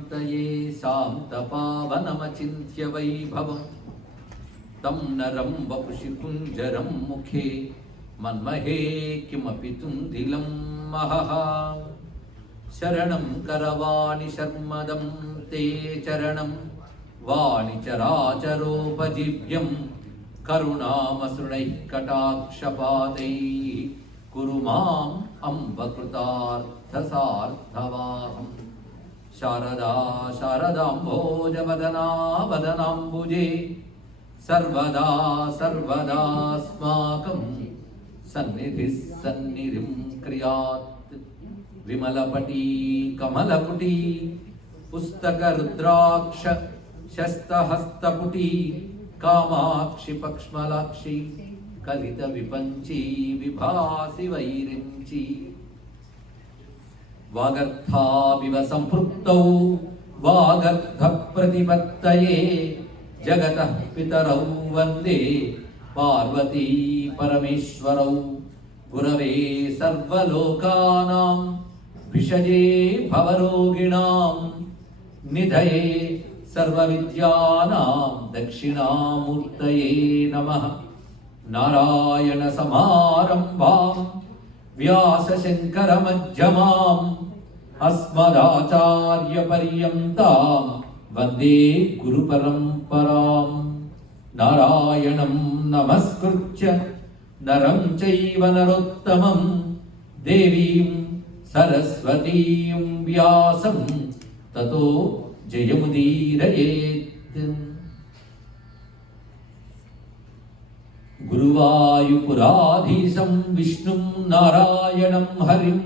शान्तये शान्तपावनमचिन्त्य वैभवम् तं नरं वपुषि कुञ्जरं मुखे मन्महे किमपि तुन्दिलं महः शरणं करवाणि शर्मदं ते चरणं वाणि चराचरोपजीव्यं करुणामसृणैः कटाक्षपातैः कुरु माम् अम्ब कृतार्थसार्थवाहम् शारदा शारदाम्भोजवदना वदनाम्बुजे सर्वदा सर्वदास्माकं सन्निधिः सन्निधिं क्रियात् विमलपटी कमलकुटी पुस्तकरुद्राक्ष शस्तहस्तपुटी कामाक्षि पक्ष्मलाक्षि कलित विपंची विभासि वैरिंची वागर्थाविव संपृक्तौ वागर्थ प्रतिपत्तये जगतः पितरौ वन्दे पार्वती परमेश्वरौ गुरवे सर्वलोकानां विषये भवरोगिणां निधये सर्वविद्यानां दक्षिणामूर्तये नमः। नारायण समारंभां व्यासशंकरमध्यमाम् अस्मदाचार्य पर्यन्तां वन्दे गुरुपरम्परां। नारायणं नमस्कृत्य नरं चैव नरोत्तमं देवीं सरस्वतीं व्यासं ततो जयमुदीरयेत्। गुरुवायुपुराधीशं विष्णुं नारायणं हरिं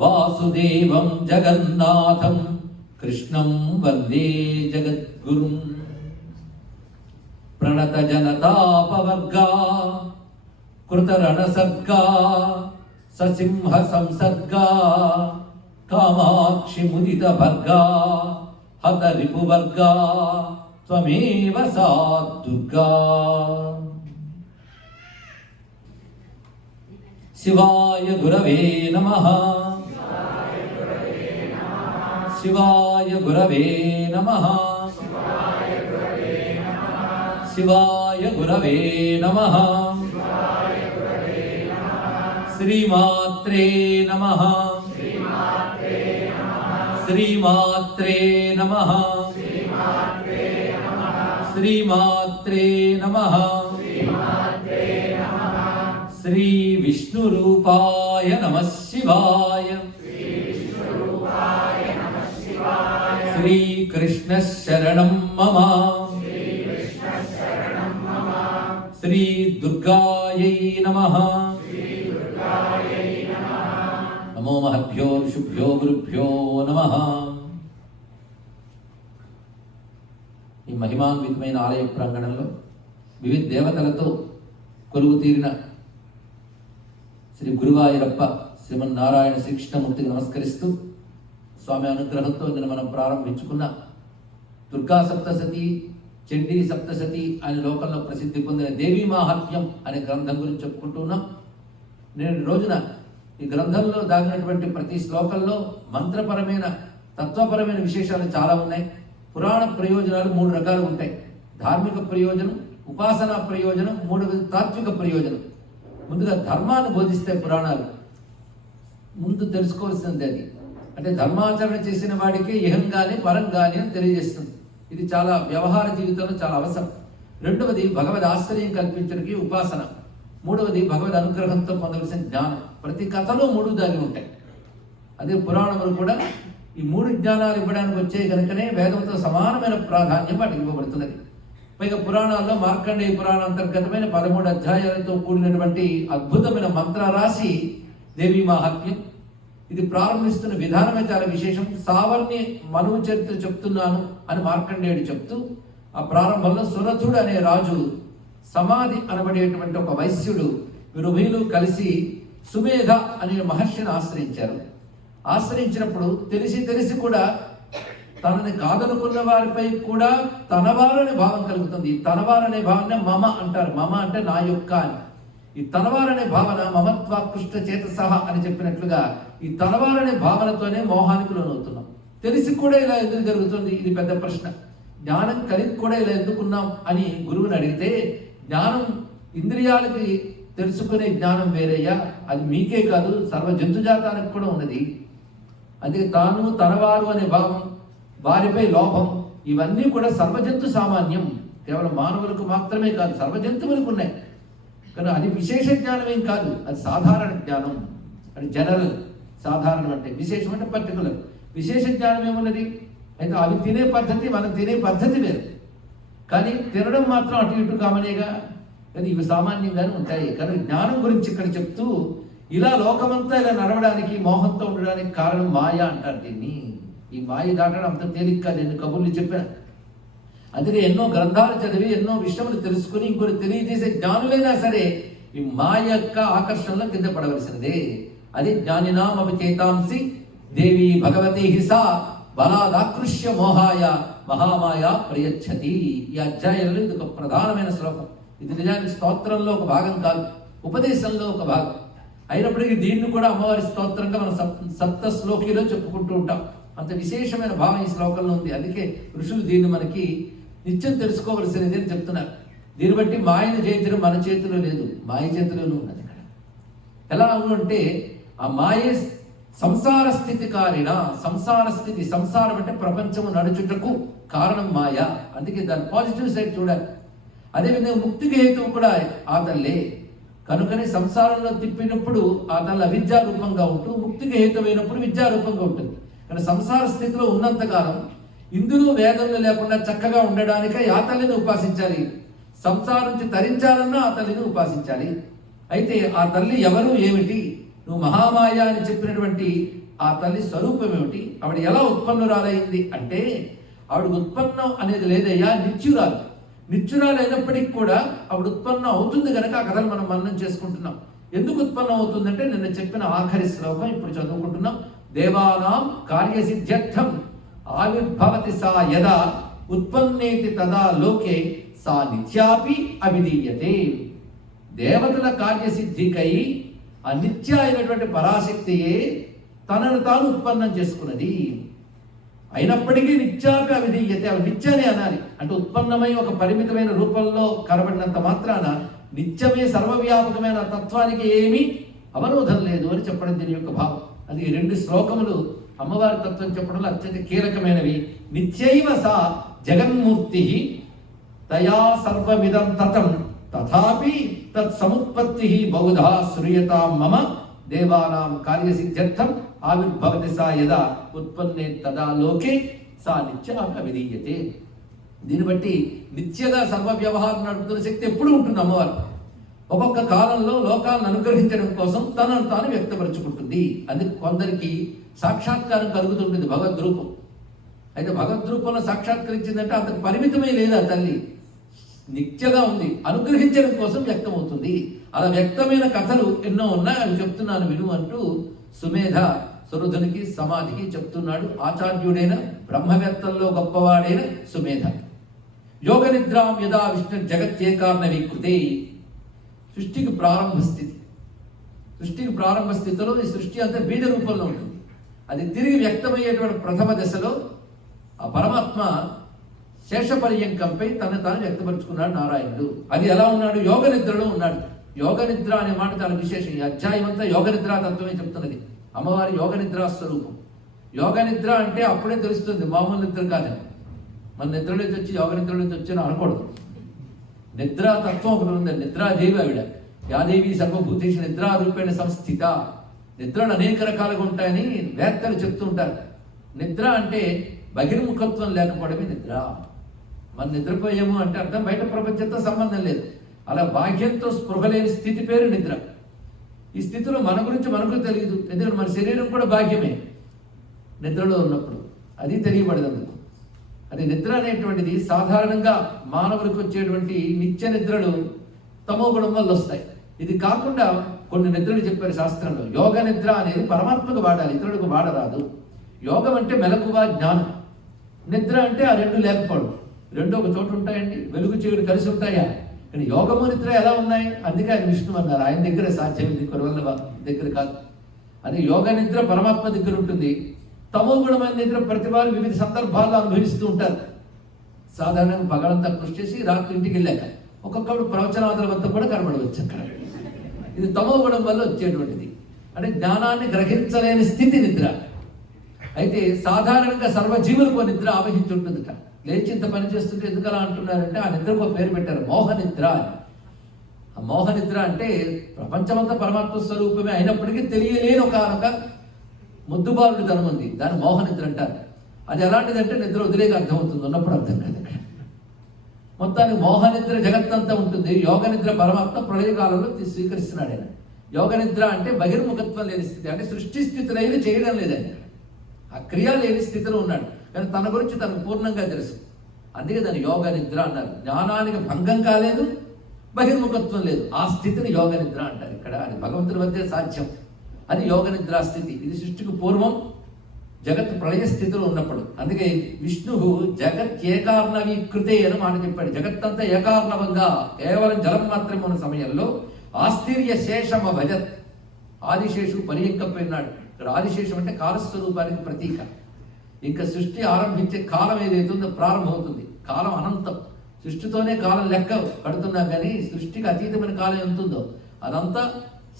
वासुदेवं जगन्नाथं कृष्णं वन्दे जगद्गुरुं। प्रणतजनतापवर्गा कृतरणसर्गा ससिंह संसर्गा कामाक्षि मुदितभर्गा हतरिपुवर्गा त्वमेव सा दुर्गा। शिवाय गुरवे नमः। शिवाय गुरवे नमः। शिवाय गुरवे नमः। श्रीमात्रे नमः। श्रीमात्रे नमः। श्रीमात्रे नमः। श्री विष्णुरूपाय नमः शिवाय। श्री कृष्ण शरणं मम। श्री दुर्गायै नमः। नमो महद्भ्यो ऋषिभ्यो गुरुभ्यो नमः। ఈ మహిమాన్వితమైన ఆలయ ప్రాంగణంలో వివిధ దేవతలతో కొలువు తీరిన శ్రీ గురువాయూరప్ప శ్రీమన్నారాయణ శ్రీకృష్ణమూర్తికి నమస్కరిస్తూ స్వామి అనుగ్రహంతో నిన్న మనం ప్రారంభించుకున్న దుర్గా సప్తశతి చండీ సప్తశతి అనే లోకంలో ప్రసిద్ధి పొందిన దేవీ మాహాత్మ్యం అనే గ్రంథం గురించి చెప్పుకుంటున్నాం. నేను రోజున ఈ గ్రంథంలో దాగినటువంటి ప్రతి శ్లోకంలో మంత్రపరమైన తత్వపరమైన విశేషాలు చాలా ఉన్నాయి. పురాణ ప్రయోజనాలు 3 రకాలు ఉంటాయి. ధార్మిక ప్రయోజనం, ఉపాసనా ప్రయోజనం, మూడవది తాత్విక ప్రయోజనం. ముందుగా ధర్మాన్ని బోధిస్తే పురాణాలు ముందు తెలుసుకోవాల్సింది అది. అంటే ధర్మాచరణ చేసిన వాడికి ఇహంగానే పరంగానే అని తెలియజేస్తుంది. ఇది చాలా వ్యవహార జీవితంలో చాలా అవసరం. రెండవది భగవద్ ఆశ్రయం కల్పించడానికి ఉపాసన. మూడవది భగవద్ అనుగ్రహంతో పొందవలసిన జ్ఞానం. ప్రతి కథలో 3 దాగి ఉంటాయి. అదే పురాణములు కూడా ఈ 3 జ్ఞానాలు ఇవ్వడానికి వచ్చే కనుకనే వేదంతో సమానమైన ప్రాధాన్యం వాటికి ఇవ్వబడుతున్నది. పైగా పురాణాల్లో మార్కండేయ పురాణ అంతర్గతమైన 13 అధ్యాయాలతో కూడినటువంటి అద్భుతమైన మంత్రరాశి దేవీ మాహాత్మ్యం. ఇది ప్రారంభిస్తున్న విధానమే చాలా విశేషం. సావర్ణ్య మనువు చరిత్ర చెప్తున్నాను అని మార్కండేయుడు చెప్తూ ఆ ప్రారంభంలో సురథుడు అనే రాజు సమాధి అనబడేటువంటి ఒక వైశ్యుడు వీరుభీలు కలిసి సుమేధ అనే మహర్షిని ఆశ్రయించారు. ఆశ్రయించినప్పుడు తెలిసి కూడా తనని కాదనుకున్న వారిపై కూడా తనవారనే భావం కలుగుతుంది. తనవారనే భావన మమ అంటారు. మమ అంటే నా యొక్క అని. ఈ తనవారనే భావన మమత్వాకృష్ట చేతసహ అని చెప్పినట్లుగా ఈ తనవారనే భావనతోనే మోహానికి లోనవుతున్నాం. తెలిసి కూడా ఇలా ఎందుకు జరుగుతుంది? ఇది పెద్ద ప్రశ్న. జ్ఞానం కలిగి కూడా ఇలా ఎందుకున్నాం అని గురువుని అడిగితే, జ్ఞానం ఇంద్రియాలకి తెలుసుకునే జ్ఞానం వేరయ్యా, అది మీకే కాదు సర్వ జంతుజాతానికి కూడా ఉన్నది. అందుకే తాను తనవారు అనే భావం, వారిపై లోభం, ఇవన్నీ కూడా సర్వజంతు సామాన్యం. కేవలం మానవులకు మాత్రమే కాదు, సర్వజంతువులకు ఉన్నాయి. కానీ అది విశేష జ్ఞానం ఏం కాదు, అది సాధారణ జ్ఞానం. అది జనరల్. సాధారణం అంటే విశేషం అంటే పర్టికులర్. విశేష జ్ఞానం ఏమున్నది? అయితే అవి తినే పద్ధతి, మనం తినే పద్ధతి వేరు. కానీ తినడం మాత్రం అటు ఇటు కామనేగా. కానీ ఇవి సామాన్యంగానే ఉంటాయి. కానీ జ్ఞానం గురించి ఇక్కడ చెప్తూ, ఇలా లోకమంతా ఇలా నడవడానికి, మోహంతో ఉండడానికి కారణం మాయ అంటారు దీన్ని. ఈ మాయ దాటడం అంత తేలిక కాదు. ఎన్ని కబుర్లు చెప్పాను. అందుకే ఎన్నో గ్రంథాలు చదివి ఎన్నో విషయములు తెలుసుకుని ఇంకొకరు తెలియజేసే జ్ఞానులైనా సరే ఈ మాయ యొక్క ఆకర్షణలో కింద పడవలసినదే. అది జ్ఞానినాం అపచేతాంసి దేవి భగవతి హిసా బలాదాకృష్య మోహాయ మహామాయ ప్రయచ్చతి. ఈ అధ్యాయంలో ఇది ఒక ప్రధానమైన శ్లోకం. ఇది నిజానికి స్తోత్రంలో ఒక భాగం కాదు, ఉపదేశంలో ఒక భాగం అయినప్పటికీ దీన్ని కూడా అమ్మవారి స్తోత్రంగా మనం సప్త శ్లోకిలో చెప్పుకుంటూ ఉంటాం. అంత విశేషమైన భావం ఈ శ్లోకంలో ఉంది. అందుకే ఋషులు దీన్ని మనకి నిత్యం తెలుసుకోవలసినది అని చెప్తున్నారు. దీన్ని బట్టి మాయను జయించడం మన చేతిలో లేదు, మాయ చేతిలోనూ ఉన్నది. ఇక్కడ ఎలా అంటే ఆ మాయ సంసార స్థితి కారిన, సంసార స్థితి, సంసారం అంటే ప్రపంచము నడుచుటకు కారణం మాయ. అందుకే దాని పాజిటివ్ సైడ్ చూడాలి. అదేవిధంగా ముక్తికి హేతువు కూడా ఆ తల్లే. కనుకనే సంసారంలో తిప్పినప్పుడు ఆ తల్లి అవిద్యారూపంగా ఉంటూ, ముక్తికి హేతువైనప్పుడు విద్యారూపంగా ఉంటుంది. కానీ సంసార స్థితిలో ఉన్నంతకాలం ఇందులో వేదనలు లేకుండా చక్కగా ఉండడానికే ఆ తల్లిని ఉపాసించాలి. సంసారం నుంచి తరించాలన్నా ఆ తల్లిని ఉపాసించాలి. అయితే ఆ తల్లి ఎవరు, ఏమిటి? నువ్వు మహామాయ అని చెప్పినటువంటి ఆ తల్లి స్వరూపం ఏమిటి? ఆవిడ ఎలా ఉత్పన్నురాలైంది అంటే, ఆవిడ ఉత్పన్నం అనేది లేదయ్యా, నిత్యురాలు. నిత్యురాలు అయినప్పటికీ కూడా ఆవిడ ఉత్పన్నం అవుతుంది కనుక ఆ కథలు మనం మననం చేసుకుంటున్నాం. ఎందుకు ఉత్పన్నం అవుతుందంటే నిన్న చెప్పిన ఆఖరి శ్లోకం ఇప్పుడు చదువుకుంటున్నాం. దేవానాం కార్యసిద్ధ్యర్థం ఆవిర్భవతి సా యదా ఉత్పన్నేతి తదా లోకే సా నిత్యాపి అవిధీయతే. దేవతల కార్యసిద్ధికై ఆ నిత్య అయినటువంటి పరాశక్తియే తనను తాను ఉత్పన్నం చేసుకున్నది. అయినప్పటికీ నిత్యాపి అవిధీయతే, అవి నిత్యనే అనాలి. అంటే ఉత్పన్నమై ఒక పరిమితమైన రూపంలో కనబడినంత మాత్రాన నిత్యమే సర్వవ్యాపకమైన తత్వానికి ఏమీ అవరోధం లేదు అని చెప్పడం దీని యొక్క భావం. అది ఈ రెండు శ్లోకములు అమ్మవారి తత్వం చెప్పడంలో అత్యంత కీలకమైనవి. నిత్యైవ సా జగన్మూర్తి తయా సర్వమిదం తతం తథాపి తత్ సముత్పత్తి బహుధా శ్రూయతా మమ దేవానాం కార్యసిద్ధ్యర్థం ఆవిర్భవతి సా యదా ఉత్పన్నే తదా లోకే సా నిత్యాపి అవిధీయతే. దీన్ని బట్టి నిత్యగా సర్వ వ్యవహారం నడుపుతున్న శక్తి ఎప్పుడు ఉంటుంది అమ్మవారు. ఒక్కొక్క కాలంలో లోకాలను అనుగ్రహించడం కోసం తనను తాను వ్యక్తపరుచుకుంటుంది. అది కొందరికి సాక్షాత్కారం కలుగుతుంటుంది భగవద్రూపం. అయితే భగవద్రూపంలో సాక్షాత్కరించిందంటే అంతకు పరిమితమే లేదు. ఆ తల్లి నిత్యగా ఉంది, అనుగ్రహించడం కోసం వ్యక్తమవుతుంది. అలా వ్యక్తమైన కథలు ఎన్నో ఉన్నాయి, అవి చెప్తున్నాను విను అంటూ సుమేధ సురుధునికి సమాధికి చెప్తున్నాడు ఆచార్యుడైన బ్రహ్మవేత్తల్లో గొప్పవాడైన సుమేధ. యోగ నిద్రాం యదా విష్ణు జగత్యేకార్ణ వికృతే. సృష్టికి ప్రారంభ స్థితి. సృష్టికి ప్రారంభ స్థితిలో ఈ సృష్టి అంతా బీజ రూపంలో ఉంటుంది. అది తిరిగి వ్యక్తమయ్యేటువంటి ప్రథమ దశలో ఆ పరమాత్మ శేషపర్యంకంపై తను తాను వ్యక్తపరుచుకున్నాడు నారాయణుడు. అది ఎలా ఉన్నాడు? యోగ నిద్రలో ఉన్నాడు. యోగ నిద్ర అనే మాట చాలా విశేషం. ఈ అధ్యాయం అంతా యోగ నిద్రా తత్వమే చెప్తున్నది. అమ్మవారి యోగ నిద్రా స్వరూపం. యోగ నిద్ర అంటే అప్పుడే తెలుస్తుంది, మామూలు నిద్ర కాదని. మన నిద్రలోకి వచ్చి యోగ నిద్రలోకి వచ్చి అనకూడదు. నిద్రా తత్వం ఒకటి ఉంది. నిద్రాదేవి ఆవిడ. యాదేవి సర్వభూతేషు నిద్రా రూపేణ సంస్థిత. నిద్రలు అనేక రకాలుగా ఉంటాయని వేత్తలు చెప్తూ ఉంటారు. నిద్ర అంటే బహిర్ముఖత్వం లేకపోవడమే నిద్ర. మనం నిద్రపోయాము అంటే అర్థం బయట ప్రపంచంతో సంబంధం లేదు. అలా బాహ్యంతో స్పృహ లేని స్థితి పేరు నిద్ర. ఈ స్థితిలో మన గురించి మనకు తెలియదు. ఎందుకంటే మన శరీరం కూడా బాహ్యమే నిద్రలో ఉన్నప్పుడు. అది తెలియబడదు. అందుకు అది నిద్ర అనేటువంటిది సాధారణంగా మానవులకు వచ్చేటువంటి నిత్య నిద్రలు తమో గుణం వల్ల వస్తాయి. ఇది కాకుండా కొన్ని నిద్రలు చెప్పారు శాస్త్రంలో. యోగ నిద్ర అనేది పరమాత్మకు వాడాలి, ఇతరులకు వాడరాదు. యోగం అంటే మెలకువ జ్ఞానం. నిద్ర అంటే ఆ రెండు లేకపోవడం. రెండు ఒక చోట ఉంటాయండి, వెలుగు చీకటి కలిసి ఉంటాయా? కానీ యోగము నిద్ర ఎలా ఉన్నాయి? అందుకే ఆయన విష్ణు అన్నారు. ఆయన దగ్గర సాధ్యమైంది, కొరవల్ల దగ్గర కాదు. అది యోగ నిద్ర పరమాత్మ దగ్గర ఉంటుంది. తమో గుణమైన నిద్ర ప్రతి వారు వివిధ సందర్భాల్లో అనుభవిస్తూ ఉంటారు. సాధారణంగా పగలంతా కృషి చేసి రాత్రి ఇంటికి వెళ్ళాక ఒక్కొక్కడు ప్రవచనాదుల వద్ద కూడా కనబడవచ్చు అక్కడ. ఇది తమో గుణం వల్ల వచ్చేటువంటిది. అంటే జ్ఞానాన్ని గ్రహించలేని స్థితి నిద్ర. అయితే సాధారణంగా సర్వజీవులకు నిద్ర ఆవహించి ఉంటుందిట. లేచి ఇంత పని చేస్తుంటే ఎందుకు అలా అంటున్నారంటే ఆ నిద్రకు ఒక పేరు పెట్టారు, మోహనిద్ర అని. ఆ మోహనిద్ర అంటే ప్రపంచమంతా పరమాత్మ స్వరూపమే అయినప్పటికీ తెలియలేని ఒక ముద్దుబారుడి ధనం ఉంది, దాన్ని మోహనిద్ర అంటారు. అది ఎలాంటిదంటే నిద్ర వదిలేక అర్థమవుతుంది, ఉన్నప్పుడు అర్థం కాదు. అక్కడ మొత్తానికి మోహనిద్ర జగత్తంతా ఉంటుంది. యోగ నిద్ర పరమాత్మ ప్రళయకాలంలో స్వీకరిస్తున్నాడు ఆయన. యోగ నిద్ర అంటే బహిర్ముఖత్వం లేని స్థితి, అంటే సృష్టి స్థితులైన చేయడం లేదని, ఆ క్రియ లేని స్థితిలో ఉన్నాడు. కానీ తన గురించి తనకు పూర్ణంగా తెలుసు, అందుకే దాన్ని యోగ నిద్ర అన్నారు. జ్ఞానానికి భంగం కాలేదు, బహిర్ముఖత్వం లేదు, ఆ స్థితిని యోగ నిద్ర అంటారు. ఇక్కడ అది భగవంతుని మధ్య సాధ్యం, అది యోగ నిద్రా స్థితి. ఇది సృష్టికి పూర్వం జగత్ ప్రళయ స్థితిలో ఉన్నప్పుడు. అందుకే విష్ణువు జగత్ ఏకార్ణవీకృతే అని మాట చెప్పాడు. జగత్తంతా ఏకార్ణవంగా కేవలం జలం మాత్రమే ఉన్న సమయంలో ఆస్థిర్య శేషమ భజత్, ఆదిశేషుడు పరియంకపోయినాడు. ఇక్కడ ఆదిశేషం అంటే కాలస్వరూపానికి ప్రతీక. ఇంకా సృష్టి ఆరంభించే కాలం ఏదైతుందో ప్రారంభమవుతుంది. కాలం అనంతం, సృష్టితోనే కాలం లెక్క కడుతున్నాం, కానీ సృష్టికి అతీతమైన కాలం ఎంతుందో అదంతా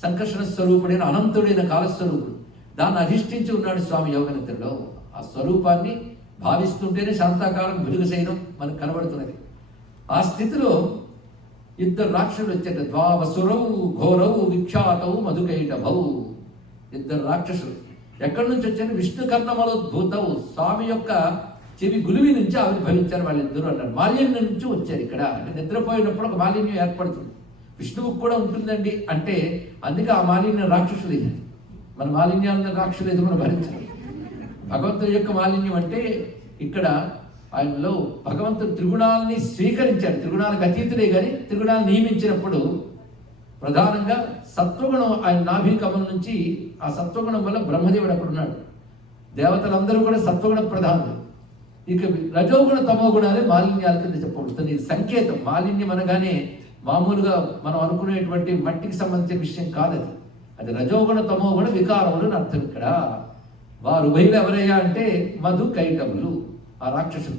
సంకర్షణ స్వరూపుడైన అనంతుడైన కాలస్వరూపుడు. దాన్ని అధిష్ఠించి ఉన్నాడు స్వామి యోగ నిద్రలో. ఆ స్వరూపాన్ని భావిస్తుంటేనే శాంతాకాలం వెలుగు సైనం మనకు కనబడుతున్నది. ఆ స్థితిలో ఇద్దరు రాక్షసులు వచ్చేట, ద్వావసురౌ ఘోరౌ విఖ్యాతౌ మధుకైటభౌ. ఇద్దరు రాక్షసులు ఎక్కడి నుంచి వచ్చారు? విష్ణు కర్ణమలోద్భూతౌ, స్వామి యొక్క చెవి గులివి నుంచి ఆవిర్భవించారు వాళ్ళిద్దరు అంటారు. మాలిన్యం నుంచి వచ్చారు ఇక్కడ. అంటే నిద్రపోయినప్పుడు ఒక మాలిన్యం ఏర్పడుతుంది, విష్ణువుకు కూడా ఉంటుందండి అంటే. అందుకే ఆ మాలిన్యం రాక్షసులు ఇది. మన మాలిన్యాలను రాక్షసులు అయితే మనం భరించాలి. భగవంతుడి యొక్క మాలిన్యం అంటే ఇక్కడ ఆయనలో భగవంతుడు త్రిగుణాలని స్వీకరించాడు. త్రిగుణాలకు అతీతుడే, కానీ త్రిగుణాలను నియమించినప్పుడు ప్రధానంగా సత్వగుణం ఆయన నాభి కమలం నుంచి, ఆ సత్వగుణం వల్ల బ్రహ్మదేవుడు అక్కడ ఉన్నాడు. దేవతలందరూ కూడా సత్వగుణ ప్రధానులు. ఇక రజోగుణ తమో గుణాలే మాలిన్యాల కింద చెప్పబడుతుంది. ఇది సంకేతం. మాలిన్యం అనగానే మామూలుగా మనం అనుకునేటువంటి మట్టికి సంబంధించిన విషయం కాదది. అది రజోగుణ తమోగుణ వికారములు అని అర్థం. ఇక్కడ వారు ఉభయులు ఎవరయ్యా అంటే మధు కైటములు, ఆ రాక్షసులు.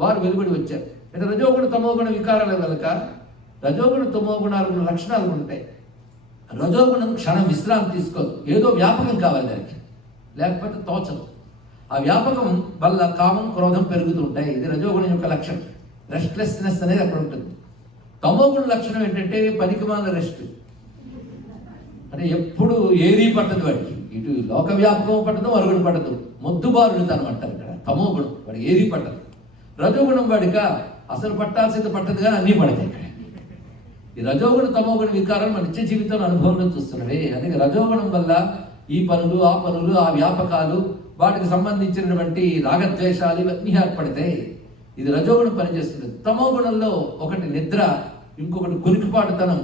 వారు వెలువడి వచ్చారు. అంటే రజోగుణ తమోగుణ వికారాల కనుక రజోగుణ తమోగుణాలు లక్షణాలు ఉంటాయి. రజోగుణం క్షణం విశ్రాంతి తీసుకోదు, ఏదో వ్యాపకం కావాలి దానికి, లేకపోతే తోచదు. ఆ వ్యాపకం వల్ల కామం క్రోధం పెరుగుతూ ఉంటాయి. ఇది రజోగుణం యొక్క లక్షణం. రెస్ట్లెస్నెస్ అనేది అక్కడ ఉంటుంది. తమోగుణ లక్షణం ఏంటంటే పనికిమాల రెస్ట్, అంటే ఎప్పుడు ఏరీ పట్టదు వాడికి, ఇటు లోక వ్యాపకం పట్టదు, మరుగుడు పట్టదు, మొద్దుబారుడుతనం అంటారు ఇక్కడ. తమోగుణం వాడు ఏరీ పట్టదు. రజోగుణం వాడిక అసలు పట్టాల్సింది పట్టదు, కానీ అన్నీ పడతాయి ఇక్కడ. ఈ రజోగుణ తమోగుణ వికారాలు మన నిత్య జీవితంలో అనుభవంలో చూస్తున్నవే. అందుకే రజోగుణం వల్ల ఈ పనులు, ఆ పనులు, ఆ వ్యాపకాలు, వాటికి సంబంధించినటువంటి రాగద్వేషాలు ఇవన్నీ ఏర్పడతాయి. ఇది రజోగుణం పనిచేస్తుంది. తమోగుణంలో ఒకటి నిద్ర, ఇంకొకటి కునికిపాటుతనం,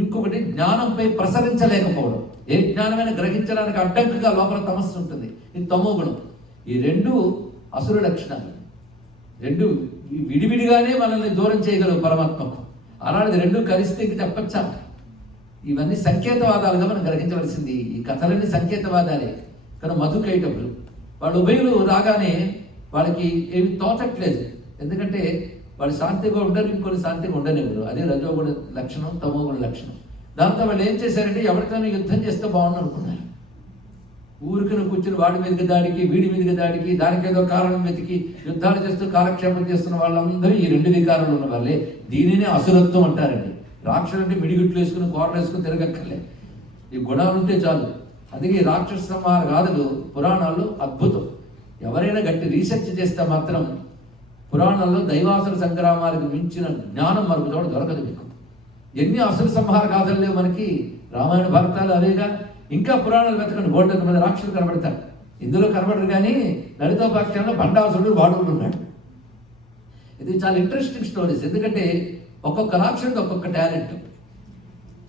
ఇంకొకటి జ్ఞానంపై ప్రసరించలేకపోవడం. ఏ జ్ఞానమైనా గ్రహించడానికి అడ్డంకుగా లోపల తమస్సు ఉంటుంది. ఇది తమోగుణం. ఈ రెండు అసుర లక్షణాలు. రెండు విడివిడిగానే మనల్ని దూరం చేయగలవు పరమాత్మకు. అలాంటిది రెండు కలిస్తే ఇంక చెప్పచ్చా? ఇవన్నీ సంకేతవాదాలుగా మనం గ్రహించవలసింది. ఈ కథలన్నీ సంకేతవాదాలే. కానీ మధుకైటములు వాళ్ళు ఉభయులు రాగానే వాళ్ళకి ఏమి తోచట్లేదు. ఎందుకంటే వాళ్ళు శాంతిగా ఉండరు, ఇంకొన్ని శాంతిగా ఉండనివ్వరు. అదే రజోగుణ లక్షణం, తమోగుణ లక్షణం. దాంతో వాళ్ళు ఏం చేశారంటే ఎవరితోనూ యుద్ధం చేస్తే బాగుండు అనుకున్నారు. ఊరికను కూర్చుని వాడి మీదకి దాడికి, వీడి మీదకి దాడికి, దానికి ఏదో కారణం వెతికి యుద్ధాలు చేస్తూ కాలక్షేపం చేస్తున్న వాళ్ళందరూ ఈ రెండు వికారాలు ఉన్న వాళ్ళే. దీనినే అసురత్వం అంటారండి. రాక్షసులు అంటే మిడిగుట్లు వేసుకుని కోరలు వేసుకుని తిరగక్కర్లే, ఈ గుణాలు ఉంటే చాలు. అందుకే ఈ రాక్షస సంహార గాథలు పురాణాల్లో అద్భుతం. ఎవరైనా గట్టి రీసెర్చ్ చేస్తే మాత్రం పురాణాల్లో దైవాసుర సంగ్రామాలకు మించిన జ్ఞానం మరొక చోట దొరకదు మీకు. ఎన్ని అసుర సంహార గాథలు లేవు మనకి, రామాయణ భారతాలు అవేగా. ఇంకా పురాణాలు వెతకండి, బోల్డంత మంది రాక్షసులు కనబడతారు. ఇందులో కనబడరు, కానీ లలితోపాఖ్యానంలో బండాసురుడు వాడుకుని ఉన్నాడు. ఇది చాలా ఇంట్రెస్టింగ్ స్టోరీస్. ఎందుకంటే ఒక్కొక్క రాక్షసుడికి ఒక్కొక్క టాలెంట్.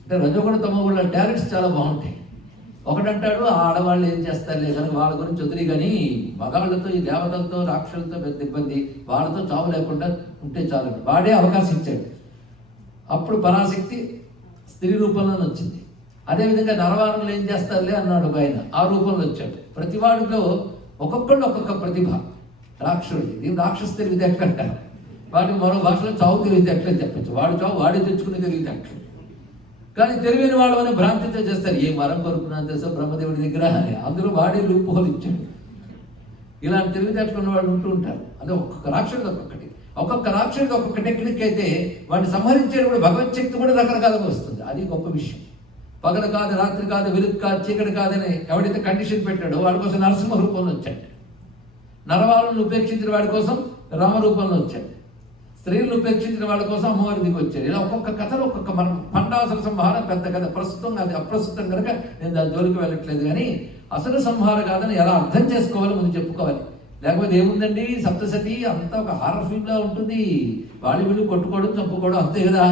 అంటే రజోగుణ తమోగుణ టాలెంట్స్ చాలా బాగుంటాయి. ఒకడంటాడు ఆడవాళ్ళు ఏం చేస్తారులే కానీ వాళ్ళ గురించి వదిలి, కానీ మగాళ్ళతో, ఈ దేవతలతో, రాక్షసులతో పెద్ద ఇబ్బంది, వాళ్ళతో చావు లేకుండా ఉంటే చాలు. వాడే అవకాశం ఇచ్చాడు. అప్పుడు పరాశక్తి స్త్రీ రూపంలో వచ్చింది. అదేవిధంగా నరవాణులు ఏం చేస్తారులే అన్నాడు ఒక ఆయన, ఆ రూపంలో వచ్చాడు. ప్రతి వాడిలో ఒక్కొక్కళ్ళు ఒక్కొక్క ప్రతిభ. రాక్షసుడికి దీన్ని రాక్షస తెలివితేటలు అంటారు. వాటికి మరో భాషలో చావు తెలివితేటలు అని చెప్పచ్చు. వాడు చావు వాడే తెచ్చుకునే తెలివితేటలు. కానీ తెలివైన వాళ్ళు అని భ్రాంతితో చేస్తారు. ఏ మరం కొరుకున్నాను తెలుసా బ్రహ్మదేవుడి దగ్గర అని, అందులో వాడే లూపుహోలు ఇచ్చాడు. ఇలాంటి తెలివితేటలు ఉన్న వాళ్ళు ఉంటూ ఉంటారు. అదే ఒక్కొక్క రాక్షసుడు ఒక్కొక్క రాక్షసుడికి ఒక్కొక్క టెక్నిక్ అయితే వాడిని సంహరించేటప్పుడు భగవత్ శక్తి కూడా రకరకాలుగా వస్తుంది. అది గొప్ప విషయం. పగలు కాదు, రాత్రి కాదు, వెలుగు కాదు, చీకటి కాదని ఎవడైతే కండిషన్ పెట్టాడో వాడి కోసం నరసింహ రూపంలో వచ్చాడు. నరవాళ్ళను ఉపేక్షించిన వాడి కోసం రామరూపంలో వచ్చాడు. స్త్రీలను ఉపేక్షించిన వాళ్ళ కోసం అమ్మవారి దిగి వచ్చాడు. ఇలా ఒక్కొక్క కథలో ఒక్కొక్క మనం పండాసుర సంహారం పెద్ద కథ. ప్రస్తుతం అది అప్రస్తుతం కనుక నేను దాని జోలికి వెళ్ళట్లేదు. కానీ అసుర సంహార కాదని ఎలా అర్థం చేసుకోవాలో ముందు చెప్పుకోవాలి. లేకపోతే ఏముందండి, సప్తసతి అంతా ఒక హారర్ ఫిల్మ్లా ఉంటుంది. వాళ్ళు వీళ్ళు కొట్టుకోవడం చంపుకోవడం అంతే కదా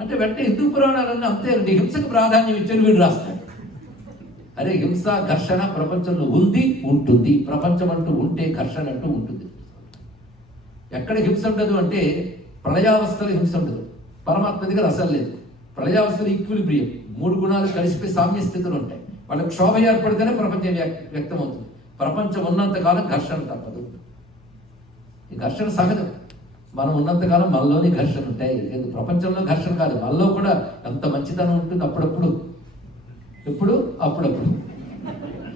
అంటే వెంటనే హిందూ పురాణాలన్నీ అంతే. హింసకు ప్రాధాన్యం ఇచ్చారు వీడు రాస్తాడు. అరే హింస ఘర్షణ ప్రపంచంలో ఉంది, ఉంటుంది. ప్రపంచం అంటూ ఉంటే ఘర్షణ అంటూ ఉంటుంది. ఎక్కడ హింస ఉండదు అంటే ప్రళయావస్థలో హింస ఉండదు. పరమాత్మ దగ్గర అసలు లేదు. ప్రళయావస్థలో ఈక్విలిబ్రియం, 3 గుణాలు కలిసిపోయి సామ్య స్థితులు ఉంటాయి. వాళ్ళకి క్షోభ ఏర్పడితేనే ప్రపంచం వ్యక్తమవుతుంది. ప్రపంచం ఉన్నంతకాలం ఘర్షణ తప్పదు. ఈ ఘర్షణ సహజం. మనం ఉన్నంతకాలం మనలోని ఘర్షణ ఉంటాయి. ప్రపంచంలో ఘర్షణ కాదు, మనలో కూడా ఎంత మంచితనం ఉంటుంది. అప్పుడప్పుడు అప్పుడప్పుడు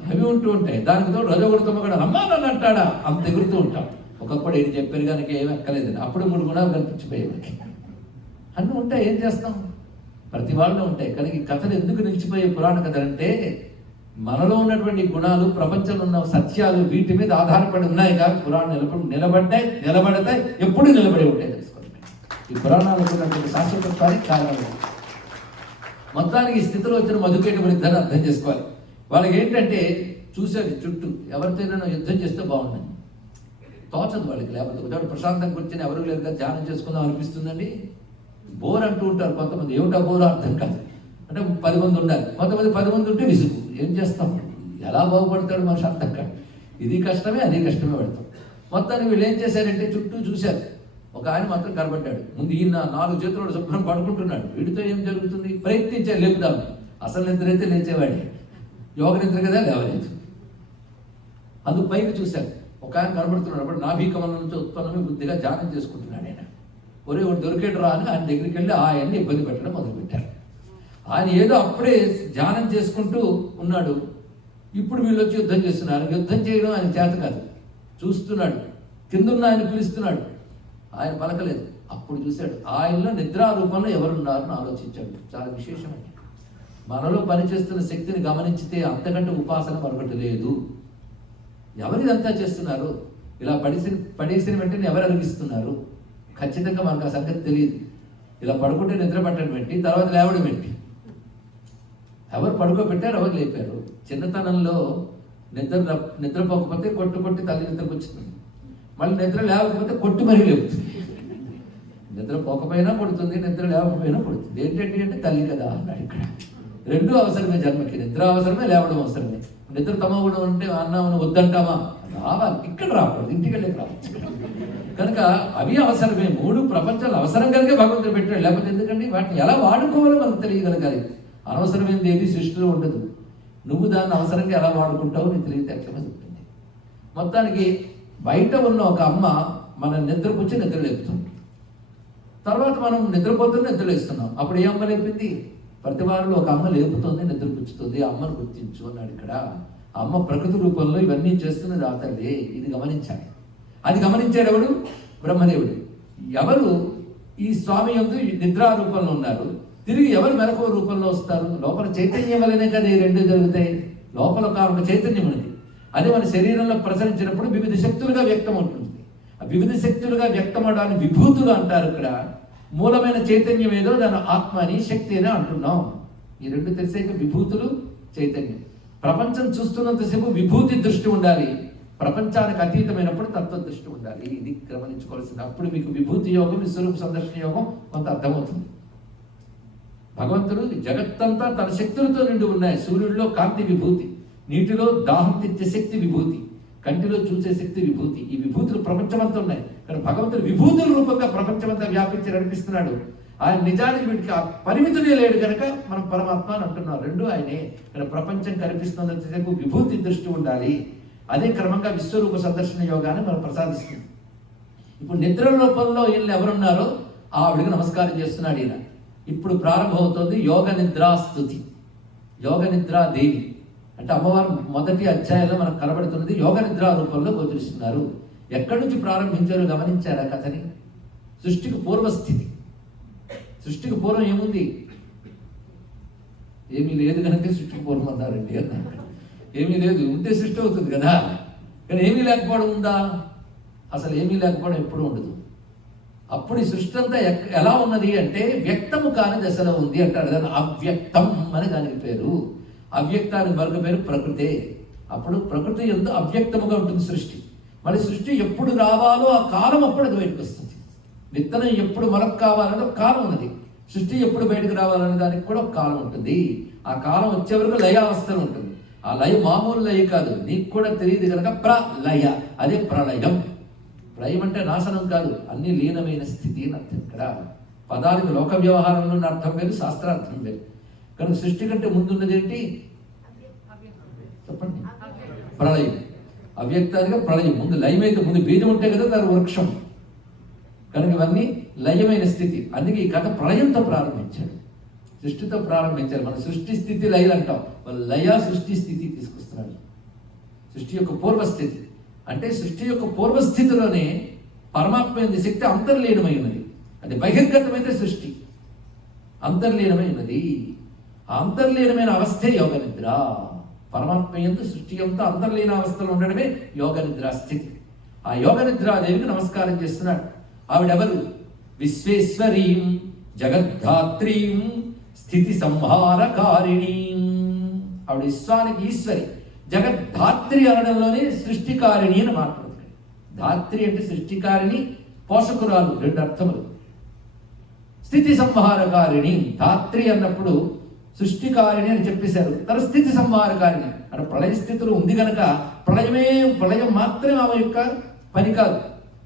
అవి ఉంటూ ఉంటాయి. దానికి తోడు రజోగుణతమ్మ కూడా అమ్మానని అంటాడా అంత ఎగురుతూ ఉంటాం. ఒకప్పుడు ఏది చెప్పారు కనుక ఏమి ఎక్కలేదండి. అప్పుడు 3 గుణాలు కనిపించిపోయేవాడికి అన్నీ ఉంటాయి. ఏం చేస్తాం, ప్రతి వాళ్ళు ఉంటాయి. కానీ ఈ కథలు ఎందుకు నిలిచిపోయే పురాణ కథలు అంటే మనలో ఉన్నటువంటి గుణాలు, ప్రపంచంలో ఉన్న సత్యాలు వీటి మీద ఆధారపడి ఉన్నాయి. కానీ పురాణాలు నిలబడతాయి, ఎప్పుడు నిలబడి ఉంటాయి. తెలుసుకోండి, ఈ పురాణాలకు ఉన్నటువంటి శాశ్వతత్వానికి కారణాలు. మొత్తానికి ఈ స్థితిలో వచ్చిన మధుకేటి ఇద్దరు అర్థం చేసుకోవాలి. వాళ్ళకి ఏంటంటే చూసేది చుట్టూ ఎవరితోనైనా యుద్ధం చేస్తే బాగుంటుంది, తోచదు వాళ్ళకి. లేకపోతే ఒకటి ప్రశాంతంగా కూర్చొని ఎవరు లేరు కదా ధ్యానం చేసుకుందాం అనిపిస్తుందండి. బోర్ అంటూ ఉంటారు కొంతమంది. ఏమిటా బోర్ అర్థం కాదు. అంటే 10 మంది ఉండాలి, కొంతమంది 10 మంది ఉంటే విసుగు. ఏం చేస్తాం, ఎలా బాగుపడతాడు మనిషి అర్థం కాదు. ఇది కష్టమే, అది కష్టమే పడతాం. మొత్తాన్ని వీళ్ళు ఏం చేశారంటే చుట్టూ చూశారు. ఒక ఆయన మాత్రం కనబడ్డాడు. ముందు ఈయన 4 చేతులు శుభ్రం పడుకుంటున్నాడు. వీడితో ఏం జరుగుతుంది, ప్రయత్నించారు లేపుదాం. అసలు నిద్ర అయితే లేచేవాడే, యోగ నిద్ర కదా లేవలేదు. అందుకు పైకి చూశారు. ఒక ఆయన కనబడుతున్నాడు. అప్పుడు నాభీకమలం నుంచి ఉత్పన్నమే బుద్ధిగా ధ్యానం చేసుకుంటున్నాడు. ఆయన ఒరే ఒకటి దొరికేడు రా అని ఆయన దగ్గరికి వెళ్ళి ఆయన్ని ఇబ్బంది పెట్టడం మొదలుపెట్టారు. ఆయన ఏదో అప్పుడే ధ్యానం చేసుకుంటూ ఉన్నాడు. ఇప్పుడు వీళ్ళు వచ్చి యుద్ధం చేస్తున్నారు. యుద్ధం చేయడం ఆయన చేత కాదు. చూస్తున్నాడు, కిందున్న ఆయన పిలుస్తున్నాడు, ఆయన పలకలేదు. అప్పుడు చూశాడు ఆయనలో నిద్రా రూపంలో ఎవరున్నారని ఆలోచించాడు. చాలా విశేషమైన మనలో పనిచేస్తున్న శక్తిని గమనించితే అంతకంటే ఉపాసన మరొకటి లేదు. ఎవరిదంతా చేస్తున్నారు, ఇలా పడేసిన వెంటనే ఎవరు అలిగిస్తున్నారు, ఖచ్చితంగా మనకు ఆ సంగతి తెలియదు. ఇలా పడుకుంటే నిద్ర పట్టడం ఏంటి, తర్వాత లేవడం ఏంటి, ఎవరు పడుకోబెట్టారు, ఎవరు లేపారు. చిన్నతనంలో నిద్రపోకపోతే కొట్టి తల్లి నిద్రకు వచ్చింది. మళ్ళీ నిద్ర లేవకపోతే కొట్టి మరీ లేపుతుంది. నిద్ర పోకపోయినా పడుతుంది, నిద్ర లేవకపోయినా పడుతుంది. ఏంటంటే అంటే తల్లి కదా అన్నాడు. ఇక్కడ 2 అవసరమే జన్మకి. నిద్ర అవసరమే, లేవడం అవసరమే. నిద్ర తమగుణం అంటే అన్నామని వద్దంటామా, రావాలి. ఇక్కడ రాకూడదు, ఇంటికి వెళ్ళి రావచ్చు. కనుక అవి అవసరమే. 3 ప్రపంచాలు అవసరం కలిగే భగవంతుడు పెట్టాడు. లేకపోతే ఎందుకండి వాటిని ఎలా వాడుకోవాలో మనకు తెలియగలగాలి. అనవసరమైనది ఏది సృష్టిలో ఉండదు. నువ్వు దాన్ని అవసరంగా ఎలా వాడుకుంటావో నీకు తెలియతేటమే ఉంటుంది. మొత్తానికి బయట ఉన్న ఒక అమ్మ మన నిద్రపుచ్చి నిద్ర లేపుతుంది. తర్వాత మనం నిద్రపోతుంది, నిద్ర లేస్తున్నాం. అప్పుడు ఏ అమ్మ లేపింది, ప్రతి వారిలో ఒక అమ్మ లేపుతుంది, నిద్రపుచ్చుతుంది. అమ్మను గుర్తించు అన్నాడు. ఇక్కడ అమ్మ ప్రకృతి రూపంలో ఇవన్నీ చేస్తున్నది ఆ తల్లి. ఇది గమనించాలి. అది గమనించాడు ఎవడు, బ్రహ్మదేవుడు. ఎవరు ఈ స్వామి యందు నిద్రా రూపంలో ఉన్నారు, తిరిగి ఎవరు మెలకువ రూపంలో వస్తారు. లోపల చైతన్యం వల్లనే కదా ఈ 2 జరుగుతాయి. లోపల ఒక చైతన్యం ఉంది. అది మన శరీరంలో ప్రసరించినప్పుడు వివిధ శక్తులుగా వ్యక్తం అవుతుంది. ఆ వివిధ శక్తులుగా వ్యక్తమవడాన్ని విభూతులు అంటారు. ఇక్కడ మూలమైన చైతన్యం ఏదో దాని ఆత్మ అని, శక్తి అని అంటున్నాం. ఈ 2 తెలిసాక విభూతులు, చైతన్యం. ప్రపంచం చూస్తున్నంతసేపు విభూతి దృష్టి ఉండాలి, ప్రపంచానికి అతీతమైనప్పుడు తత్వ దృష్టి ఉండాలి. ఇది గమనించుకోవాల్సింది. అప్పుడు మీకు విభూతి యోగం, విశ్వరూప సందర్శన యోగం కొంత అర్థమవుతుంది. భగవంతుడు జగత్తంతా తన శక్తులతో నిండి ఉన్నాయి. సూర్యుడిలో కాంతి విభూతి, నీటిలో దాహం తెచ్చే శక్తి విభూతి, కంటిలో చూసే శక్తి విభూతి. ఈ విభూతులు ప్రపంచమంతా ఉన్నాయి. కానీ భగవంతుడు విభూతుల రూపంగా ప్రపంచమంతా వ్యాపించి నడిపిస్తున్నాడు. ఆయన నిజానికి వీటికి ఆ పరిమితులే లేడు కనుక మనం పరమాత్మ అని అంటున్నాం. 2 ఆయనే. కానీ ప్రపంచం కనిపిస్తున్నంతసేపు విభూతి దృష్టి ఉండాలి. అదే క్రమంగా విశ్వరూప సందర్శన యోగాన్ని మనం ప్రసాదిస్తుంది. ఇప్పుడు నిద్ర రూపంలో వీళ్ళు ఎవరున్నారో ఆవిడికి నమస్కారం చేస్తున్నాడు ఈయన. ఇప్పుడు ప్రారంభమవుతుంది యోగ నిద్రా స్తుతి, యోగ నిద్రా దేవి. అంటే అమ్మవారు మొదటి అధ్యాయంలో మనకు కనబడుతున్నది యోగ నిద్రా రూపంలో గోచరిస్తున్నారు. ఎక్కడి నుంచి ప్రారంభించారో గమనించారా కథని? సృష్టికి పూర్వస్థితి. సృష్టికి పూర్వం ఏముంది? ఏమీ లేదు కనుక సృష్టికి పూర్వం అన్నారండి అన్నారు. ఏమీ లేదు, ఉంటే సృష్టి అవుతుంది కదా. కానీ ఏమీ లేకపోవడం ఉందా? అసలు ఏమీ లేకపోవడం ఎప్పుడూ ఉండదు. అప్పుడు ఈ సృష్టి అంతా ఎలా ఉన్నది అంటే వ్యక్తము కాని దశలో ఉంది అంటారు. దాన్ని అవ్యక్తం అని దానికి పేరు. అవ్యక్తానికి మరొక పేరు ప్రకృతే. అప్పుడు ప్రకృతి ఎంతో అవ్యక్తముగా ఉంటుంది సృష్టి. మరి సృష్టి ఎప్పుడు రావాలో ఆ కాలం అప్పుడు అది బయటకు వస్తుంది. విత్తనం ఎప్పుడు మనకు కావాలని ఒక కాలం ఉన్నది. సృష్టి ఎప్పుడు బయటకు రావాలనే దానికి కూడా ఒక కాలం ఉంటుంది. ఆ కాలం వచ్చే వరకు లయావస్థలు ఉంటుంది. ఆ లయ మామూలు లయ కాదు, నీకు కూడా తెలియదు కనుక ప్రలయ, అదే ప్రళయం. ప్రళయం అంటే నాశనం కాదు, అన్ని లీనమైన స్థితి అని అర్థం. ఇక్కడ పదానికి లోక వ్యవహారంలో ఉన్న అర్థం వేరు, శాస్త్రార్థం వేరు. కనుక సృష్టి కంటే ముందున్నది ఏంటి చెప్పండి? ప్రళయం. అవ్యక్తానికి ప్రళయం. ముందు లయం అయితే ముందు బీజం ఉంటే కదా దాని వృక్షం. కనుక ఇవన్నీ లయమైన స్థితి. అందుకే ఈ కథ ప్రళయంతో ప్రారంభించాడు, సృష్టితో ప్రారంభించారు. మన సృష్టి స్థితి లయలు అంటాం, వాళ్ళు లయ సృష్టి స్థితి తీసుకొస్తున్నాడు. సృష్టి యొక్క పూర్వస్థితి అంటే సృష్టి యొక్క పూర్వస్థితిలోనే పరమాత్మ శక్తి అంతర్లీనమై ఉన్నది. అది బహిర్గతమైతే సృష్టి అంతర్లీనమై ఉన్నది. ఆ అంతర్లీనమైన అవస్థే యోగ నిద్ర. పరమాత్మ యందు సృష్టి అంతా అంతర్లీన అవస్థలో ఉండడమే యోగ నిద్రా స్థితి. ఆ యోగ నిద్రాదేవికి నమస్కారం చేస్తున్నాడు. ఆవిడెవరు? విశ్వేశ్వరీం జగద్ధాత్రీం స్థితి సంహారకారిణీ. ఆవిడ విశ్వానికి ఈశ్వరి, జగద్ధాత్రి అనడంలోనే సృష్టికారిణి అని మాట్లాడుతుంది. ధాత్రి అంటే సృష్టికారిణి, పోషకురాలు, రెండు అర్థములు. స్థితి సంహారకారిణి, ధాత్రి అన్నప్పుడు సృష్టికారిణి అని చెప్పేశారు. తన స్థితి సంహారకారిణి అంటే ప్రళయ స్థితిలో ఉంది కనుక ప్రళయం మాత్రమే ఆమె యొక్క పని కాదు.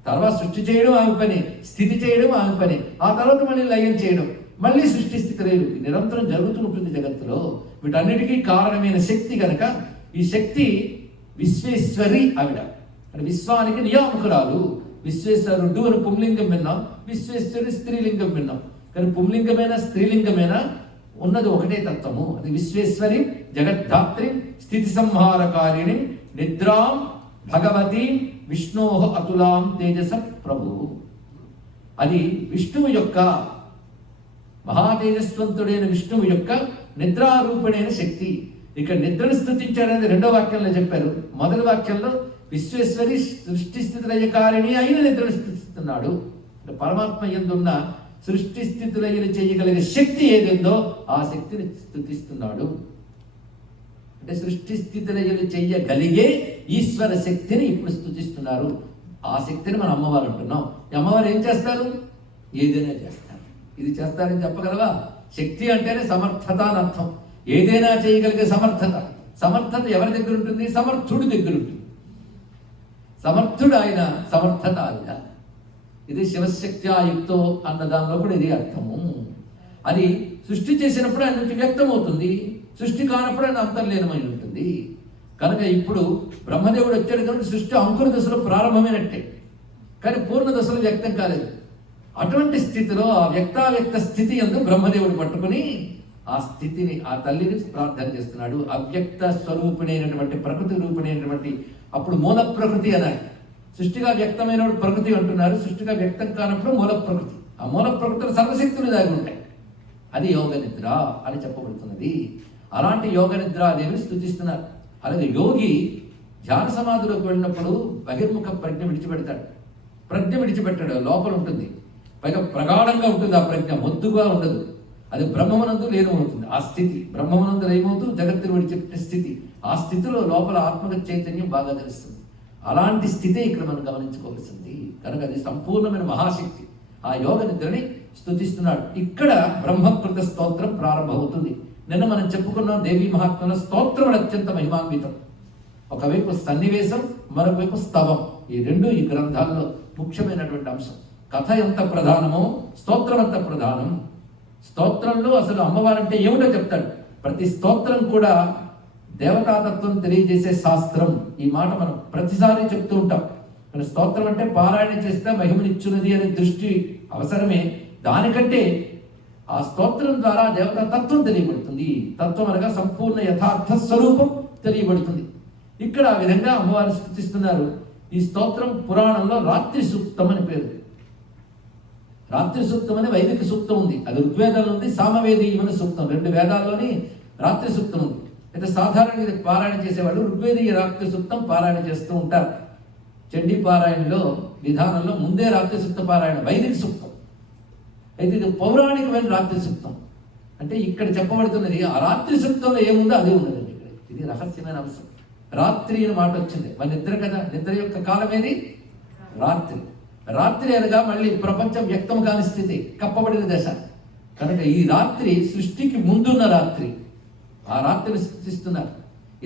తర్వాత సృష్టి చేయడం ఆమె పని, స్థితి చేయడం ఆమె పని, ఆ తర్వాత మళ్ళీ లయం చేయడం, మళ్ళీ సృష్టి స్థితి లేదు, నిరంతరం జరుగుతూ ఉంటుంది జగత్తులో. వీటన్నిటికీ కారణమైన శక్తి కనుక ఈ శక్తి విశ్వేశ్వరి ఆవిడ. అంటే విశ్వానికి నియామకురాలు. విశ్వేశ్వరుడు అని పుంలింగం విన్నాం, విశ్వేశ్వరి స్త్రీలింగం విన్నాం. కానీ పుంలింగమైన స్త్రీలింగమైన ఉన్నది ఒకటే తత్వము. అది విశ్వేశ్వరి జగద్ధాత్రి స్థితి సంహారకారిణి నిద్రాం భగవతి విష్ణో అతులాం తేజస ప్రభు. అది విష్ణువు యొక్క, మహాతేజస్వంతుడైన విష్ణువు యొక్క నిద్రారూపుడైన శక్తి. ఇక్కడ నిద్రను స్తుతించారనేది రెండో వాక్యంలో చెప్పారు. మొదటి వాక్యంలో విశ్వేశ్వరి సృష్టి స్థితి లయకారిణి అయిన నిద్రను స్తుతిస్తున్నాడు. పరమాత్మ యందున్న సృష్టి స్థితి లయలు చేయగలిగే శక్తి ఏదిందో ఆ శక్తిని స్తుతిస్తున్నాడు. అంటే సృష్టి స్థితి లయలు చెయ్యగలిగే ఈశ్వర శక్తిని ఇప్పుడు స్తుతిస్తున్నారు. ఆ శక్తిని మనం అమ్మవారు అంటున్నాం. ఈ అమ్మవారు ఏం చేస్తారు? ఏదైనా చేస్తారు. ఇది చేస్తారని చెప్పగలవా? శక్తి అంటేనే సమర్థత అని అర్థం. ఏదైనా చేయగలిగే సమర్థత. సమర్థత ఎవరి దగ్గర ఉంటుంది? సమర్థుడి దగ్గర ఉంటుంది. సమర్థుడు ఆయన, సమర్థత ఆయన. ఇది శివశక్త్యాయుక్తో అన్న దానిలో కూడా ఇది అర్థము. అది సృష్టి చేసినప్పుడు ఆయన నుంచి వ్యక్తం అవుతుంది, సృష్టి కానప్పుడు ఆయన అంతర్లీనమై ఉంటుంది. కనుక ఇప్పుడు బ్రహ్మదేవుడు వచ్చాడు కనుక సృష్టి అంకుర దశలో ప్రారంభమైనట్టే, కానీ పూర్ణ దశలో వ్యక్తం కాలేదు. అటువంటి స్థితిలో ఆ వ్యక్తావ్యక్త స్థితి యందు బ్రహ్మదేవుడు పట్టుకుని ఆ స్థితిని, ఆ తల్లిని ప్రార్థన చేస్తున్నాడు. అవ్యక్త స్వరూపిణైనటువంటి ప్రకృతి రూపిణైనటువంటి, అప్పుడు మూల ప్రకృతి అన్నారు. సృష్టిగా వ్యక్తమైన ప్రకృతి అంటున్నారు, సృష్టిగా వ్యక్తం కానప్పుడు మూల ప్రకృతి. ఆ మూల ప్రకృతిలో సర్వశక్తులు దాగి ఉంటాయి. అది యోగ నిద్ర అని చెప్పబడుతున్నది. అలాంటి యోగ నిద్రాదేవిని స్తుతిస్తున్నారు. అలాగే యోగి ధ్యాన సమాధిలోకి వెళ్ళినప్పుడు బహిర్ముఖ ప్రజ్ఞ విడిచిపెడతాడు. ప్రజ్ఞ విడిచిపెట్టాడు, లోపల ఉంటుంది, పైగా ప్రగాఢంగా ఉంటుంది. ఆ ప్రజ్ఞ మొద్దుగా ఉండదు. అది బ్రహ్మమునందు లీనమవుతుంది. ఆ స్థితి బ్రహ్మమునందు లీనమవుతూ జగత్తును విడిచిపెట్టే స్థితి. ఆ స్థితిలో లోపల ఆత్మగత చైతన్యం బాగా తెలుస్తుంది. అలాంటి స్థితే ఇక్కడ మనం గమనించుకోవాల్సింది. కనుక అది సంపూర్ణమైన మహాశక్తి. ఆ యోగ నిద్రని స్తుతిస్తున్నాడు. ఇక్కడ బ్రహ్మకృత స్తోత్రం ప్రారంభమవుతుంది. నిన్న మనం చెప్పుకున్నాం దేవీ మహాత్మలో స్తోత్రం అత్యంత మహిమాన్వితం. ఒకవైపు సన్నివేశం, మరొకవైపు స్తవం. ఈ రెండు ఈ గ్రంథాల్లో ముఖ్యమైనటువంటి అంశం. కథ ఎంత ప్రధానమో స్తోత్రం ఎంత ప్రధానం. స్తోత్రంలో అసలు అమ్మవారంటే ఏమిటో చెప్తాడు. ప్రతి స్తోత్రం కూడా దేవతాతత్వం తెలియజేసే శాస్త్రం. ఈ మాట మనం ప్రతిసారి చెప్తూ ఉంటాం. మన స్తోత్రం అంటే పారాయణ చేస్తే మహిమనిచ్చున్నది అనే దృష్టి అవసరమే. దానికంటే ఆ స్తోత్రం ద్వారా దేవతా తత్వం తెలియబడుతుంది. తత్వం అనగా సంపూర్ణ యథార్థ స్వరూపం తెలియబడుతుంది. ఇక్కడ ఆ విధంగా అమ్మవారిని స్తుతిస్తున్నారు. ఈ స్తోత్రం పురాణంలో రాత్రి సూక్తం అని పేరు. రాత్రి సూక్తం అనే వైదిక సూక్తం ఉంది. అది ఋగ్వేదంలో ఉంది, సామవేదీయమైన సూక్తం. 2 వేదాల్లోని రాత్రి సూక్తం ఉంది. అయితే సాధారణంగా ఇది పారాయణ చేసేవాళ్ళు ఋగ్వేదీయ రాత్రి సూక్తం పారాయణ చేస్తూ ఉంటారు. చండీ పారాయణలో విధానంలో ముందే రాత్రి సూక్త పారాయణ వైదిక సూక్తం. అయితే ఇది పౌరాణికమైన రాత్రి సూక్తం. అంటే ఇక్కడ చెప్పబడుతున్నది ఆ రాత్రి సూక్తంలో ఏముందో అదే ఉన్నదండి. ఇక్కడ ఇది రహస్యమైన అంశం. రాత్రి అని మాట వచ్చింది. మన నిద్ర కదా, నిద్ర యొక్క కాలం ఏది? రాత్రి. రాత్రి అనగా మళ్ళీ ప్రపంచం వ్యక్తం కాని స్థితి, కప్పబడిన దశ. కనుక ఈ రాత్రి సృష్టికి ముందున్న రాత్రి. ఆ రాత్రిని సృష్టిస్తున్నారు.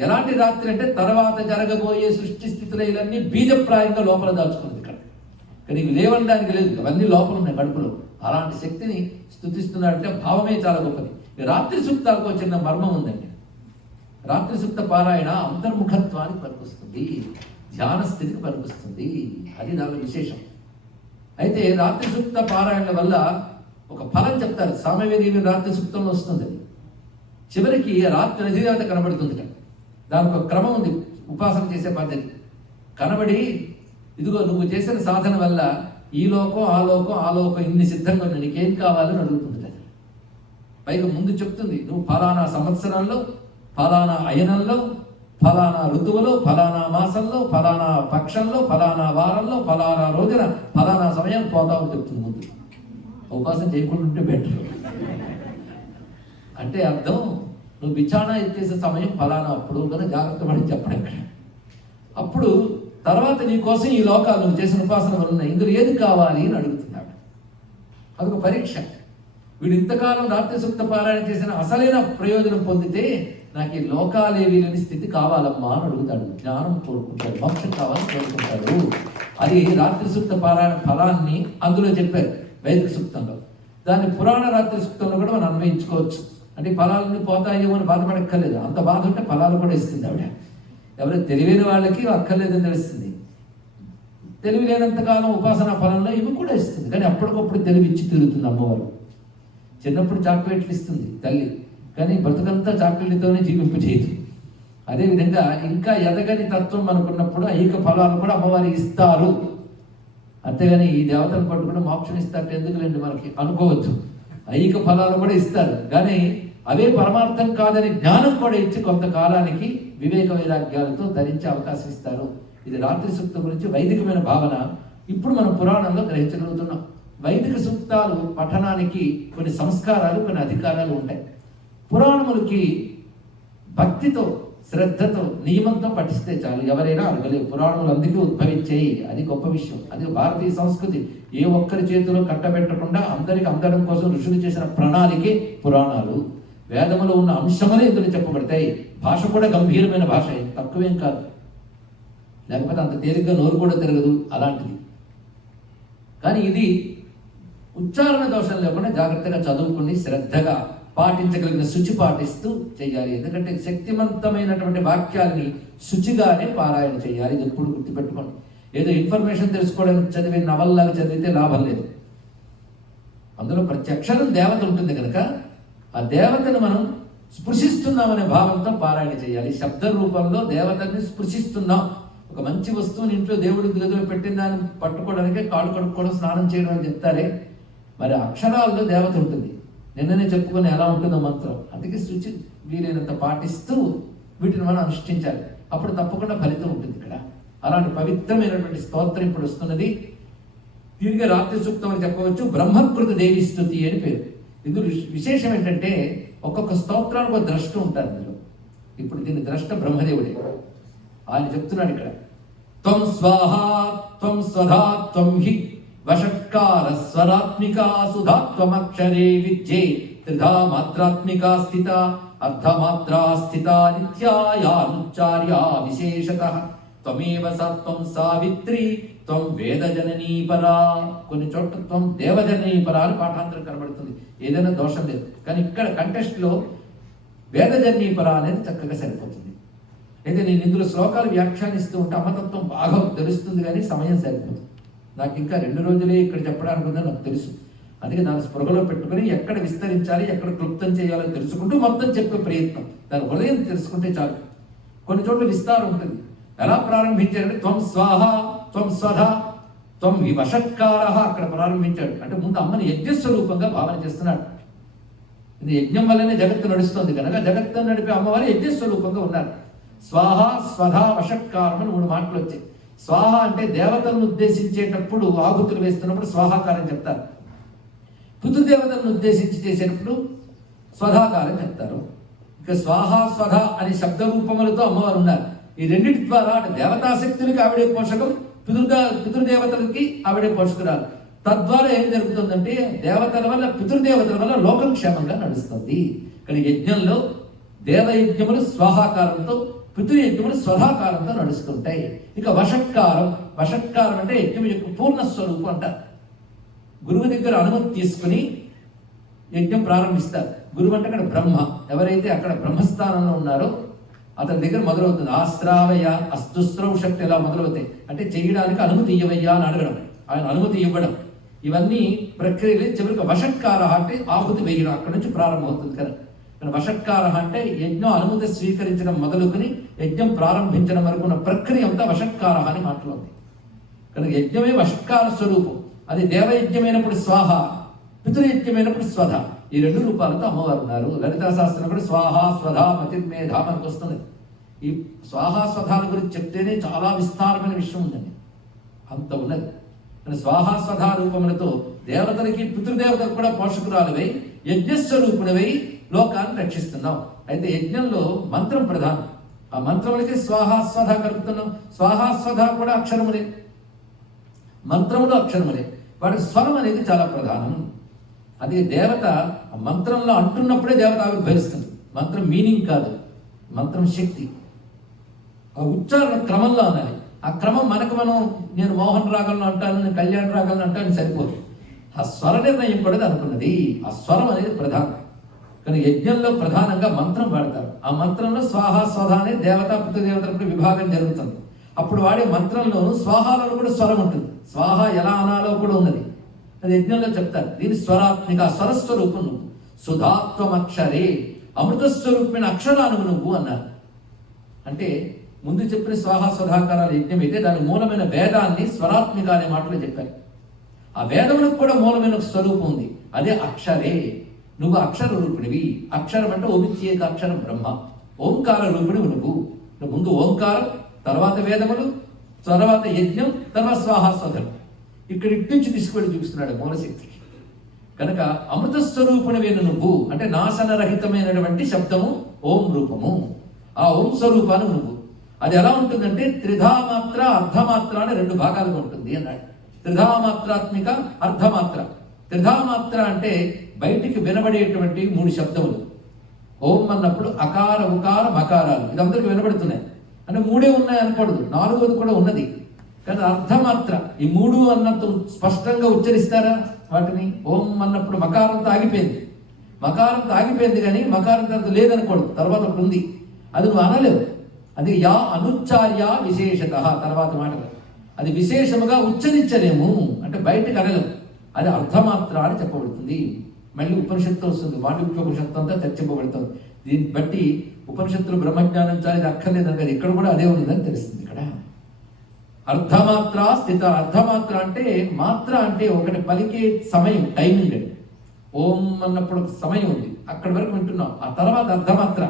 ఎలాంటి రాత్రి అంటే తర్వాత జరగబోయే సృష్టి స్థితులన్నీ బీజప్రాయంగా లోపల దాచుకున్నది. ఇక్కడ ఇవి లేవనడానికి లేదు, అవన్నీ లోపల ఉన్నాయి కడుపులో. అలాంటి శక్తిని స్తుతిస్తున్నాడంటే భావమే చాలా గొప్పది. రాత్రి సూక్తాలకు చిన్న మర్మం ఉందండి. రాత్రి సూక్త పారాయణ అంతర్ముఖత్వానికి పనికొస్తుంది, ధ్యాన స్థితికి పనికొస్తుంది. అది దాని విశేషం. అయితే రాత్రి సూక్త పారాయణ వల్ల ఒక ఫలం చెప్తారు. సామవేదీయ రాత్రి సూక్తంలో వస్తుంది. అది చివరికి రాత్రి అధిదేవత కనబడుతుంది. దానికి ఒక క్రమం ఉంది, ఉపాసన చేసే పద్ధతి. కనబడి ఇదిగో నువ్వు చేసిన సాధన వల్ల ఈ లోకం ఆ లోకం ఆ లోకం ఇన్ని సిద్ధంగా ఉంది, నీకేం కావాలని అడుగుతుంది. పైగా ముందు చెప్తుంది, నువ్వు ఫలానా సంవత్సరంలో, ఫలానా అయనంలో, ఫలానా ఋతువులో, ఫలానా మాసంలో, ఫలానా పక్షంలో, ఫలానా వారంలో, ఫలానా రోజున, ఫలానా సమయం పోతావు చెప్తుంది ముందు. ఉపాసన చేయకుండా ఉంటే బెటర్. అంటే అర్థం, నువ్వు విచారణ ఎత్తేసే సమయం ఫలానా అప్పుడు కానీ జాగ్రత్త పడి చెప్పడం ఇక్కడ. అప్పుడు తర్వాత నీ కోసం ఈ లోకాలు నువ్వు చేసిన ఉపాసన వలన ఇందులో ఏది కావాలి అని అడుగుతున్నాడు. అదొక పరీక్ష. వీడు ఇంతకాలం రాత్రి సూక్త పారాయణ చేసిన అసలైన ప్రయోజనం పొందితే నాకు ఈ లోకాలేవి లేని స్థితి కావాలమ్మా అని అడుగుతాడు. జ్ఞానం కోరుకుంటాడు, మోక్షం కావాలని కోరుకుంటాడు. అది రాత్రి సూక్త పారాయణ ఫలాన్ని అందులో చెప్పారు వైదిక సూక్తంలో. దాన్ని పురాణ రాత్రి సూక్తంలో కూడా మనం అన్వయించుకోవచ్చు. అంటే ఫలాలన్నీ పోతాయేమో అని బాధపడక్కర్లేదు. అంత బాధ ఉంటే ఫలాలు కూడా ఇస్తుంది ఆవిడ. ఎవరైనా తెలివైన వాళ్ళకి అక్కర్లేదని తెలుస్తుంది. తెలివి లేనంతకాలం ఉపాసనా ఫలంలో ఇవి కూడా ఇస్తుంది. కానీ అప్పటికప్పుడు తెలివి ఇచ్చి తిరుగుతుంది అమ్మవారు. చిన్నప్పుడు చాక్లెట్లు ఇస్తుంది తల్లి, కానీ బ్రతుకంతా చాక్లెట్తోనే జీవింపజేయదు. అదేవిధంగా ఇంకా ఎదగని తత్వం మనకున్నప్పుడు ఐక ఫలాలు కూడా అమ్మవారికి ఇస్తారు. అంతేగాని ఈ దేవతను పట్టుకుంటే మోక్షం ఇస్తారంటే ఎందుకులేండి మనకి అనుకోవద్దు. ఐక ఫలాలు కూడా ఇస్తారు, కానీ అవే పరమార్థం కాదని జ్ఞానం కూడా ఇచ్చి కొంతకాలానికి వివేక వైరాగ్యాలతో ధరించే అవకాశం ఇస్తారు. ఇది రాత్రి సూక్తం గురించి వైదికమైన భావన ఇప్పుడు మనం పురాణంలో గ్రహించగలుగుతున్నాం. వైదిక సూక్తాలు పఠనానికి కొన్ని సంస్కారాలు, కొన్ని అధికారాలు ఉంటాయి. పురాణములకి భక్తితో, శ్రద్ధతో, నియమంతో పఠిస్తే చాలు, ఎవరైనా అడగలేవు. పురాణములు అందుకే ఉద్భవించాయి. అది గొప్ప విషయం. అది భారతీయ సంస్కృతి. ఏ ఒక్కరి చేతిలో కట్టబెట్టకుండా అందరికి అందడం కోసం ఋషులు చేసిన ప్రణాళికే పురాణాలు. వేదములో ఉన్న అంశములే ఇందులో చెప్పబడతాయి. భాష కూడా గంభీరమైన భాష, తక్కువేం కాదు. లేకపోతే అంత తేలిగ్గా నోరు కూడా తిరగదు అలాంటిది. కానీ ఇది ఉచ్చారణ దోషం లేకుండా జాగ్రత్తగా చదువుకుని శ్రద్ధగా పాటించగలిగిన శుచి పాటిస్తూ చేయాలి. ఎందుకంటే శక్తివంతమైనటువంటి వాక్యాల్ని శుచిగానే పారాయణ చేయాలి. ఇది ఎప్పుడు గుర్తుపెట్టుకోండి. ఏదో ఇన్ఫర్మేషన్ తెలుసుకోవడానికి చదివే నవల్లాగా చదివితే లాభం లేదు. అందులో ప్రతి అక్షరం దేవత ఉంటుంది కనుక ఆ దేవతను మనం స్పృశిస్తున్నామనే భావంతో పారాయణ చేయాలి. శబ్ద రూపంలో దేవతని స్పృశిస్తున్నాం. ఒక మంచి వస్తువుని ఇంట్లో దేవుడి గదిలో పెట్టిన దాన్ని పట్టుకోవడానికే కాళ్ళు కడుక్కోవడం, స్నానం చేయడం అని చెప్తారే, మరి అక్షరాల్లో దేవత ఉంటుంది. నిన్ననే చెప్పుకొని ఎలా ఉంటుందో మంత్రం. అందుకే శుచి వీలైనంత పాటిస్తూ వీటిని మనం అనుష్ఠించాలి. అప్పుడు తప్పకుండా ఫలితం ఉంటుంది. ఇక్కడ అలాంటి పవిత్రమైనటువంటి స్తోత్రం ఇప్పుడు వస్తున్నది. దీనిగా రాత్రి సూక్తం అని చెప్పవచ్చు. బ్రహ్మకృత దేవి స్తుతి అని పేరు. ఇందులో విశేషం ఏంటంటే ఒక్కొక్క స్తోత్రానికి ఒక ద్రష్ట ఉంటారు ఇందులో. ఇప్పుడు దీని ద్రష్ట బ్రహ్మదేవుడే. ఆయన చెప్తున్నాడు ఇక్కడ, త్వం స్వాహా త్వం స్వధా త్వం హి వషట్కార స్వరాత్మికా సుధా త్వమక్షరే విద్యే త్రిధా మాత్రాత్మికా స్థిత అర్ధమాత్రా స్థిత నిత్యాయానుచ్చార్యా విశేషతః త్వమేవ సత్వం సావిత్రి త్వం వేదజననీ పరా. కొన్ని చోట్ల త్వం దేవజననీ పరా అని పాఠాంతరం కనబడుతుంది. ఏదైనా దోషం లేదు. కానీ ఇక్కడ కంటెస్ట్లో వేదజననీ పరా అనేది చక్కగా సరిపోతుంది. అయితే నేను ఇందులో శ్లోకాలు వ్యాఖ్యానిస్తూ ఉంటే అమ్మతత్వం బాగా తెలుస్తుంది, కానీ సమయం సరిపోతుంది. నాకు ఇంకా 2 రోజులే ఇక్కడ చెప్పడానికి ఉందని నాకు తెలుసు. అందుకే దాన్ని స్పృహలో పెట్టుకుని ఎక్కడ విస్తరించాలి, ఎక్కడ క్లుప్తం చేయాలో తెలుసుకుంటూ మొత్తం చెప్పే ప్రయత్నం. దాని హృదయం తెలుసుకుంటే చాలు. కొన్ని చోట్ల విస్తారం ఉంటుంది. ఎలా ప్రారంభించారంటే త్వం స్వాహ, త్వం స్వధ, త్వం వివషట్కార అక్కడ ప్రారంభించాడు. అంటే ముందు అమ్మని యజ్ఞస్వరూపంగా భావన చేస్తున్నాడు. ఇది యజ్ఞం వల్లనే జగత్తు నడుస్తుంది కనుక జగత్తు నడిపే అమ్మవారు యజ్ఞస్వరూపంగా ఉన్నారు. స్వాహ, స్వధ, వషట్కారం అని 3 మాటలు వచ్చాయి. స్వాహ అంటే దేవతలను ఉద్దేశించేటప్పుడు ఆహుతులు వేస్తున్నప్పుడు స్వాహాకారం చెప్తారు. పితృదేవతలను ఉద్దేశించి చేసేటప్పుడు స్వధాకారం చెప్తారు. ఇక స్వాహ, స్వధ అనే శబ్ద రూపములతో అమ్మవారు ఉన్నారు. ఈ రెండింటి ద్వారా అంటే దేవతాశక్తులకి ఆవిడే పోషకం, పితృదేవతలకి ఆవిడే పోషకురాలు. తద్వారా ఏం జరుగుతుందంటే దేవతల వల్ల, పితృదేవతల వల్ల లోకం క్షేమంగా నడుస్తుంది. కానీ యజ్ఞంలో దేవయజ్ఞములు స్వాహాకారంతో, పితృయజ్ఞములు స్వధాకారంతో నడుస్తుంటాయి. ఇక వషట్కారం అంటే యజ్ఞం యొక్క పూర్ణస్వరూపం అంటారు. గురువు దగ్గర అనుమతి తీసుకుని యజ్ఞం ప్రారంభిస్తారు. గురువు అంటే అక్కడ బ్రహ్మ. ఎవరైతే అక్కడ బ్రహ్మస్థానంలో ఉన్నారో అతని దగ్గర మొదలవుతుంది. ఆశ్రావయ, అస్తుస్రవ శక్తి ఎలా మొదలవుతాయి అంటే చేయడానికి అనుమతి ఇవ్వయ్యా అని అడగడం, ఆయన అనుమతి ఇవ్వడం, ఇవన్నీ ప్రక్రియలు. చివరికి వషట్కార అంటే ఆహుతి వేయడం అక్కడి నుంచి ప్రారంభమవుతుంది కదా. కానీ వషట్కార అంటే యజ్ఞం అనుమతి స్వీకరించడం మొదలుకొని యజ్ఞం ప్రారంభించడం వరకు ఉన్న ప్రక్రియ అంతా వషట్కార అని మాట్లాడుతుంది. కనుక యజ్ఞమే వషట్కార స్వరూపం. అది దేవయజ్ఞమైనప్పుడు స్వాహ, పితృయజ్ఞమైనప్పుడు స్వధ, ఈ 2 రూపాలతో అమ్మవారు ఉన్నారు. లలితా శాస్త్రం కూడా స్వాహ, స్వధ, మతిర్మేధ మనకు వస్తుంది. ఈ స్వాహ, స్వధాల గురించి చెప్తేనే చాలా విస్తారమైన విషయం ఉందండి, అంత ఉన్నది. స్వాహ, స్వధ రూపములతో దేవతలకి, పితృదేవతలకు కూడా పోషకురాలువై యజ్ఞస్వరూపునివై లోకాన్ని రక్షిస్తున్నాం. అయితే యజ్ఞంలో మంత్రం ప్రధానం. ఆ మంత్రములకి స్వాహ, స్వధ కలుపుతున్నాం. స్వాహ, స్వధ కూడా అక్షరములే, మంత్రములు అక్షరములే. వాటి స్వరం అనేది చాలా ప్రధానం. అది దేవత మంత్రంలో అంటున్నప్పుడే దేవత ఆవిర్భవిస్తుంది. మంత్రం మీనింగ్ కాదు, మంత్రం శక్తి. ఆ ఉచ్చారణ క్రమంలో అనాలి. ఆ క్రమం మనం నేను మోహన్ రాగలను అంటాను, నేను కళ్యాణ రాగలను అంటాను సరిపోదు. ఆ స్వర నిర్ణయం కూడా అనుకున్నది. ఆ స్వరం అనేది ప్రధానం. కానీ యజ్ఞంలో ప్రధానంగా మంత్రం వాడతారు. ఆ మంత్రంలో స్వాహ, స్వధ అనే దేవతా పితృదేవతలకు విభాగం జరుగుతుంది. అప్పుడు వాడే మంత్రంలోనూ స్వాహాలను కూడా స్వరం ఉంటుంది. స్వాహ ఎలా అనాలో కూడా ఉన్నది. అది యజ్ఞంలో చెప్తారు. దీని స్వరాత్మిక, స్వరస్వరూపం నువ్వు. సుధాత్వమక్షరే, అమృతస్వరూపమైన అక్షరాను నువ్వు అన్నారు. అంటే ముందు చెప్పిన స్వాహ, స్వధాకారాల యజ్ఞం అయితే దాని మూలమైన వేదాన్ని స్వరాత్మిక అనే మాటలు చెప్పారు. ఆ వేదములకు కూడా మూలమైన స్వరూపం ఉంది, అదే అక్షరే. నువ్వు అక్షర రూపిణివి. అక్షరం అంటే ఓమిత్యేక అక్షరం బ్రహ్మ, ఓంకార రూపిణి నువ్వు. ముందు ఓంకారం, తర్వాత వేదములు, తర్వాత యజ్ఞం, తర్వాత స్వాహాస్వధం. ఇక్కడ ఇటు నుంచి తీసుకువెళ్ళి చూపిస్తున్నాడు మూలశక్తికి. కనుక అమృత స్వరూపునివేను నువ్వు అంటే నాశనరహితమైనటువంటి శబ్దము ఓం రూపము. ఆ ఓం స్వరూపాన్ని నువ్వు. అది ఎలా ఉంటుందంటే త్రిధామాత్ర, అర్ధమాత్ర అని 2 భాగాలుగా ఉంటుంది అన్నాడు. త్రిధామాత్రాత్మిక, అర్ధమాత్ర. త్రిధామాత్ర అంటే బయటికి వినబడేటువంటి 3 శబ్దములు. ఓం అన్నప్పుడు అకార, ఉకార, మకారాలు ఇదందరికి వినబడుతున్నాయి. అంటే 3 ఉన్నాయి అనకూడదు, 4వది కూడా ఉన్నది. కానీ అర్ధమాత్ర ఈ 3 అన్నంత స్పష్టంగా ఉచ్చరిస్తారా వాటిని? ఓం అన్నప్పుడు మకారంతో ఆగిపోయింది, మకారంతో ఆగిపోయింది కానీ మకారం తర్వాత లేదనకూడదు, తర్వాత ఒకటి ఉంది, అది నువ్వు అనలేవు. అది యా అనుచ్చార్య విశేషత తర్వాత మాటలు. అది విశేషముగా ఉచ్చరించలేము అంటే బయటకు అనలేము. అది అర్ధమాత్ర అని చెప్పబడుతుంది. మళ్ళీ ఉపనిషత్తు వస్తుంది, మాండవ్యోపనిషత్తు అంతా చర్చింపబడుతుంది. దీన్ని బట్టి ఉపనిషత్తులు బ్రహ్మజ్ఞానం చాలా అక్కర్లేదని కదా, ఇక్కడ కూడా అదే ఉందని తెలుస్తుంది. ఇక్కడ అర్ధమాత్ర స్థిత. అర్ధమాత్ర అంటే మాత్ర అంటే ఒకటి పలికే సమయం, టైమింగ్ అండి. ఓం అన్నప్పుడు ఒక సమయం ఉంది, అక్కడి వరకు వింటున్నాం. ఆ తర్వాత అర్ధమాత్ర,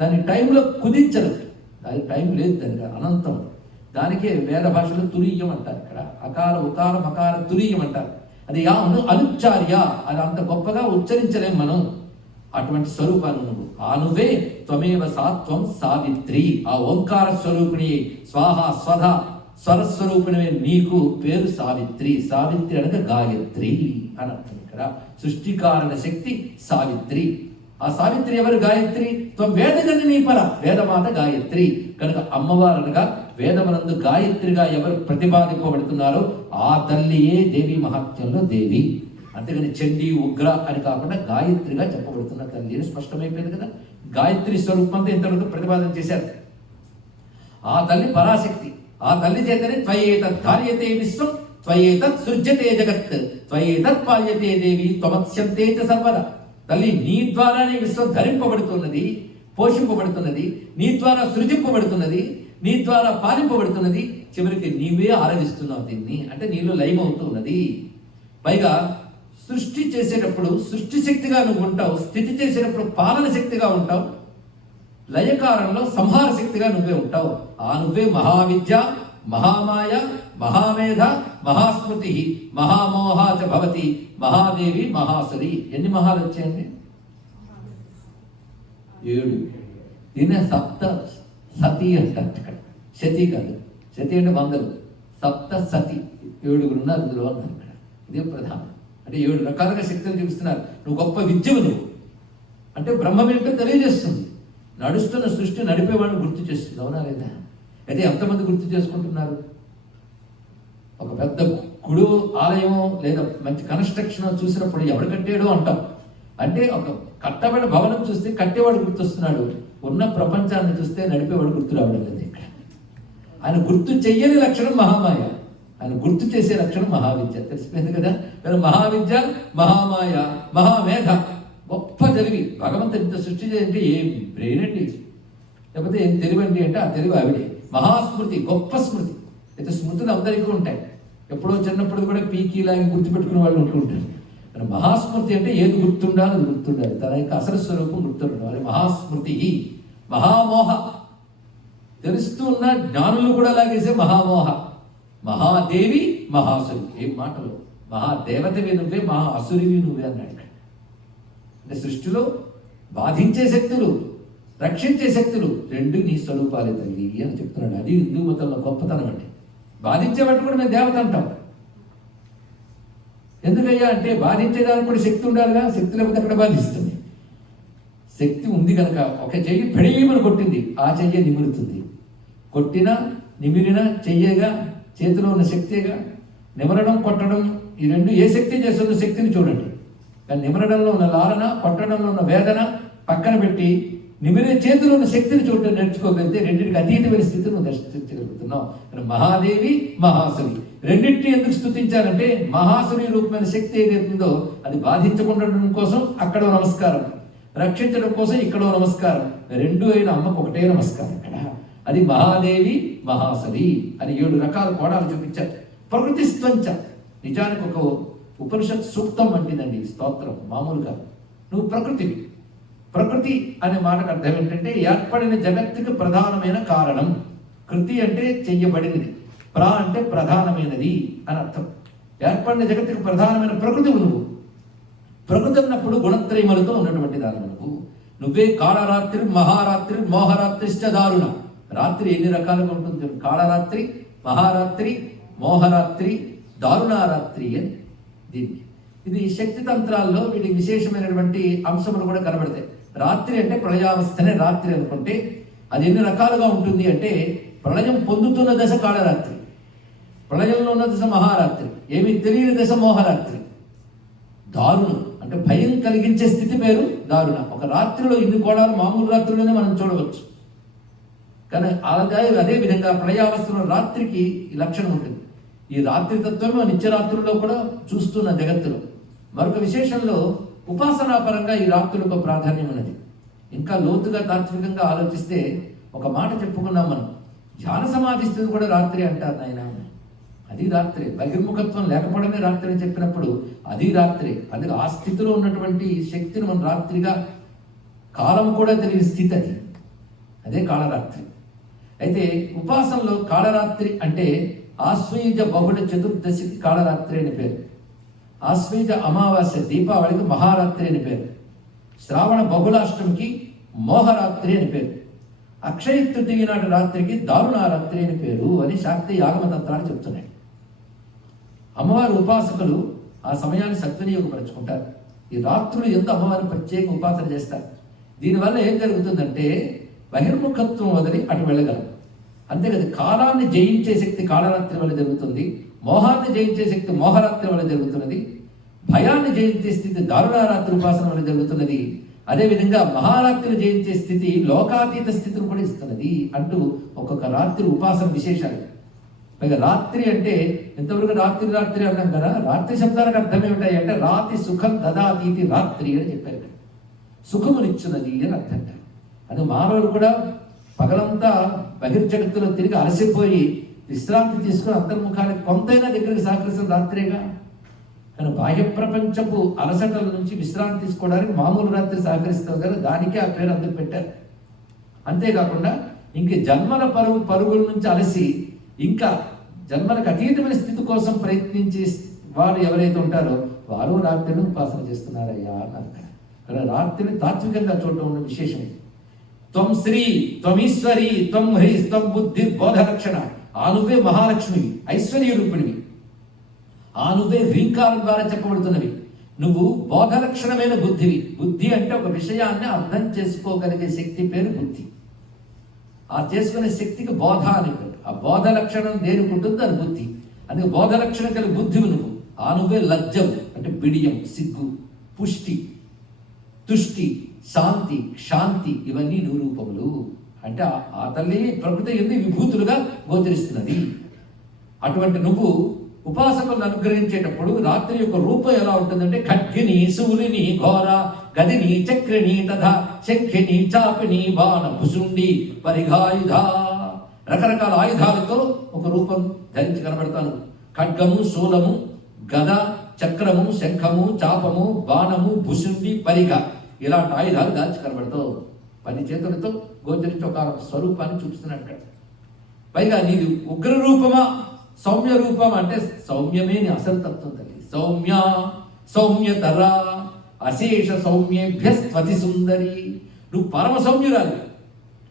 దాని టైంలో కుదించదు, దాని టైం లేదు, దానికి అనంతం. దానికే వేద భాషలో తురీయం అంటారు. ఇక్కడ అకార, ఉకార, మకార తురీయం అంటారు. అది యా అనుచ్చార్య, అది అంత గొప్పగా ఉచ్చరించలేం మనం. అటువంటి స్వరూపాన్ని నువ్వు. ఆ నువ్వే త్వమేవ సాత్వం సావిత్రి. ఆ ఓంకార స్వరూపిణి, స్వాహ, స్వధ స్వరస్వరూపిణి నీకు పేరు సావిత్రి. సావిత్రి అనగా గాయత్రి అని అర్థం. ఇక్కడ సృష్టికారణ శక్తి సావిత్రి. ఆ సావిత్రి ఎవరు? గాయత్రి. వేదజననీ పర, వేదమాత గాయత్రి. కనుక అమ్మవారు అనగా వేదమునందు గాయత్రిగా ఎవరు ప్రతిపాదింపబడుతున్నారో ఆ తల్లియే దేవి మహాత్మ్యంలో దేవి. అంతేగాని చండీ, ఉగ్ర అని కాకుండా గాయత్రిగా చెప్పబడుతున్న తల్లి అని స్పష్టమైపోయింది కదా. గాయత్రి స్వరూపం అంతా ఇంతవరకు ప్రతిపాదన చేశారు. ఆ తల్లి పరాశక్తి. ఆ తల్లి చేతనే త్వయేతత్ ధార్యతే విశ్వం, త్వయేతత్ సృజ్యతే జగత్, త్వయేతత్ పాల్యతే దేవి త్వమత్స్యంతే చ సర్వదా. తల్లి, నీ ద్వారానే విశ్వం ధరింపబడుతున్నది, పోషింపబడుతున్నది, నీ ద్వారా సృజింపబడుతున్నది, నీ ద్వారా పాలింపబడుతున్నది, చివరికి నీవే ఆరాధిస్తున్నావు దీన్ని. అంటే నీలో లయమవుతున్నది. పైగా సృష్టి చేసేటప్పుడు సృష్టి శక్తిగా నువ్వు ఉంటావు, స్థితి చేసేటప్పుడు పాలన శక్తిగా ఉంటావు, లయకారంలో సంహార శక్తిగా నువ్వే ఉంటావు. ఆ నువ్వే మహావిద్య, మహామాయ, మహామేధ, మహాస్మృతి, మహామోహాచ భవతి, మహాదేవి, మహాసురి. ఎన్ని మహాలు వచ్చాయండి? 7. దీన్నే సప్త సతి అంటారు. ఇక్కడ శతి కాదు, శతి అంటే 100, సప్త సతి 7 ఉన్నారు ఇందులో అన్నారు. ఇక్కడ ఇదే ప్రధానం. అంటే 7 రకాలుగా శక్తులు చూపిస్తున్నారు. నువ్వు గొప్ప విద్యవు, నువ్వు అంటే బ్రహ్మం ఏంటో తెలియజేస్తుంది. నడుస్తున్న సృష్టి నడిపేవాడిని గుర్తు చేస్తుంది. అవునా లేదా? అయితే ఎంతమంది గుర్తు చేసుకుంటున్నారు? ఒక పెద్ద గుడి ఆలయమో లేదా మంచి కన్స్ట్రక్షన్ చూసినప్పుడు ఎవడు కట్టాడో అంటాం. అంటే ఒక కట్టబడిన భవనం చూస్తే కట్టేవాడు గుర్తొస్తున్నాడు, ఉన్న ప్రపంచాన్ని చూస్తే నడిపేవాడు గుర్తు రావడం లేదు. ఇక్కడ ఆయన గుర్తు చెయ్యని లక్షణం మహామాయ, ఆయన గుర్తు చేసే లక్షణం మహావిద్య. తెలిసిపోయింది కదా? మహావిద్య, మహామాయ, మహామేధ, గొప్ప తెలివి. భగవంతుడు ఇంత సృష్టి చేయండి ఏం బ్రెయిన్ అండి, లేకపోతే ఏం తెలివి అండి అంటే ఆ తెలివి ఆవిడే. మహాస్మృతి, గొప్ప స్మృతి. అయితే స్మృతులు అందరికీ ఉంటాయి. ఎప్పుడో చిన్నప్పుడు కూడా పీకీలాగి గుర్తుపెట్టుకునే వాళ్ళు ఉంటుంటారు. మహాస్మృతి అంటే ఏది గుర్తుండాలి, అది గుర్తుండాలి. తన యొక్క అసలు స్వరూపం గుర్తుండాలి. మహాస్మృతి. మహామోహ, తెలుస్తూ ఉన్న జ్ఞానులు కూడా లాగేసే మహామోహ. మహాదేవి, మహాసురి. ఏం మాటలు! మహాదేవతవి నువ్వే, మహా అసురివి నువ్వే అన్నాడు. అంటే సృష్టిలో బాధించే శక్తులు, రక్షించే శక్తులు రెండు నీ స్వరూపాలే తల్లి అని చెప్తున్నాడు. అది హిందూ మతంలో గొప్పతనం. అంటే బాధించేవాటి కూడా మేము దేవత అంటాం. ఎందుకయ్యా అంటే బాధించేదానికి కూడా శక్తి ఉండాలిగా. శక్తి లేకపోతే అక్కడ బాధిస్తుంది. శక్తి ఉంది కనుక ఒక చెయ్యి పెడేయమని కొట్టింది, ఆ చెయ్యి నిమురుతుంది. కొట్టినా నిమిరినా చెయ్యేగా, చేతిలో ఉన్న శక్తిగా. నిమరడం, కొట్టడం, ఈ రెండు ఏ శక్తి చేస్తుందో శక్తిని చూడండి. కానీ నిమరడంలో ఉన్న లాలన, కొట్టడంలో ఉన్న వేదన పక్కన పెట్టి నిమిరే చేతిలో ఉన్న శక్తిని చూడటం నేర్చుకోగలిగితే రెండింటికి అతీతమైన స్థితిని నువ్వు దర్శించగలుగుతున్నావు. మహాదేవి, మహాసురి రెండింటిని ఎందుకు స్తుతించాలంటే మహాసురి రూపమైన శక్తి ఏదైతుందో అది బాధించకుండా కోసం అక్కడో నమస్కారం, రక్షించడం కోసం ఇక్కడో నమస్కారం. రెండు అయిన అమ్మకు ఒకటే నమస్కారం. ఇక్కడ అది మహాదేవి, మహాసురి అని 7 రకాల కోణాలు చూపించారు. ప్రకృతి స్వంచ, నిజానికి ఒక ఉపనిషత్ సూక్తం వంటిదండి స్తోత్రం. మామూలుగా నువ్వు ప్రకృతివి. ప్రకృతి అనే మాటకు అర్థం ఏంటంటే ఏర్పడిన జగత్తుకు ప్రధానమైన కారణం. కృతి అంటే చెయ్యబడినది, ప్రా అంటే ప్రధానమైనది అని అర్థం. ఏర్పడిన జగత్తుకు ప్రధానమైన ప్రకృతి నువ్వు. ప్రకృతి అన్నప్పుడు గుణత్రయములతో ఉన్నటువంటి దాని నువ్వే. కాళరాత్రి, మహారాత్రి, మోహరాత్రిశ్చ దారుణ. రాత్రి ఎన్ని రకాలుగా ఉంటుంది? కాళరాత్రి, మహారాత్రి, మోహరాత్రి, దారుణారాత్రి అని దీనికి. ఇది శక్తి తంత్రాల్లో వీటికి విశేషమైనటువంటి అంశములు కూడా కనబడతాయి. రాత్రి అంటే ప్రళయావస్థనే రాత్రి అనుకుంటే అది ఎన్ని రకాలుగా ఉంటుంది అంటే ప్రళయం పొందుతున్న దశ కాళరాత్రి, ప్రళయంలో ఉన్న దశ మహారాత్రి, ఏమీ తెలియని దశ మోహరాత్రి, దారుణం అంటే భయం కలిగించే స్థితి పేరు దారుణ. ఒక రాత్రిలో ఇన్ని కోణాలు మామూలు రాత్రిలోనే మనం చూడవచ్చు. కానీ అదే విధంగా ప్రళయావస్థలో రాత్రికి ఈ లక్షణం ఉంటుంది. ఈ రాత్రి తత్వం నిత్యరాత్రుల్లో కూడా చూస్తున్న జగత్తులో. మరొక విశేషంలో ఉపాసనాపరంగా ఈ రాత్రులకు ప్రాధాన్యం ఉన్నది. ఇంకా లోతుగా తాత్వికంగా ఆలోచిస్తే ఒక మాట చెప్పుకున్నాం మనం, ధ్యాన సమాధి స్థితి కూడా రాత్రి అంటారు నాయన. అది రాత్రి. బహిర్ముఖత్వం లేకపోవడమే రాత్రి అని చెప్పినప్పుడు అది రాత్రి. అందుకే ఆ స్థితిలో ఉన్నటువంటి శక్తిని మనం రాత్రిగా, కాలం కూడా తెలియని స్థితి అది, అదే కాళరాత్రి. అయితే ఉపాసనలో కాళరాత్రి అంటే ఆశ్వయుజ బహుళ చతుర్దశికి కాళరాత్రి అని పేరు. ఆశ్వయుజ అమావాస్య దీపావళికి మహారాత్రి అని పేరు. శ్రావణ బహుళాష్టమికి మోహరాత్రి అని పేరు. అక్షయ తృతీయ నాటి రాత్రికి దారుణారాత్రి అని పేరు అని శాక్తీయ ఆగమతంత్రాలు చెప్తున్నాయి. అమ్మవారి ఉపాసకులు ఆ సమయాన్ని సద్వినియోగపరుచుకుంటారు. ఈ రాత్రులు ఎంత అమ్మవారిని ప్రత్యేక ఉపాసన చేస్తారు. దీనివల్ల ఏం జరుగుతుందంటే బహిర్ముఖత్వం వదిలి అటు వెళ్ళగలం. అంతేకాదు కాలాన్ని జయించే శక్తి కాళరాత్రి వల్ల జరుగుతుంది, మోహాన్ని జయించే శక్తి మోహరాత్రి వల్ల జరుగుతున్నది, భయాన్ని జయించే స్థితి దారుణారాత్రి ఉపాసన వల్ల జరుగుతున్నది. అదేవిధంగా మహారాత్రిని జయించే స్థితి లోకాతీత స్థితిని కూడా ఇస్తున్నది అంటూ ఒక్కొక్క రాత్రి ఉపాసన విశేషాలు. పైగా రాత్రి అంటే ఎంతవరకు రాత్రి రాత్రి అన్నాం కదా, రాత్రి శబ్దానికి అర్థం ఏమిటాయి అంటే రాతి సుఖం దదాతీతి రాత్రి అని చెప్పారు. సుఖమునిచ్చున్నది అని అర్థం. అది మానవులు కూడా పగలంతా బహిర్జగత్తులో తిరిగి అలసిపోయి విశ్రాంతి తీసుకుని అంతర్ముఖానికి కొంతైనా దగ్గరికి సహకరిస్తున్న రాత్రేగా. కానీ బాహ్య ప్రపంచపు అలసటల నుంచి విశ్రాంతి తీసుకోవడానికి మామూలు రాత్రి సహకరిస్తాం కదా, దానికే ఆ పేరు అందరు పెట్టారు. అంతేకాకుండా ఇంక జన్మల పరుగుల నుంచి అలసి ఇంకా జన్మలకు అతీతమైన స్థితి కోసం ప్రయత్నించే వారు ఎవరైతే ఉంటారో వారు రాత్రిని ఉపాసన చేస్తున్నారయ్యా అన్నారు. కానీ రాత్రిని తాత్వికంగా చూడటం ఉన్న విశేషం. త్వం శ్రీ త్వమీశ్వరి త్వం హ్రీ త్వం బుద్ధి బోధ లక్షణ. ఆ నువ్వే మహాలక్ష్మివి, ఐశ్వర్య రూపిణివి. ఆ నువ్వే హ్రీంకారం ద్వారా చెప్పబడుతున్నవి. నువ్వు బోధ లక్షణమైన బుద్ధివి. బుద్ధి అంటే ఒక విషయాన్ని అర్థం చేసుకోగలిగే శక్తి పేరు బుద్ధి. ఆ చేసుకునే శక్తికి బోధ అని పేరు. ఆ బోధ లక్షణం దేనికి ఉంటుందో అది బుద్ధి. అందుకే బోధ లక్షణం కలిగి బుద్ధివి నువ్వు. ఆ నువ్వే లజ్జము అంటే బిడియం, సిగ్గు, పుష్టి, తుష్టి, శాంతి, శాంతి ఇవన్నీ నువ్వు రూపములు. అంటే ఆ తల్లి ప్రకృతి ఎన్ని విభూతులుగా గోచరిస్తున్నది. అటువంటి నువ్వు ఉపాసకులను అనుగ్రహించేటప్పుడు రాత్రి యొక్క రూపం ఎలా ఉంటుందంటే ఖడ్గిని, శూలిని, ఘోర, గదిని, చక్రిని, తథా శంఖిని, చాపిని, బాణ, భుసుండి, పరిఘాయుధ. రకరకాల ఆయుధాలతో ఒక రూపం ధరించి కనబడతాను. ఖడ్గము, శూలము, గద, చక్రము, శంఖము, చాపము, బాణము, భుసుండి, పరిఘ ఇలాంటి ఆయుధాలు దాల్చి కనబడతావు. 10 చేతులతో గోచరించి ఒక స్వరూపాన్ని చూపిస్తున్నాడు అక్కడ. పైగా నీది ఉగ్ర రూపమా సౌమ్య రూపం అంటే సౌమ్యమే నీ అసలు తత్వం తల్లి. సౌమ్య సౌమ్యతర అశేష సౌమ్యేభ్యస్త్వతి సుందరి. నువ్వు పరమ సౌమ్యురాలు.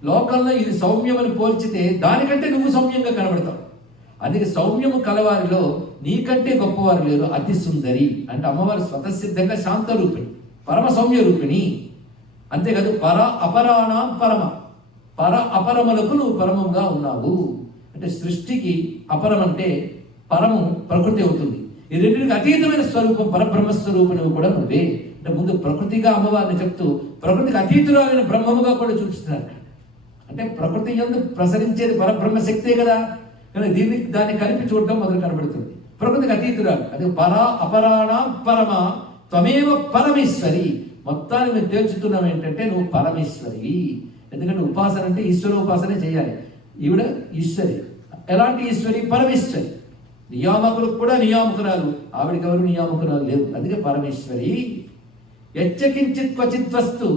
లోకంలో ఇది సౌమ్యమని పోల్చితే దానికంటే నువ్వు సౌమ్యంగా కనబడతావు. అందుకే సౌమ్యము కలవారిలో నీకంటే గొప్పవారు లేరు. అతి సుందరి అంటే అమ్మవారి స్వతసిద్ధంగా శాంత రూపిణి, పరమ సౌమ్య రూపిణి. అంతేకాదు పర అపరాణం పరమ. పర అపరములకు నువ్వు పరమంగా ఉన్నావు. అంటే సృష్టికి అపరం అంటే పరము ప్రకృతి అవుతుంది. ఈ రెండింటికి అతీతమైన స్వరూపం పరబ్రహ్మస్వరూపం కూడా నువ్వే. అంటే ముందు ప్రకృతిగా అమ్మవారిని చెప్తూ ప్రకృతికి అతీతురాలైన బ్రహ్మముగా కూడా చూపిస్తున్నారు. అంటే ప్రకృతి యందు ప్రసరించేది పరబ్రహ్మ శక్తే కదా. కానీ దాన్ని కలిపి చూడటం మొదలు కనబడుతుంది. ప్రకృతికి అతీతురాలు అది పర అపరాణ పరమ త్వమేవ పరమేశ్వరి. మొత్తాన్ని మేము తేల్చుతున్నాం ఏంటంటే నువ్వు పరమేశ్వరి. ఎందుకంటే ఉపాసన అంటే ఈశ్వర ఉపాసనే చేయాలి. ఈవిడ ఈశ్వరి. ఎలాంటి ఈశ్వరి? పరమేశ్వరి. నియామకులకు కూడా నియామకురాలు. ఆవిడికి ఎవరు నియామకురాలు లేవు. అందుకే పరమేశ్వరి. యచ్చకించిత్ క్వచిత్ వస్తు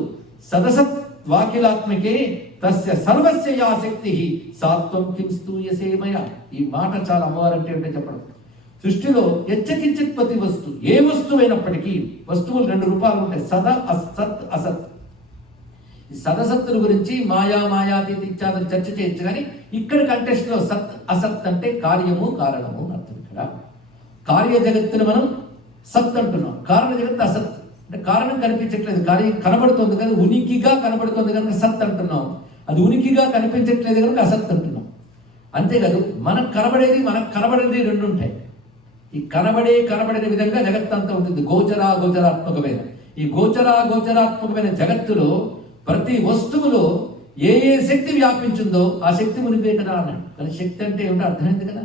సదసత్ వాకిలాత్మకే తస్య సర్వస్య యా శక్తి సాత్వం కిం స్తూయసే మయా. ఈ మాట చాలా అమ్మవారంటే ఏంటో చెప్పడం. సృష్టిలో యచ్చకించిత్ ప్రతి వస్తు, ఏ వస్తువు అయినప్పటికీ, వస్తువులు 2 రూపాలు ఉంటాయి, సద అసత్ అసత్. ఈ సదసత్తుల గురించి మాయా మాయాతీతి ఇత్యాదులు చర్చ చేయొచ్చు. కానీ ఇక్కడ కంటెక్స్ట్ లో సత్ అసత్ అంటే కార్యము కారణము అని అర్థం. ఇక్కడ కార్య జగత్తును మనం సత్ అంటున్నాం, కారణ జగత్తు అసత్. అంటే కారణం కనిపించట్లేదు, కార్యం కనబడుతుంది కనుక ఉనికిగా కనబడుతుంది కనుక సత్ అంటున్నాం. అది ఉనికిగా కనిపించట్లేదు కనుక అసత్ అంటున్నాం. అంతేకాదు మనకు కనబడేది 2 ఉంటాయి. ఈ కనబడిన విధంగా జగత్తంతా ఉంటుంది. గోచరాత్మకమైన ఈ గోచరాత్మకమైన జగత్తులో ప్రతి వస్తువులో ఏ శక్తి వ్యాపించిందో ఆ శక్తి ఉనిపే కదా అన్నాడు. కానీ శక్తి అంటే ఏమిటో అర్థమైంది కదా.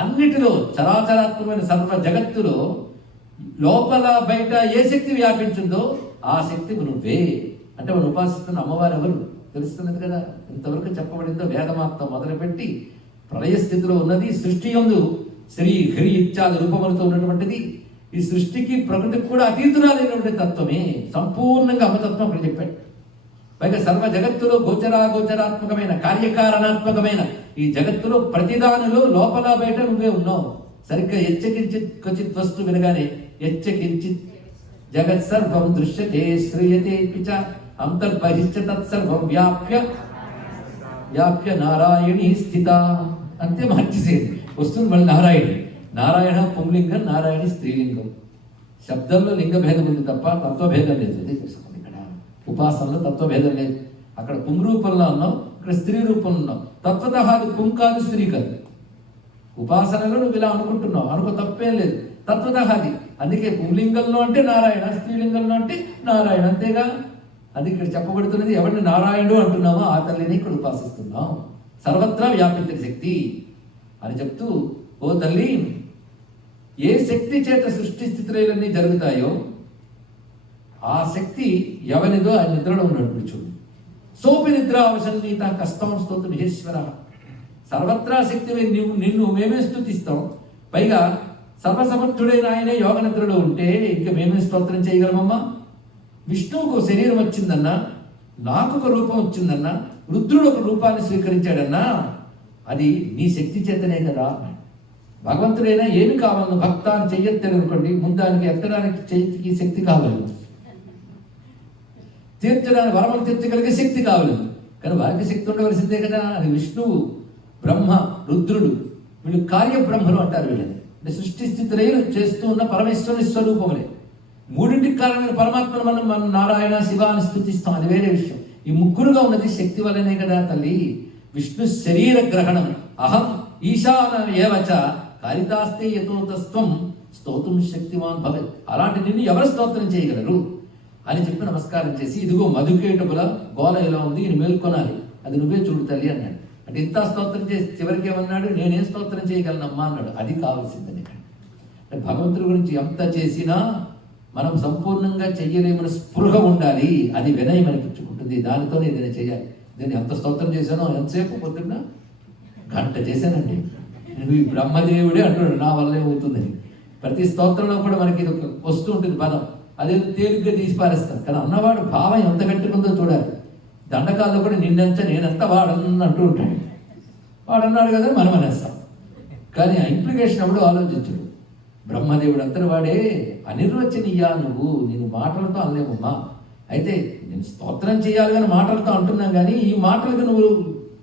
అన్నిటిలో చరాచరాత్మకమైన సర్వ జగత్తులో లోపల బయట ఏ శక్తి వ్యాపించిందో ఆ శక్తి నువ్వే. అంటే మనం ఉపాసిస్తున్న అమ్మవారు ఎవరు తెలుస్తున్నది కదా. ఇంతవరకు చెప్పబడిందో వేదమాత్మ మొదలుపెట్టి ప్రళయ స్థితిలో ఉన్నది. సృష్టి యందు శ్రీ హ్రీ ఇత్యాది రూపములతో ఉన్నటువంటిది. ఈ సృష్టికి ప్రకృతికి కూడా అతీతురాలైనటువంటి తత్వమే. సంపూర్ణంగా అమతత్వం అక్కడ చెప్పాడు. పైగా సర్వ జగత్తులో గోచరాత్మకమైన కార్యకారణాత్మకమైన ఈ జగత్తులో ప్రతిదానిలో లోపల బయట నువ్వే ఉన్నావు. సరిగ్గా యచ్చకించిత్ క్వచిత్ వస్తు వినగానే యచ్చకించిత్ జగత్ సర్వం దృశ్యతే శ్రీయతే పిచ అంతర్బహిశ్చ తత్సర్వం వ్యాప్య నారాయణీ స్థిత. అంతే మార్చేసేది వస్తుంది మళ్ళీ నారాయణి. నారాయణ పుంలింగం, నారాయణి స్త్రీలింగం. శబ్దంలో లింగ భేదం ఉంది తప్ప తత్వభేదం లేదు. అదే తెలుసుకోండి. ఇక్కడ ఉపాసనలో తత్వభేదం లేదు. అక్కడ పుం రూపంలో ఉన్నాం, ఇక్కడ స్త్రీ రూపంలో ఉన్నాం. తత్వత అది పుం కాదు, స్త్రీ కాదు. ఉపాసనలో నువ్వు ఇలా అనుకుంటున్నావు, అనుకో, తప్పేం లేదు. తత్వత అది. అందుకే పుంలింగంలో అంటే నారాయణ, స్త్రీలింగంలో అంటే నారాయణ. అంతేగా అది ఇక్కడ చెప్పబడుతున్నది, ఎవరిని నారాయణుడు అంటున్నామో ఆ తల్లిని ఇక్కడ ఉపాసిస్తున్నాం. సర్వత్రా వ్యాపించిన శక్తి అని చెప్తూ, ఓ తల్లి, ఏ శక్తి చేత సృష్టి స్థితిలన్నీ జరుగుతాయో ఆ శక్తి ఎవరిదో ఆయన నిద్రలో ఉన్నాడు చూడు. సోపి నిద్ర అవసన్నీత కష్టం స్తోత్రం మహేశ్వర. సర్వత్రా శక్తి నిన్ను మేమే స్తుతిస్తాం. పైగా సర్వసమర్థుడైన ఆయనే యోగ నిద్రలో ఉంటే ఇంకా మేమే స్తోత్రం చేయగలమమ్మా? విష్ణువుకు శరీరం వచ్చిందన్నా, నాకు ఒక రూపం వచ్చిందన్నా, రుద్రుడు ఒక రూపాన్ని స్వీకరించాడన్నా, అది నీ శక్తి చేతనే కదా. భగవంతుడైనా ఏమి కావాలను భక్తాన్ని చెయ్యొద్దు అనుకోండి, ముందానికి ఎత్తడానికి చేతికి శక్తి కావాలి, తీర్చడానికి వరమలు తీర్చగలిగే శక్తి కావాలి. కానీ వారికి శక్తి ఉండవలసిందే కదా. అది విష్ణువు, బ్రహ్మ, రుద్రుడు, వీళ్ళు కార్యబ్రహ్మలు అంటారు. వీళ్ళని అంటే సృష్టి స్థితిలైన చేస్తూ ఉన్న పరమేశ్వరుని స్వరూపములే. మూడింటికి కారణమైన పరమాత్మను మనం నారాయణ శివ అని స్తుతిస్తాం, అది వేరే విషయం. ఈ ముగ్గురుగా ఉన్నది శక్తి వల్లనే కదా తల్లి. విష్ణు శరీర గ్రహణం అహం ఈశాన ఏవచ కారితాస్తే యథోతస్త్వం స్తోత్రం శక్తిమాన్ భవత్. అలాంటి నిన్ను ఎవరు స్తోత్రం చేయగలరు అని చెప్పి నమస్కారం చేసి, ఇదిగో మధుకేటుకుల గోల ఎలా ఉంది, ఇది మేల్కొనాలి, అది నువ్వే చూడు తల్లి అన్నాడు. అంటే ఇంత స్తోత్రం చేసి చివరికి ఏమన్నాడు, నేనేం స్తోత్రం చేయగలనమ్మా అన్నాడు. అది కావాల్సిందని. అంటే భగవంతుడి గురించి ఎంత చేసినా మనం సంపూర్ణంగా చెయ్యలేమని స్పృహ ఉండాలి. అది వినయం అనిపించుకుంటుంది. దానితోనే ఏదైనా చేయాలి. నేను ఎంత స్తోత్రం చేశానో, ఎంతసేపు పొద్దున్న గంట చేశానండి. నువ్వు ఈ బ్రహ్మదేవుడే అంటున్నాడు నా వల్ల ఏమవుతుందని. ప్రతి స్తోత్రంలో కూడా మనకి ఇది ఒక వస్తూ ఉంటుంది పదం, అదే తేలిగ్గా తీసి పారేస్తాం. కానీ అన్నవాడు భావం ఎంత గట్టుకుందో చూడాలి. దండకాల్లో కూడా నిన్నెంత నేనెంత వాడని అంటూ ఉంటాడు. వాడన్నాడు కదా మనం అనేస్తాం. కానీ ఆ ఇంప్లికేషన్ అప్పుడు ఆలోచించడు. బ్రహ్మదేవుడు అంతటి వాడే, అనిర్వచనీయా నువ్వు, నేను మాటలతో అనలేమమ్మా. అయితే నేను స్తోత్రం చేయాలి కానీ మాటలతో అంటున్నాం, కానీ ఈ మాటలకు నువ్వు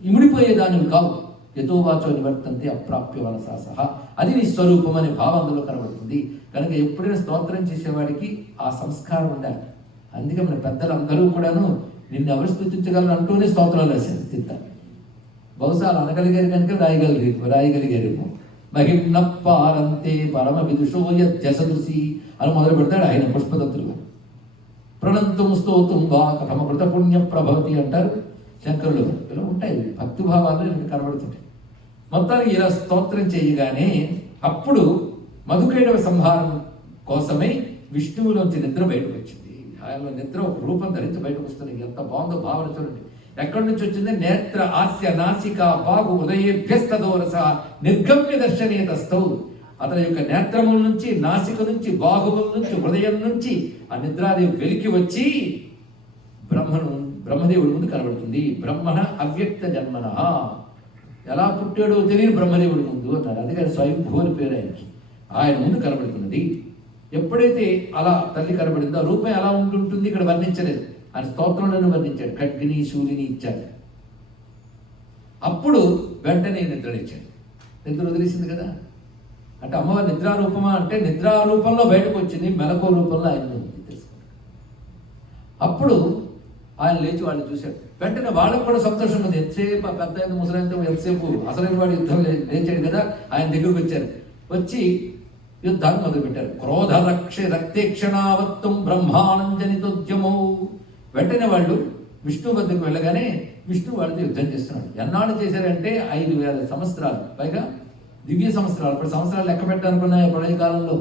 ఇమిడిపోయేదానివి కావు. యథోవాచో నివర్తంతే అప్రాప్య వనసా సహా. అది నీ స్వరూపం అనే భావం అందులో కనబడుతుంది. కనుక ఎప్పుడైనా స్తోత్రం చేసేవాడికి ఆ సంస్కారం ఉండాలి. అందుకే మన పెద్దలందరూ కూడాను నిన్ను ఎవరు స్తుతించగలరు అంటూనే స్తోత్రాలు రాశారు. తింత బహుశా అనగలిగారు కనుక రాయగలిగారేమో. మహిమ్నప్పారంతే పరమ విదుషోయ జసదుసి అని మొదలు పెడతాడు ఆయన పుష్పదత్తులుగా. ప్రణంతం స్తోత్రం వా కథమ కృత పుణ్యం ప్రభవతి అంటారు శంకరులు. ఇలా ఉంటాయి భక్తి భావాలు ఇక్కడ కనబడుతుంటాయి. మొత్తానికి ఇలా స్తోత్రం చేయగానే అప్పుడు మధుకైడవ సంహారం కోసమే విష్ణువులోంచి నిద్ర బయటకు వచ్చింది. ఆయన నిద్ర ఒక రూపం ధరించి బయటకు వస్తుంది. ఎంత బాగుందో భావన చూడండి. ఎక్కడి నుంచి వచ్చింది? నేత్ర ఆస్య నాసిక బాగు ఉదయేభ్యస్తదోరస నిర్గమ్య దర్శనీయతస్థౌ. అతని యొక్క నేత్రముల నుంచి, నాసిక నుంచి, బాహువుల నుంచి, హృదయం నుంచి ఆ నిద్రాదేవి వెలికి వచ్చి బ్రహ్మదేవుడి ముందు కనబడుతుంది. బ్రహ్మణ అవ్యక్త జన్మన, ఎలా పుట్టాడో తెలియని బ్రహ్మదేవుడి ముందు అన్నారు. అందుకని స్వయంభూ అని పేరు ఆయనకి. ఆయన ముందు కనబడుతున్నది. ఎప్పుడైతే అలా తల్లి కనబడిందో ఆ రూపం ఎలా ఉంటుంటుంది ఇక్కడ వర్ణించలేదు. ఆయన స్తోత్రంలోనే వర్ణించాడు. ఖడ్గిని శూలిని ఇచ్చాడు. అప్పుడు వెంటనే నిద్రనిచ్చాడు. నిద్ర వదిలేసింది కదా. అంటే అమ్మవారి నిద్రారూపమా అంటే నిద్రారూపంలో బయటకు వచ్చింది, మెలకువ రూపంలో ఆయన తెలుసుకున్నాడు. అప్పుడు ఆయన లేచి వాళ్ళని చూశాడు. వెంటనే వాళ్ళకు కూడా సంతోషం ఉంది. ఎంతసేపు ఆ పెద్ద ముసలైన ఎంతసేపు అసలైన వాడి యుద్ధం లేచాడు కదా. ఆయన దగ్గరకు వచ్చారు. వచ్చి యుద్ధాన్ని మొదలుపెట్టారు. క్రోధ రక్తేక్షణావత్తం బ్రహ్మానంజనితోద్యమో. వెంటనే వాళ్ళు విష్ణు వద్దకు వెళ్ళగానే విష్ణు వాళ్ళతో యుద్ధం చేస్తున్నాడు. ఎన్నాళ్ళు చేశారంటే 5000 సంవత్సరాలు, పైగా దివ్య సంవత్సరాలు. ఇప్పుడు సంవత్సరాలు లెక్క పెట్టాలనుకున్నాయి ప్రళయ కాలంలో.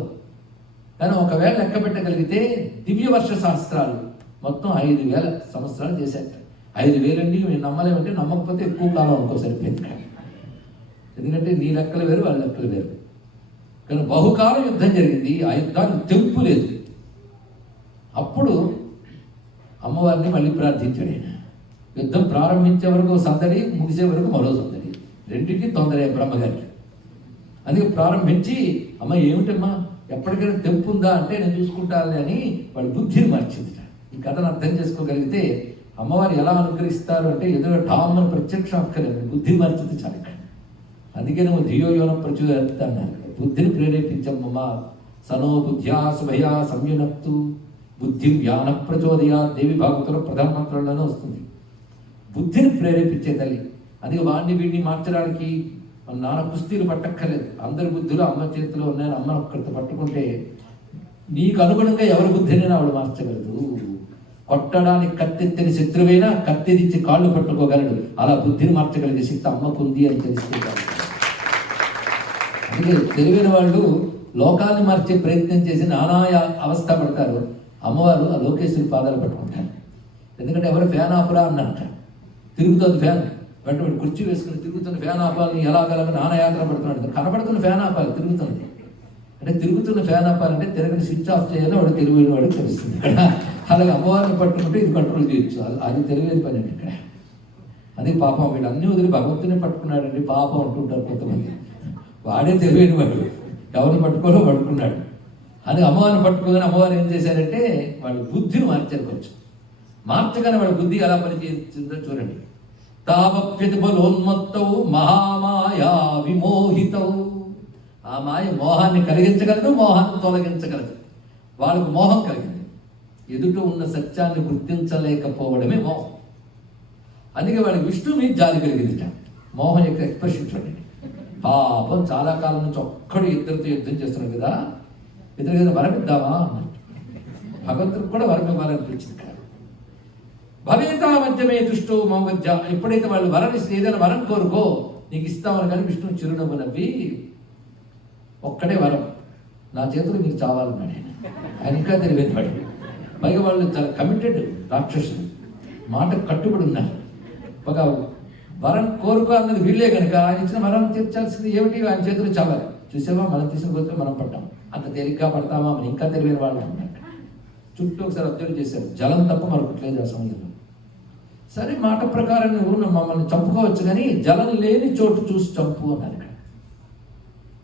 కానీ ఒకవేళ లెక్క పెట్టగలిగితే దివ్య వర్ష శాస్త్రాలు మొత్తం 5000 సంవత్సరాలు చేశారు. 5000 అండి మేము నమ్మలేమంటే, నమ్మకపోతే ఎక్కువ కాలం అనుకో సరిపోయింది. ఎందుకంటే నీ లెక్కలు వేరు, వాళ్ళ లెక్కలు వేరు. కానీ బహుకాలం యుద్ధం జరిగింది. ఆ యుద్ధానికి తెంపు లేదు. అప్పుడు అమ్మవారిని మళ్ళీ ప్రార్థించాడు ఆయన. యుద్ధం ప్రారంభించే వరకు సందడి, ముగిసే వరకు మరో సందడి, రెండింటికి తొందరే బ్రహ్మగారికి. అందుకే ప్రారంభించి, అమ్మ ఏమిటమ్మా ఎప్పటికైనా తెంపు ఉందా అంటే నేను చూసుకుంటాను అని వాళ్ళ బుద్ధిని మార్చింది. ఈ కథను అర్థం చేసుకోగలిగితే అమ్మవారు ఎలా అనుగ్రహిస్తారు అంటే ఏదో ఠామ్మని ప్రత్యక్షం అక్కర్లేదు, బుద్ధిని మార్చింది చాలు ఇక్కడ. అందుకే నువ్వు ధియోయోనం ప్రచురిత అన్నారు. బుద్ధిని ప్రేరేపించమ్మా. సనో బుద్ధ్యా శుభయా సంయునక్తు బుద్ధి వ్యాన ప్రచోదయా. దేవి భాగవతంలో ప్రధానమంత్రంలోనే వస్తుంది. బుద్ధిని ప్రేరేపించే తల్లి. అందుకే వాడిని వీడిని మార్చడానికి నాన్న కుస్తీలు పట్టక్కర్లేదు. అందరి బుద్ధులు అమ్మ చేతిలో ఉన్నాయని అమ్మను ఒక్కరితో పట్టుకుంటే నీకు అనుగుణంగా ఎవరి బుద్ధినైనా ఆవిడ మార్చగలదు. కొట్టడానికి కత్తెత్తిన శత్రువైనా కత్తెదిచ్చి కాళ్ళు పట్టుకోగలడు. అలా బుద్ధిని మార్చగలిగే శక్తి అమ్మకుంది అని తెలుసుకుంటారు. అందుకే తెలివైన వాళ్ళు లోకాన్ని మార్చే ప్రయత్నం చేసి నానా అవస్థ పడతారు. అమ్మవారు ఆ లోకేశ్వరి పాదాలు పట్టుకుంటారు. ఎందుకంటే ఎవరు ఫ్యాన్ ఆపురా అన్నట్ట, తిరుగుతుంది ఫ్యాన్, వెంట కుర్చీ వేసుకుని తిరుగుతున్న ఫ్యాన్ ఆపాలని ఎలాగలగా నానాయాత్ర పడుతున్నాడు. కనపడుతున్న ఫ్యాన్ ఆపాలి, తిరుగుతుంది అంటే తిరుగుతున్న ఫ్యాన్ ఆపాలంటే తిరగని స్విచ్ ఆఫ్ చేయాలి. వాడు తెలివైన వాడు తెలుస్తుంది ఇక్కడ. అలాగే అమ్మవారిని పట్టుకుంటే ఇది కంట్రోల్ చేయొచ్చు. అది తెలివైన పని అండి ఇక్కడ. అది పాపం వీడు అన్ని వదిలి భగవంతుని పట్టుకున్నాడండి పాపం అంటుంటారు కొంతమంది. వాడే తెలివైన వాడు, ఎవరిని పట్టుకోలో పట్టుకున్నాడు. అది అమ్మవారిని పట్టుకోగానే అమ్మవారు ఏం చేశారంటే వాళ్ళు బుద్ధిని మార్చారు. కొంచెం మార్చగానే వాడి బుద్ధి ఎలా పనిచేస్తుందో చూడండి. తాపప్యతిబలోన్మత్తవు మహామాయా విమోహితవు. ఆ మాయ మోహాన్ని కలిగించగలదు, మోహాన్ని తొలగించగలదు. వాళ్ళకు మోహం కలిగింది, ఎదుట ఉన్న సత్యాన్ని గుర్తించలేకపోవడమే మోహం. అందుకే వాడికి విష్ణు మీద జాలి కలిగింది. మోహం యొక్క ఎక్స్ప్రెషన్ చూడండి. పాపం చాలా కాలం నుంచి ఒక్కడు ఇద్దరితో యుద్ధం చేస్తున్నాడు కదా, ఇద్దరు కదా వరమిద్దామా అన్నట్టు. భగవంతుడికి కూడా వరం ఇవ్వాలనిపించింది. భవేతా మధ్యమే దుష్టో మధ్య. ఎప్పుడైతే వాళ్ళు వరం ఇస్తే ఏదైనా వరం కోరుకో నీకు ఇస్తామని, కానీ విష్ణువు చిరునవ్వు నవ్వి ఒక్కడే వరం, నా చేతులు మీకు చావాలన్నాడు ఆయన. ఇంకా తెలియదు వాడు. పైగా వాళ్ళు చాలా కమిటెడ్ రాక్షసులు, మాటకు కట్టుబడి ఉన్నారు. ఒక వరం కోరుకో అన్నది వీళ్ళే కనుక ఆయన ఇచ్చిన వరం తీర్చాల్సింది ఏమిటి, ఆయన చేతులు చావాలి. చూసావా, మనం తీసిన పోతే మనం పట్టాం, అంత తేలిగ్గా పడతామా అని ఇంకా తెలియని వాళ్ళు ఉన్నారు. చుట్టూ ఒకసారి అబ్జర్వ్ చేశారు, జలం తప్ప మరొకట్లేదు ఆ సమయంలో. సరే మాట ప్రకారం నువ్వు మమ్మల్ని చంపుకోవచ్చు, కానీ జలం లేని చోటు చూసి చంపు అన్నారు. ఇక్కడ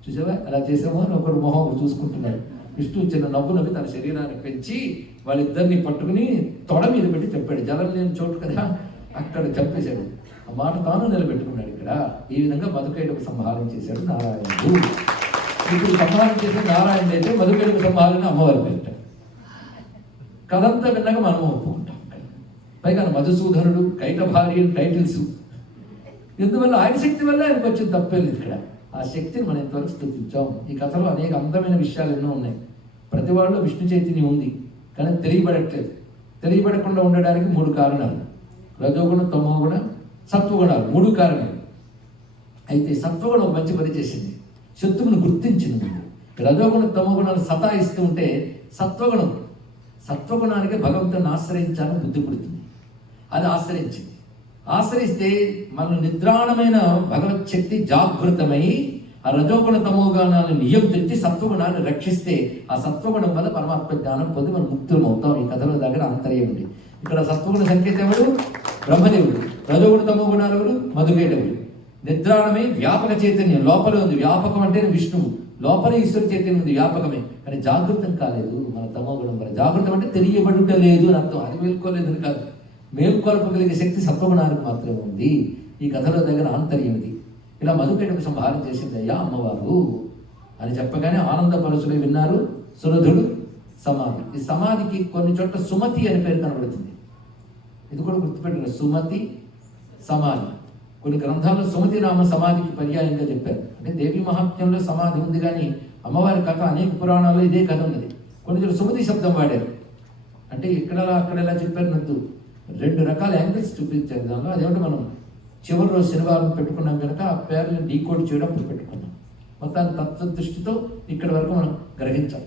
చూసావా అలా చేసామో అని ఒకడు మొహం చూసుకుంటున్నాడు. విష్ణు చిన్న నవ్వు నవ్వి తన శరీరాన్ని పెంచి వాళ్ళిద్దరిని పట్టుకుని తొడ మీద పెట్టి చెప్పాడు, జలం లేని చోటు కదా అక్కడ చంపేశాడు. ఆ మాట తాను నిలబెట్టుకున్నాడు. ఇక్కడ ఈ విధంగా మధుకైటకు సంహారం చేశాడు నారాయణుడు. ఇప్పుడు సంహారం చేసిన నారాయణుడు అయితే మధుకైటకు సంహారం అమ్మవారి పెట్టాడు. కథంతా విన్నాక మనం ఒప్పుకుంటాం. పైగా మధుసూదనుడు, కైటభార్య టైటిల్స్, ఎందువల్ల ఆయన శక్తి వల్ల ఆయనకు వచ్చింది, తప్పేలేదు. ఇక్కడ ఆ శక్తిని మనం ఇంతవరకు స్థుతించాం. ఈ కథలో అనేక అందమైన విషయాలు ఎన్నో ఉన్నాయి. ప్రతి వాళ్ళు విష్ణు చైతన్యం ఉంది, కానీ తెలియబడట్లేదు. తెలియబడకుండా ఉండడానికి 3 కారణాలు: రజోగుణం, తమోగుణం, సత్వగుణాలు. 3 కారణాలు. అయితే సత్వగుణం మంచి పని చేసింది, శత్రువును గుర్తించింది. రజోగుణం తమోగుణాలు సతాయిస్తూ ఉంటే సత్వగుణానికి భగవంతుని ఆశ్రయించాలని బుద్ధి పుడుతుంది. అది ఆశ్రయించింది. ఆశ్రయిస్తే మన నిద్రాణమైన భగవత్ శక్తి జాగృతమై ఆ రజోగుణ తమోగుణాలను నియంత్రించి సత్వగుణాన్ని రక్షిస్తే ఆ సత్వగుణం వల్ల పరమాత్మ జ్ఞానం పొంది మనం ముక్తులం అవుతాం. ఈ కథలో దగ్గర అంతర్యం ఉంది. ఇక్కడ సత్వగుణ సంకేతం ఎవరు? బ్రహ్మదేవుడు. రజోగుణ తమోగుణాలు ఎవరు? మధుకైటవుడు. నిద్రాణమై వ్యాపక చైతన్యం లోపల ఉంది. వ్యాపకం అంటే విష్ణువు, లోపల ఈశ్వర చైతన్యం ఉంది, వ్యాపకమే. కానీ జాగృతం కాలేదు మన తమోగుణం వల్ల. జాగృతం అంటే తెలియబడుట లేదు అని అర్థం, అది మేల్కోలేదు అని కాదు. మేల్కొల్పగలిగే శక్తి సత్వగుణానికి మాత్రమే ఉంది. ఈ కథలో దగ్గర ఆంతర్యం ఇది. ఇలా మధుకైటకు సంహారం చేసింది అయ్యా అమ్మవారు అని చెప్పగానే ఆనంద పరచులై విన్నారు సురధుడు. సమాధి, ఈ సమాధికి కొన్ని చోట్ల సుమతి అని పేరు కనబడుతుంది. ఇది కూడా గుర్తుపెట్టిన, సుమతి సమాధి. కొన్ని గ్రంథాల్లో సుమతి నామ సమాధికి పర్యాయంగా చెప్పారు. అంటే దేవి మహాత్మ్యంలో సమాధి ఉంది, కానీ అమ్మవారి కథ అనేక పురాణాల్లో ఇదే కథ ఉన్నది. కొన్ని చోట్ల సుమతి శబ్దం వాడారు. అంటే ఇక్కడలా అక్కడ ఎలా చెప్పారు, 2 రకాల యాంగిల్స్ చూపించారు దానిలో. అదేమిటో మనం చివరి రోజు శనివారం పెట్టుకున్నాం కనుక ఆ పేర్లను డీకోడ్ చేయడం పెట్టుకున్నాం. మొత్తాన్ని తత్వదృష్టితో ఇక్కడి వరకు మనం గ్రహించాం.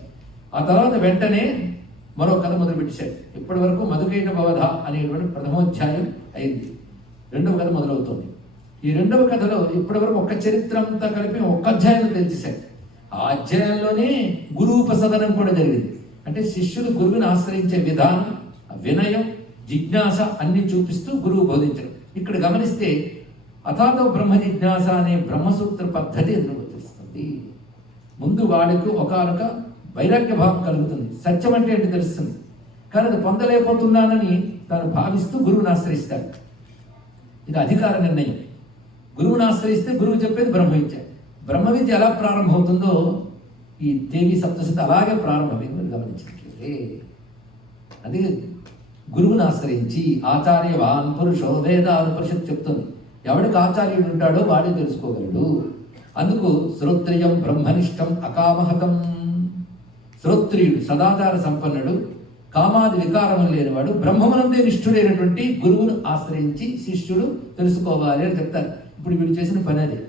ఆ తర్వాత వెంటనే మరో కథ మొదలుపెట్టేశాడు. ఇప్పటి వరకు మధుకైట భవధ అనేటువంటి ప్రథమోధ్యాయం అయింది. 2వ కథ మొదలవుతుంది. ఈ 2వ కథలో ఇప్పటి వరకు ఒక చరిత్ర అంతా కలిపి ఒక్క అధ్యాయంలో తెలిసేశాడు. ఆ అధ్యాయంలోనే గురూపసదనం కూడా జరిగింది. అంటే శిష్యులు గురువుని ఆశ్రయించే విధానం, వినయం, జిజ్ఞాస అన్ని చూపిస్తూ గురువు బోధించడం. ఇక్కడ గమనిస్తే అథాతో బ్రహ్మ జిజ్ఞాస అనే బ్రహ్మసూత్ర పద్ధతి ఎదురువస్తుంది. ముందు వాడికి ఒకనొక వైరాగ్య భావం కలుగుతుంది. సత్యం అంటే ఏంటి తెలుస్తుంది, కానీ అది పొందలేకపోతున్నానని తాను భావిస్తూ గురువుని ఆశ్రయిస్తాడు. ఇది అధికార నిర్ణయం. గురువుని ఆశ్రయిస్తే గురువు చెప్పేది బ్రహ్మ విద్య. బ్రహ్మ విద్య ఎలా ప్రారంభమవుతుందో ఈ దేవి సప్తశతి అలాగే ప్రారంభమైంది గమనించట్లేదే. అది గురువుని ఆశ్రయించి ఆచార్యవాన్ పురుషో వేద ఉపనిషత్తు చెప్తుంది. ఎవడికి ఆచార్యుడు ఉంటాడో వాడే తెలుసుకోగలడు. అందుకు శ్రోత్రియం బ్రహ్మనిష్టం అకామహతం. శ్రోత్రియుడు సదాచార సంపన్నుడు, కామాది వికారము లేనివాడు, బ్రహ్మమునందే నిష్ఠుడైనటువంటి గురువును ఆశ్రయించి శిష్యుడు తెలుసుకోవాలి అని చెప్తారు. ఇప్పుడు వీడు చేసిన పని అది.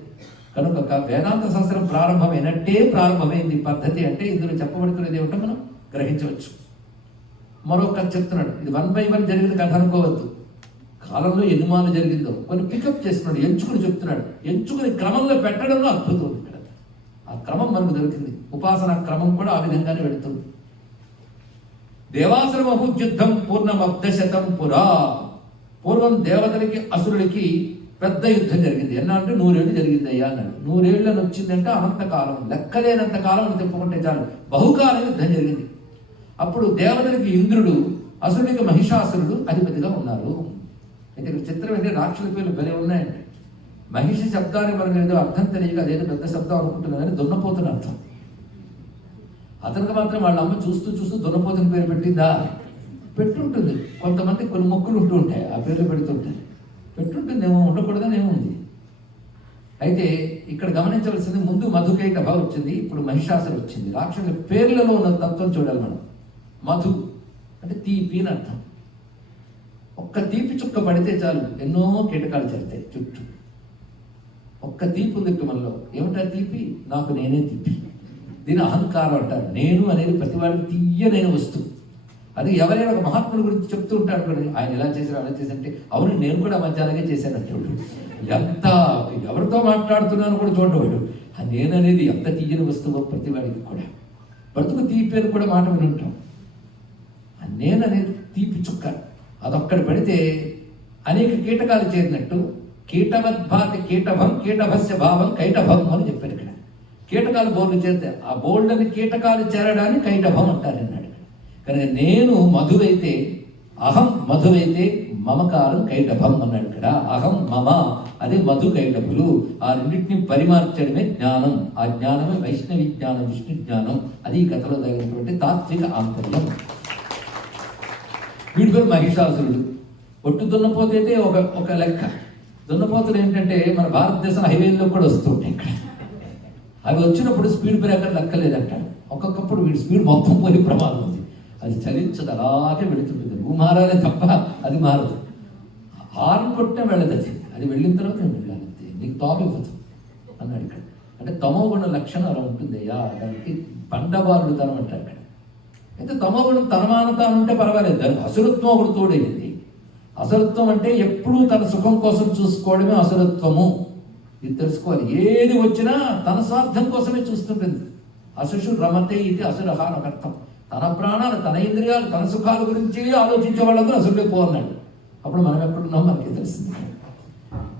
కనుక వేదాంత శాస్త్రం ప్రారంభమైనట్టే ప్రారంభమైంది పద్ధతి అంటే ఇందులో చెప్పబడుతున్నది ఏమిటో మనం గ్రహించవచ్చు. మరొక కథ చెప్తున్నాడు. ఇది 1 by 1 జరిగిన కథ అనుకోవద్దు. కాలంలో ఎన్ని మార్లు జరిగిందో కొన్ని పికప్ చేస్తున్నాడు, ఎంచుకుని చెప్తున్నాడు. ఎంచుకుని క్రమంలో పెట్టడంలో అద్భుతం ఉంది ఇక్కడ. ఆ క్రమం మనకు దొరికింది. ఉపాసన క్రమం కూడా ఆ విధంగానే వెళుతుంది. దేవాసురమహుయుద్ధం పూర్ణమబ్దశతం పురా. పూర్వం దేవతలకి అసురుడికి పెద్ద యుద్ధం జరిగింది. ఎన్నంటే 100 ఏళ్ళు జరిగింది అయ్యా అన్నాడు. 100 ఏళ్ళని వచ్చిందంటే అనంతకాలం, లెక్కలేనంత కాలం అని చెప్పుకుంటే చాలు. బహుకాల యుద్ధం జరిగింది. అప్పుడు దేవతలకి ఇంద్రుడు, అసురుడికి మహిషాసురుడు అధిపతిగా ఉన్నారు. అయితే ఇక్కడ చిత్రం ఏంటంటే రాక్షసుల పేర్లు భలే ఉన్నాయండి. మహిషి శబ్దాన్ని మనం ఏదో అర్థం తెలియక అదేదో పెద్ద శబ్దం అనుకుంటున్నాం కానీ దున్నపోతున్న అర్థం. అతనికి మాత్రం వాళ్ళ అమ్మ చూస్తూ చూస్తూ దున్నపోతున్న పేరు పెట్టిందా? పెట్టుంటుంది. కొంతమంది కొన్ని మొక్కలు ఉంటూ ఉంటాయి, ఆ పేర్లు పెడుతుంటాయి. పెట్టుంటుందేమో, ఉండకూడదనేమో ఉంది. అయితే ఇక్కడ గమనించవలసింది, ముందు మధుకైటభ వచ్చింది, ఇప్పుడు మహిషాసురు వచ్చింది. రాక్షసుల పేర్లలో ఉన్న తత్వం చూడాలి మనం. మధు అంటే తీపి అని అర్థం. ఒక్క తీపి చుక్క పడితే చాలు ఎన్నో కీటకాలు చేస్తాయి చుట్టూ. ఒక్క తీపి ఉంది మనలో. ఏమిటా తీపి? నాకు నేనే తీపి. దీని అహంకారం అంటారు. నేను అనేది ప్రతి వాడికి తీయనైన వస్తువు. అది ఎవరైనా ఒక మహాత్ముడి గురించి చెప్తూ ఉంటాడు కదా, ఆయన ఇలా చేశారు అలా చేశారంటే, అవును నేను కూడా మధ్య అలాగే చేశాను చూడు. ఎంత ఎవరితో మాట్లాడుతున్నాను కూడా చూడవాడు. ఆ నేను అనేది ఎంత తీయని వస్తువు ప్రతి వాడికి కూడా. బ్రతుకు తీపి అని కూడా మాట వినుంటాం. ఆ నేను అనేది తీపి చుక్క, అదొక్కడ పడితే అనేక కీటకాలు చేరినట్టు కీటవద్భాతి కీటభం కీటభస్య భావం కైటభం అని చెప్పారు ఇక్కడ. కీటకాలు బోర్లు చేరితే ఆ బోర్డుని కీటకాలు చేరడాన్ని కైటభం అంటారు అన్నాడు. కనుక నేను మధువైతే, అహం మధువైతే మమకారం కైటభం అన్నాడు ఇక్కడ. అహం మమ అదే మధు కైటభులు. ఆ రెండింటిని పరిమార్చడమే జ్ఞానం. ఆ జ్ఞానమే వైష్ణవి జ్ఞానం, విష్ణు జ్ఞానం. అది ఈ కథలో తగినటువంటి తాత్విక ఆంతర్యం. వీడి పేరు మహిషాసురుడు. ఒట్టు దున్నపోతే ఒక లెక్క. దున్నపోతులు ఏంటంటే మన భారతదేశం హైవేల్లో కూడా వస్తుంటాయి ఇక్కడ. అవి వచ్చినప్పుడు స్పీడ్ బ్రేకర్ లెక్కలేదంట. ఒక్కొక్కప్పుడు వీడి స్పీడ్ మొత్తం పోయి ప్రమాదం ఉంది. అది చలించదు, అలాగే వెళుతుంటుంది. నువ్వు మారాలే తప్ప అది మారదు. హార్న్ కొట్టే వెళ్ళదు. అది వెళ్ళిన తర్వాత నేను వెళ్ళాలంతే, నీకు తాపు ఇవ్వదు అన్నాడు ఇక్కడ. అంటే తమోగుణ లక్షణం అలా ఉంటుంది అయ్యా. దానికి బండబారుడు తనం అంటారు ఇక్కడ. అయితే తమోగుణం తనమానతాను ఉంటే పర్వాలేదు, దానికి అసురత్వం ఒకటి తోడైంది. అసురత్వం అంటే ఎప్పుడూ తన సుఖం కోసం చూసుకోవడమే అసురత్వము. ఇది తెలుసుకోవాలి. ఏది వచ్చినా తన స్వార్థం కోసమే చూస్తుంటుంది. అసుషు రమతే ఇది అసురహ అని అర్థం. తన ప్రాణాలు, తన ఇంద్రియాలు, తన సుఖాల గురించి ఆలోచించే వాళ్ళందరూ అసురుడే పోన్నాడు. అప్పుడు మనం ఎక్కడున్నాం మనకి తెలిసింది.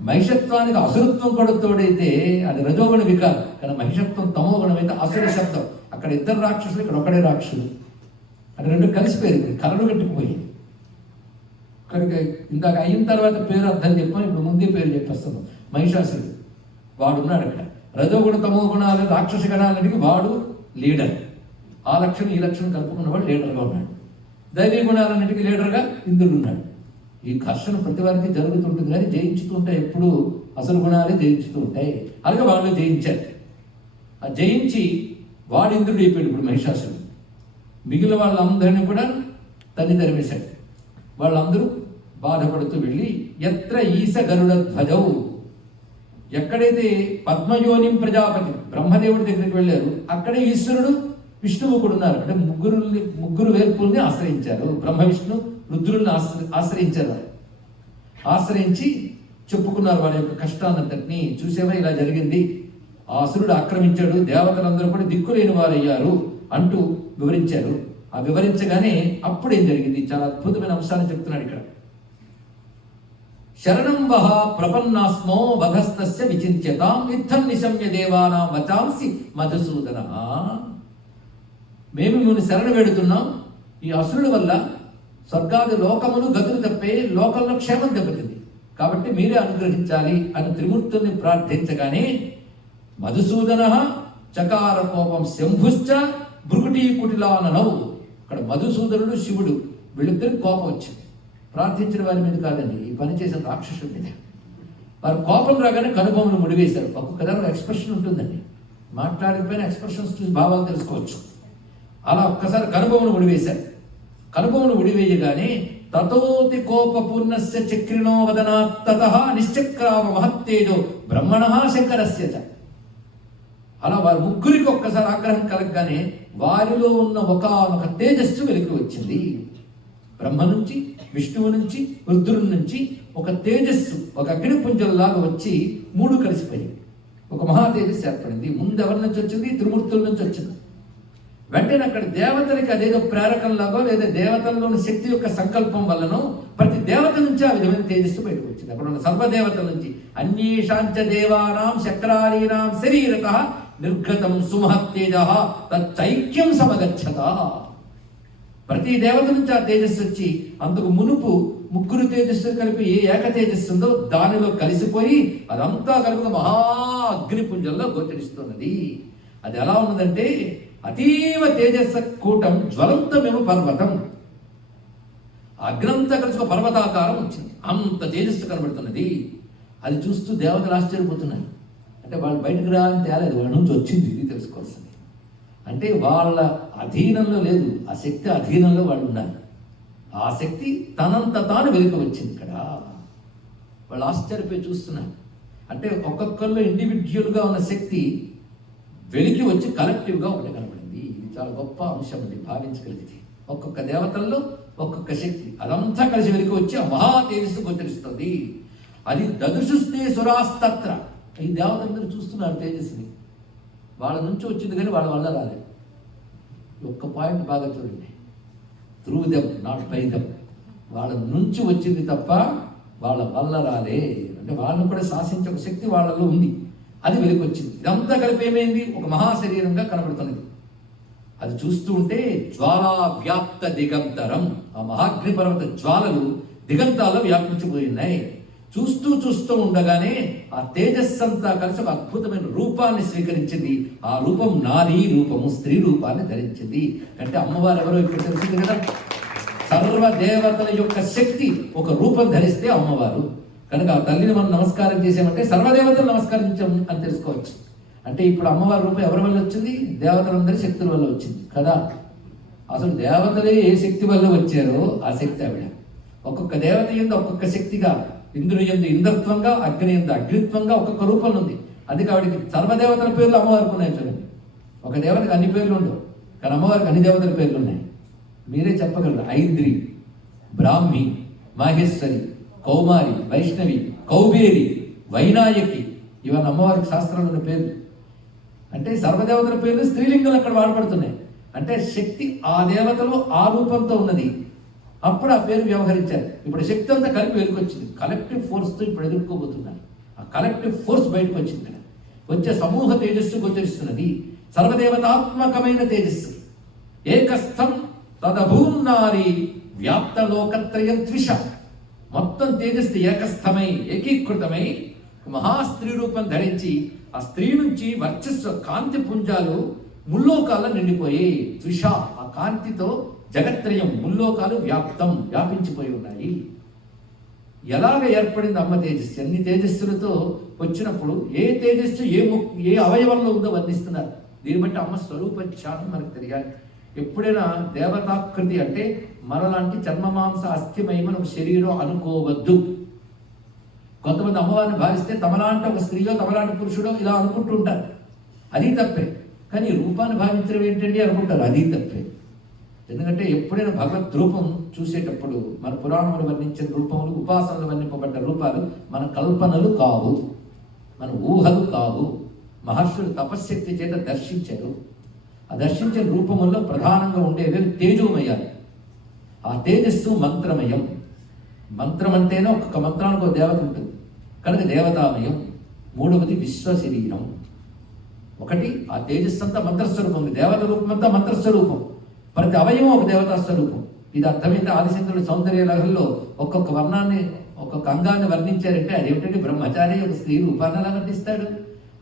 మహిషత్వానికి అసురత్వం కూడా తోడైతే అది రజోగుణ వికారం. కానీ మహిషత్వం తమోగుణం అయితే అసుర శబ్దం. అక్కడ ఇద్దరు రాక్షసులు, ఇక్కడ ఒకడే రాక్షసుడు. అంటే రెండు కలిసిపోయింది, కలలు కట్టుకుపోయి. కనుక ఇందాక అయిన తర్వాత పేరు అర్థం చెప్పాం, ఇప్పుడు ముందే పేరు చెప్పేస్తున్నాం. మహిషాసురుడు వాడున్నాడు అక్కడ. రజోగుణ తమో గుణాలు రాక్షస గణాలన్నిటికీ వాడు లీడర్. ఆ లక్షణం ఈ లక్షణం కలుపుకున్నవాడు లీడర్గా ఉన్నాడు. దైవీ గుణాలన్నిటికీ లీడర్గా ఇంద్రుడు ఉన్నాడు. ఈ ఘర్షణ ప్రతి వారికి జరుగుతుంటుంది కానీ జయించుతూ ఉంటాయి. ఎప్పుడు అసలు గుణాలే జయించుతూ ఉంటాయి. అలాగే వాళ్ళు జయించారు. ఆ జయించి వాడు ఇంద్రుడు అయిపోయాడు ఇప్పుడు మహిషాసురుడు. మిగిలిన వాళ్ళందరినీ కూడా తన్ని తరిమేశాడు. వాళ్ళందరూ బాధపడుతూ వెళ్ళి ఎత్ర ఈశ గరుడ ధ్వజౌ, ఎక్కడైతే పద్మయోనిం ప్రజాపతి బ్రహ్మదేవుడి దగ్గరికి వెళ్ళారు, అక్కడే ఈశ్వరుడు విష్ణువు కూడా ఉన్నారు. అంటే ముగ్గురు వేర్పుల్ని ఆశ్రయించారు. బ్రహ్మ విష్ణు రుద్రుల్ని ఆశ్రయించారు. ఆశ్రయించి చెప్పుకున్నారు వాళ్ళ యొక్క కష్టాన్నంతటినీ. చూసేవా ఇలా జరిగింది, ఆ అసురుడు ఆక్రమించాడు, దేవతలందరూ కూడా దిక్కులేని వారయ్యారు అంటూ వివరించారు. ఆ వివరించగానే అప్పుడేం జరిగింది, చాలా అద్భుతమైన అంశాన్ని చెప్తున్నాడు ఇక్కడ. శరణం వహ ప్రపన్నాస్మో వధస్తస్య విచింత్యతాం యుద్ధం నిశమ్య దేవానాం వచాంసి మధుసూదన. మేము మిమ్మల్ని శరణ వేడుతున్నాం. ఈ అసురుల వల్ల స్వర్గాది లోకములు గతులు తప్పే, లోకంలో క్షేమం దెబ్బతింది. కాబట్టి మీరే అనుగ్రహించాలి అని త్రిమూర్తుల్ని ప్రార్థించగానే మధుసూదన చకార కోపం శంభుశ్చ భృగుటీ కుటిలాననవు. ఇక్కడ మధుసూదనుడు శివుడు వీళ్ళిద్దరికి కోపం వచ్చింది. ప్రార్థించిన వారి మీద కాదండి, ఈ పని చేసిన రాక్షసుడి మీద. వారు కోపం రాగానే కనుబొమ్మలు ముడివేశారు. ఒక్కొక్క దాని ఎక్స్ప్రెషన్ ఉంటుందండి. మాట్లాడిపోయిన ఎక్స్ప్రెషన్స్ చూసి భావాలు తెలుసుకోవచ్చు. అలా ఒక్కసారి కనుబొమ్మలు ముడివేశారు. కనుబొమలు ఉడివేయగానే తతోతి కోపపూర్ణస్య చక్రిణో వదనాత్ తతః నిశ్చక్రామ మహత్తేజో బ్రహ్మణః శంకరస్య చ. అలా వారి ముగ్గురికి ఒక్కసారి ఆగ్రహం కలగగానే వారిలో ఉన్న ఒకానొక తేజస్సు వెలికి వచ్చింది. బ్రహ్మ నుంచి, విష్ణువు నుంచి, రుద్రుడి నుంచి ఒక తేజస్సు, ఒక అగ్నిపుంజంలాగా వచ్చి మూడు కలిసిపోయి ఒక మహా తేజస్సు ఏర్పడింది. ముందు ఎవరి నుంచి వచ్చింది? త్రిమూర్తుల నుంచి వచ్చింది. వెంటనే అక్కడ దేవతలకి అదేదో ప్రేరకంలాగో లేదా దేవతల్లోని శక్తి యొక్క సంకల్పం వల్లనో ప్రతి దేవత నుంచి ఆ విధమైన తేజస్సు బయటకు వచ్చింది. అక్కడ ఉన్న సర్వదేవతల నుంచి అన్యేషాంచ దేవానాం శక్రారీణాం శరీరతః నిర్గతం సుమహత్తేజ తచ్చైక్యం సమగచ్చత. ప్రతి దేవత నుంచి ఆ తేజస్సు వచ్చి అందుకు మునుపు ముగ్గురు తేజస్సు కలిపి ఏ ఏక తేజస్సు ఉందో దానిలో కలిసిపోయి అదంతా కలిపి మహా అగ్నిపుంజంలో గోచరిస్తున్నది. అది ఎలా ఉన్నదంటే అతీవ తేజస్సు కూటం జ్వలంతమేమో పర్వతం. అగ్నంతా కలిసి ఒక పర్వతాకారం వచ్చింది. అంత తేజస్సు కనబడుతున్నది. అది చూస్తూ దేవతలు ఆశ్చర్యపోతున్నారు. అంటే వాళ్ళు బయటకు రాని తేలేదు, వాళ్ళ నుంచి వచ్చింది, ఇది తెలుసుకోవాల్సింది. అంటే వాళ్ళ అధీనంలో లేదు, ఆ శక్తి అధీనంలో వాళ్ళు ఉన్నారు. ఆ శక్తి తనంత తాను వెలుగు వచ్చింది. ఇక్కడ వాళ్ళు ఆశ్చర్యపోయి చూస్తున్నారు. అంటే ఒక్కొక్కరిలో ఇండివిజువల్గా ఉన్న శక్తి వెలికి వచ్చి కలెక్టివ్గా ఒకటి కనబడింది. ఇది చాలా గొప్ప అంశం అండి, భావించగలిగితే. ఒక్కొక్క దేవతల్లో ఒక్కొక్క శక్తి అదంతా కలిసి వెలికి వచ్చి ఆ మహా తేజస్సు గోచరిస్తుంది. అది దదుషుస్తే సురాస్తత్ర. ఈ దేవతలందరూ చూస్తున్నారు తేజస్సుని. వాళ్ళ నుంచి వచ్చింది కానీ వాళ్ళ వల్ల రాలేదు. ఒక్క పాయింట్ బాగా చూడండి, through them not by them. వాళ్ళ నుంచి వచ్చింది తప్ప వాళ్ళ వల్ల రాలే. అంటే వాళ్ళని కూడా శాసించే ఒక శక్తి వాళ్ళలో ఉంది, అది వెలికి వచ్చింది. ఇదంతా కలిపి ఏమైంది? ఒక మహాశరీరంగా కనబడుతున్నది. అది చూస్తూ ఉంటే జ్వాలా వ్యాప్త దిగంతరం. ఆ మహాగ్ని పర్వత జ్వాలలు దిగంతాల్లో వ్యాపించిపోయినాయి. చూస్తూ ఉండగానే ఆ తేజస్సంతా కలిసి ఒక అద్భుతమైన రూపాన్ని స్వీకరించింది. ఆ రూపం నారీ రూపము, స్త్రీ రూపాన్ని ధరించింది. అంటే అమ్మవారు ఎవరో ఇక్కడ తెలిసింది కదా. సర్వ దేవతల యొక్క శక్తి ఒక రూపం ధరిస్తే అమ్మవారు. కనుక ఆ తల్లిని మనం నమస్కారం చేసామంటే సర్వదేవతలు నమస్కరించాం అని తెలుసుకోవచ్చు. అంటే ఇప్పుడు అమ్మవారి రూపం ఎవరి వల్ల వచ్చింది? దేవతలందరి శక్తుల వల్ల వచ్చింది కదా. అసలు దేవతలే ఏ శక్తి వల్ల వచ్చారో ఆ శక్తి ఆవిడ. ఒక్కొక్క దేవత యందు ఒక్కొక్క శక్తిగా, ఇంద్రుని యందు ఇంద్రత్వంగా, అగ్ని యందు అగ్నిత్వంగా ఒక్కొక్క రూపంలో ఉంది. అందుకే ఆవిడకి సర్వదేవతల పేర్లు అమ్మవారికి ఉన్నాయి. చూడండి, ఒక దేవతకి అన్ని పేర్లు ఉండవు, కానీ అమ్మవారికి అన్ని దేవతల పేర్లు ఉన్నాయి. మీరే చెప్పగలరు. ఐంద్రి, బ్రాహ్మి, మాహేశ్వరి, కౌమారి, వైష్ణవి, కౌబేరి, వైనాయకి, ఇవన్నీ అమ్మవారికి శాస్త్రంలో ఉన్న పేర్లు. అంటే సర్వదేవతల పేర్లు స్త్రీలింగాలు అక్కడ వాడబడుతున్నాయి. అంటే శక్తి ఆ దేవతలో ఆ రూపంతో ఉన్నది. అప్పుడు ఆ పేరు వ్యవహరించారు. ఇప్పుడు శక్తి అంతా కలిపి వెలుకొచ్చింది. కలెక్టివ్ ఫోర్స్తో ఇప్పుడు ఎదుర్కోబోతున్నారు. ఆ కలెక్టివ్ ఫోర్స్ బయటకు వచ్చింది. ఇక్కడ వచ్చే సమూహ తేజస్సు గోచరిస్తున్నది. సర్వదేవతాత్మకమైన తేజస్సు. ఏకస్థం తదభూన్నారి వ్యాప్త లోకత్రయం ద్విష. మొత్తం తేజస్సు ఏకస్థమై ఏకీకృతమై మహాస్త్రీ రూపం ధరించి ఆ స్త్రీ నుంచి వర్చస్సు కాంతి పుంజాలు ముల్లోకాల్లో నిండిపోయి ద్విష, ఆ కాంతితో జగత్రయం ముల్లోకాలు వ్యాపించిపోయి ఉన్నాయి. ఎలాగ ఏర్పడింది అమ్మ తేజస్సు? అన్ని తేజస్సులతో వచ్చినప్పుడు ఏ తేజస్సు ఏ అవయవంలో ఉందో వర్ణిస్తున్నారు. దీన్ని బట్టి అమ్మ స్వరూప ధ్యానం మనకు తెలియాలి. ఎప్పుడైనా దేవతాకృతి అంటే మనలాంటి చర్మమాంస అస్థిమయమైన ఒక శరీరం అనుకోవద్దు. కొంతమంది అమ్మవారిని భావిస్తే తమలాంటి ఒక స్త్రీయో తమలాంటి పురుషుడో ఇలా అనుకుంటూ ఉంటారు. అది తప్పే. కానీ రూపాన్ని భావించడం ఏంటండి అనుకుంటారు, అది తప్పే. ఎందుకంటే ఎప్పుడైనా భగవద్ రూపం చూసేటప్పుడు మన పురాణములు వర్ణించిన రూపములు, ఉపాసనలు వర్ణింపబడ్డ రూపాలు మన కల్పనలు కావు, మన ఊహలు కావు. మహర్షులు తపశ్శక్తి చేత దర్శించారు. ఆ దర్శించిన రూపముల్లో ప్రధానంగా ఉండేవి తేజోమయాలు. ఆ తేజస్సు మంత్రమయం. మంత్రం అంటేనే ఒక్కొక్క మంత్రానికి ఒక దేవత ఉంటుంది కనుక దేవతామయం. మూడవది విశ్వ శరీరం. ఒకటి ఆ తేజస్సు అంతా మంత్రస్వరూపం, దేవత రూపం అంతా మంత్రస్వరూపం. ప్రతి అవయవం ఒక దేవతా స్వరూపం. ఇది అర్థమైతే ఆదిశంకరుడు సౌందర్య లహరిలో ఒక్కొక్క వర్ణాన్ని, ఒక్కొక్క అంగాన్ని వర్ణించారంటే అదేమిటంటే బ్రహ్మచారి ఒక స్త్రీ రూపాన్ని ఎలా వర్ణిస్తాడు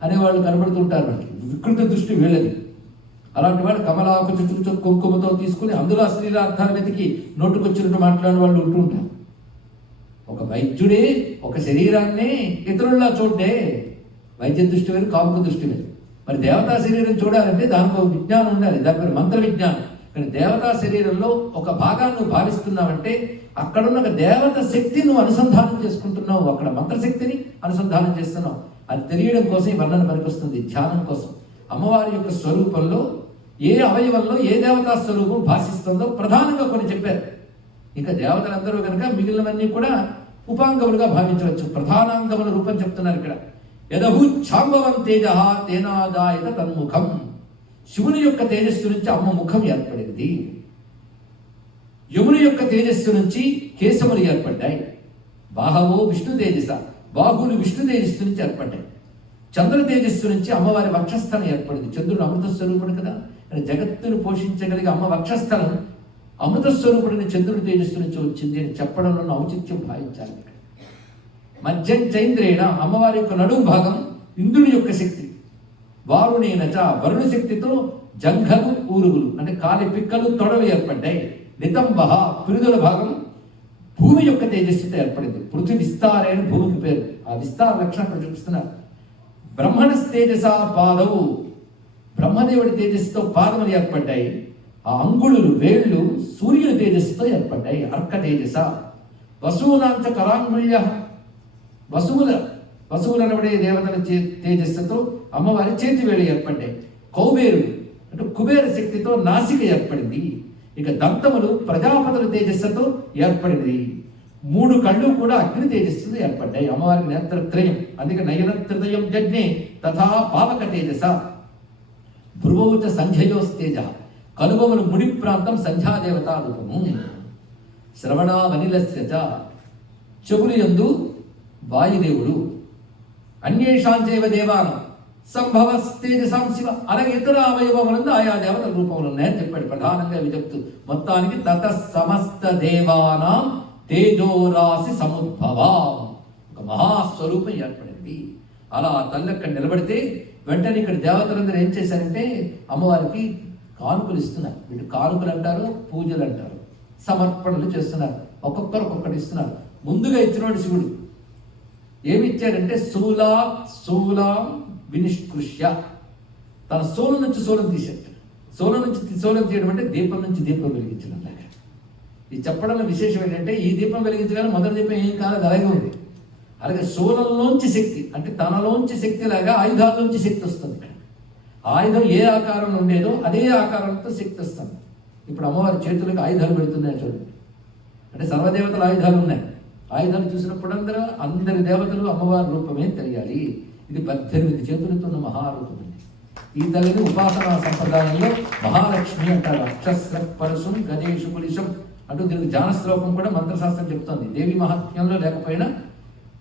అనేవాళ్ళు కనబడుతుంటారు. మనకి వికృత దృష్టి వీళ్ళది. అలాంటి వాడు కమలాకు చుట్టూ కుంకుమతో తీసుకుని అందులో అశ్లీల అర్థాలు వెతికి నోటుకొచ్చినట్టు మాట్లాడిన వాళ్ళు ఉంటూ ఉంటారు. ఒక వైద్యుడే ఒక శరీరాన్ని ఇతరుల్లా చూడే. వైద్య దృష్టి వేరు, కాముక దృష్టి వేరు. మరి దేవతా శరీరం చూడాలంటే దానికి ఒక విజ్ఞానం ఉండాలి. దాని పేరు మంత్ర విజ్ఞానం. కానీ దేవతా శరీరంలో ఒక భాగాన్ని నువ్వు భావిస్తున్నావంటే అక్కడున్న ఒక దేవత శక్తిని నువ్వు అనుసంధానం చేసుకుంటున్నావు, అక్కడ మంత్రశక్తిని అనుసంధానం చేస్తున్నావు. అది తెలియడం కోసం ఈ వర్ణన పనికొస్తుంది, ధ్యానం కోసం. అమ్మవారి యొక్క స్వరూపంలో ఏ అవయవంలో ఏ దేవతా స్వరూపం భాషిస్తుందో ప్రధానంగా కొన్ని చెప్పారు. ఇంకా దేవతలందరూ కనుక మిగిలినవన్నీ కూడా ఉపాంగములుగా భావించవచ్చు. ప్రధానాంగముల రూపం చెప్తున్నారు ఇక్కడ. యదహు ఛాంబవం తేజ తేనాదాయత తన్ముఖం. శివుని యొక్క తేజస్సు నుంచి అమ్మ ముఖం ఏర్పడింది. యముని యొక్క తేజస్సు నుంచి కేశములు ఏర్పడ్డాయి. బాహవో విష్ణు తేజస, బాహువులు విష్ణు తేజస్సు నుంచి ఏర్పడ్డాయి. చంద్ర తేజస్సు నుంచి అమ్మవారి వక్షస్థలం ఏర్పడింది. చంద్రుడు అమృత స్వరూపుడు కదా, జగత్తును పోషించగలిగే అమ్మ వక్షస్థలం అమృత స్వరూపుడిని చంద్రుడి తేజస్సు నుంచి వచ్చింది అని చెప్పడంలో ఔచిత్యం భావించాలి. మధ్యం చైంద్రేణ, అమ్మవారి యొక్క నడుము భాగం ఇంద్రుడి యొక్క శక్తి. వారుణేనచ, వరుణ శక్తితో జంఘలు ఊరుగులు అంటే కాలి పిక్కలు తొడలు ఏర్పడ్డాయి. నితంబహ, పిరుదుల భాగం భూమి యొక్క తేజస్సుతో ఏర్పడింది. పృథ్వీ విస్తారే అని భూమికి పేరు. ఆ విస్తార లక్షణం చూపిస్తున్నారు. బ్రహ్మణ తేజస పాదవు, బ్రహ్మదేవుడి తేజస్సుతో పాదములు ఏర్పడ్డాయి. ఆ అంగుళులు వేళ్ళు సూర్యుని తేజస్సుతో ఏర్పడ్డాయి. అర్క తేజస. వసువునాంచ కరాంగుళ్య, వసువులు అనబడే దేవతల తేజస్సుతో అమ్మవారి చేతి వేళ్ళు ఏర్పడ్డాయి. కౌబేరుడు అంటే కుబేర శక్తితో నాసిక ఏర్పడింది. ఇక దంతములు ప్రజాపతుల తేజస్సుతో ఏర్పడింది. 3 కళ్ళు కూడా అగ్ని తేజస్సుతో ఏర్పడ్డాయి. అమ్మవారికి నేత్రత్రయం, అందుకే నయనత్రయం జజ్ఞే తథా పావక తేజస. భ్రువౌచ సంధ్యయోస్తేజ, కనుబొమలు ముడి ప్రాంతం సంధ్యాదేవతా రూపము. శ్రవణావనిలస్య చ, చెవులు యందు వాయుదేవుడు. అన్యేషాంచైవ దేవానం సంభవస్తేజసాం శివ, అలాగే ఇతర అవయవములందు ఆయా దేవతల రూపములు ఉన్నాయని చెప్పాడు. ప్రధానంగా ఇవి చెప్తూ మొత్తానికి తత సమస్త దేవానాం తేజోరాశి సముద్భవా, ఒక మహాస్వరూపం ఏర్పడింది. అలా తల్లి అక్కడ నిలబడితే వెంటనే ఇక్కడ దేవతలందరూ ఏం చేశారంటే అమ్మవారికి కానుకలు ఇస్తున్నారు. వీటి కానుకలు అంటారు, పూజలు అంటారు, సమర్పణలు చేస్తున్నారు. ఒక్కొక్కరు ఒక్కొక్కటి ఇస్తున్నారు. ముందుగా ఇచ్చినవాడు శివుడు. ఏమి ఇచ్చాడంటే శూలాం వినిష్కృష్య, తన సోలం నుంచి సోలం తీశాడు. సోలం నుంచి సోలం తీయడం అంటే దీపం నుంచి దీపం వెలిగించడం. ఇది చెప్పడంలో విశేషం ఏంటంటే ఈ దీపం వెలిగించగానే మొదటి దీపం ఏం కాదు, అలాగే ఉంది. అలాగే సోలంలోంచి శక్తి అంటే తనలోంచి శక్తి లాగా ఆయుధాల్లోంచి శక్తి వస్తుంది. ఆయుధం ఏ ఆకారం ఉండేదో అదే ఆకారంతో శక్తి వస్తుంది. ఇప్పుడు అమ్మవారి చేతులకు ఆయుధాలు పెడుతున్నాయి చూడండి. అంటే సర్వదేవతల ఆయుధాలు ఉన్నాయి. ఆయుధాలు చూసినప్పుడు అందరి దేవతలు అమ్మవారి రూపమే తెలియాలి. ఇది 18 చేతులతో ఉన్న మహారూపం. ఈ తల్లిని ఉపాసనా సంప్రదాయంలో మహాలక్ష్మి అంటారు. అక్షస్ర పరశుం గణేషు పులిశం అంటూ దీనికి జానశ్లోకం కూడా మంత్రశాస్త్రం చెప్తోంది. దేవి మహాత్మ్యంలో లేకపోయినా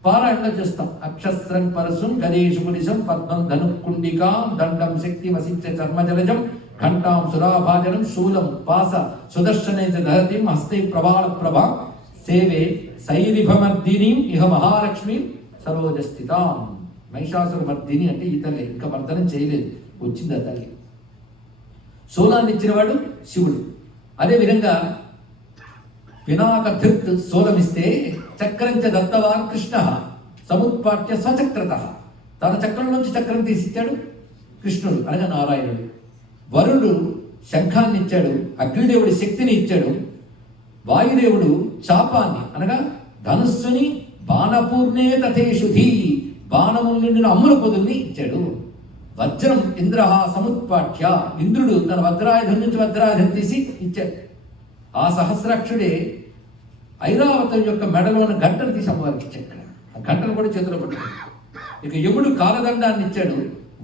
పారాయణ చేస్తాం. అక్షస్రం పరశుం గణేషు పులిశం పద్మం ధనుకుండికాం దండం శక్తి వసించ చర్మజలజం ఘంటాం సురాభాజనం శూలం పాస సుదర్శనే దహతిం హస్తై ప్రవాళ ప్రభా సేవే శైరిభమర్దిని ఇహ మహాలక్ష్మి సరోజస్థితాం. మహిషాసుర మర్దిని అంటే ఈ తల్లి, ఇంకా మర్దనం చేయలేదు, వచ్చింది ఆ తల్లి. శూలాన్ని ఇచ్చినవాడు శివుడు. అదేవిధంగా పినాకధృత్ శూలమిస్తే చక్రంచ దత్తవాన్ కృష్ణ సముత్పాట్య స్వచక్రత, తన చక్రం నుంచి చక్రం తీసిచ్చాడు కృష్ణుడు అనగా నారాయణుడు. వరుణుడు శంఖాన్ని ఇచ్చాడు, అగ్నిదేవుడి శక్తిని ఇచ్చాడు. వాయుదేవుడు చాపాన్ని అనగా ధనుస్సుని బాణపూర్ణే తథేషుధి, బాణములు నిండిన అమ్ముల పొదుల్ని ఇచ్చాడు. వజ్రం ఇంద్ర సముత్పాఠ్య, ఇంద్రుడు తన వజ్రాయుధం నుంచి వజ్రాయుధం తీసి ఇచ్చాడు. ఆ సహస్రాక్షుడే ఐరావతం యొక్క మెడలోని గంటను తీసి అమ్మవారికి ఇచ్చాడు. ఆ గంటను కూడా చేతిలో పట్టుకున్నాడు. ఇక యముడు కాలదండాన్ని ఇచ్చాడు,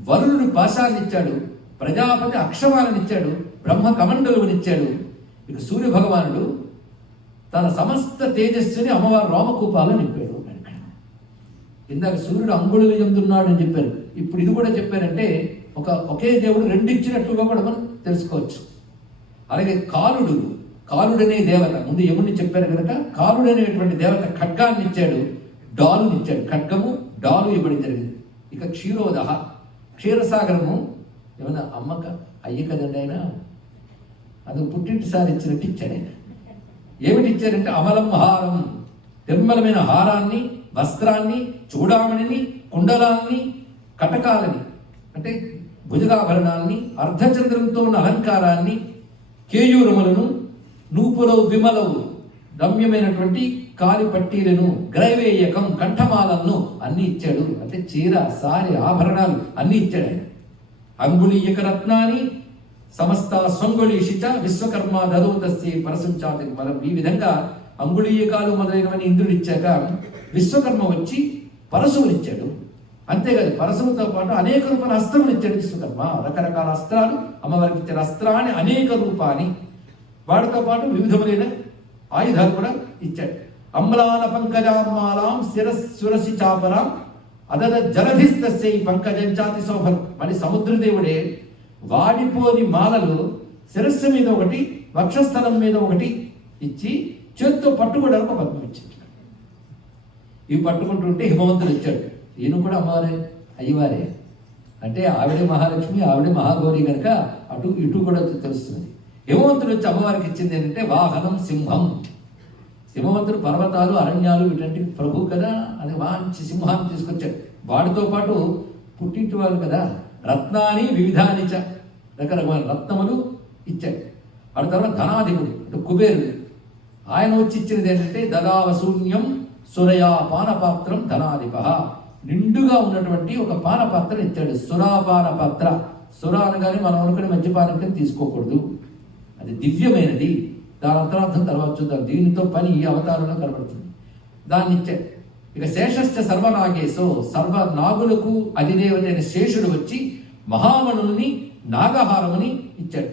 వరుణుడు పాశాన్ని ఇచ్చాడు, ప్రజాపతి అక్షమాలను ఇచ్చాడు, బ్రహ్మ కమండలునిచ్చాడు. ఇక సూర్య భగవానుడు తన సమస్త తేజస్సుని అమ్మవారు రోమకూపాలో నింపాడు. ఇందాక సూర్యుడు అంగుళులు ఎందున్నాడు అని చెప్పారు. ఇప్పుడు ఇది కూడా చెప్పారంటే ఒకే దేవుడు 2 ఇచ్చినట్లుగా కూడా మనం తెలుసుకోవచ్చు. అలాగే కాలుడనే దేవత, ముందు యముడిని చెప్పారు కనుక కాలుడనేటువంటి దేవత ఖడ్గాన్ని ఇచ్చాడు, డాలుని ఇచ్చాడు. ఖడ్గము డాలు ఇవ్వడం జరిగింది. ఇక క్షీరోదహ, క్షీరసాగరము ఏమన్నా అమ్మక అయ్యి కదండి ఆయన, అది పుట్టింటిసారి ఇచ్చినట్టు ఇచ్చాడు ఆయన. ఏమిటి ఇచ్చారంటే అమలం హారం, నిర్మలమైన హారాన్ని, వస్త్రాన్ని, చూడామణిని, కుండలాన్ని, కటకాలని అంటే భుజగాభరణాన్ని, అర్ధచంద్రంతో ఉన్న అలంకారాన్ని, కేయూరములను, నూపులవు విమలవు, రమ్యమైనటువంటి కాలి పట్టీలను, గ్రైవేయకం, కంఠమాలను అన్ని ఇచ్చాడు. అంటే చీర, సారి, ఆభరణాలు అన్ని ఇచ్చాడు ఆయన. అంగుళీయక రత్నాన్ని సమస్త స్వంగుళీషిచ విశ్వకర్మ దదోతస్యే పరసంచాతి మనం. ఈ విధంగా అంగుళీయకాలు మొదలైనవని ఇంద్రుడు ఇచ్చాక విశ్వకర్మ వచ్చి పరశువునిచ్చాడు. అంతేకాదు, పరశువుతో పాటు అనేక రూపాల అస్త్రములు ఇచ్చాడు విశ్వకర్మ. రకరకాల అస్త్రాలు అమ్మవారికి ఇచ్చాడు. అస్త్రాన్ని అనేక రూపాన్ని, వాటితో పాటు వివిధములైన ఆయుధాలు కూడా ఇచ్చాడు. అమ్లాన పంకజామాలాం శిరస్సురసి చాపరాం అదద జలధిస్తస్యై పంకజంచాతి శోభనం. మరి సముద్రదేవుడే వాడిపోని మాలలు శిరస్సు మీద ఒకటి, వక్షస్థలం మీద ఒకటి ఇచ్చి చేత్తో పట్టుకోవడానికి ఒక పద్మం ఇచ్చాడు. ఇవి పట్టుకుంటుంటే హిమవంతుడు ఇచ్చాడు. ఈయన కూడా అమ్మవారే, అయ్యవారే. అంటే ఆవిడే మహాలక్ష్మి, ఆవిడే మహాగౌరి కనుక అటు ఇటు కూడా తెలుస్తుంది. హిమవంతుడు వచ్చి అమ్మవారికి ఇచ్చింది ఏంటంటే వాహనం సింహం. హిమవంతుడు పర్వతాలు, అరణ్యాలు వీటంటి ప్రభు కదా, అది మంచి సింహాన్ని తీసుకొచ్చాడు. వాడితో పాటు పుట్టింటి వాళ్ళు కదా, రత్నాన్ని వివిధానిచ, రకరకమైన రత్నములు ఇచ్చాడు. వాడి తర్వాత ధనాధికుడు అంటే కుబేరుడు, ఆయన వచ్చి ఇచ్చినది ఏంటంటే దదావశూన్యం సురయా పానపాత్రం ధనాధిప. నిండుగా ఉన్నటువంటి ఒక పానపాత్ర ఇచ్చాడు. సురాపాన పాత్ర. సుర అనగానే మనం అనుకునే మద్యపానం తీసుకోకూడదు, అది దివ్యమైనది. దాని అంతరార్థం తర్వాత చూద్దాం. దీనితో పని ఈ అవతారంలో కనబడుతుంది. దాన్ని ఇచ్చాడు. ఇక శేషశ్చ సర్వనాగేశో, సర్వ నాగులకు అధిదేవతైన శేషుడు వచ్చి మహామణుల్ని, నాగహారముని ఇచ్చాడు.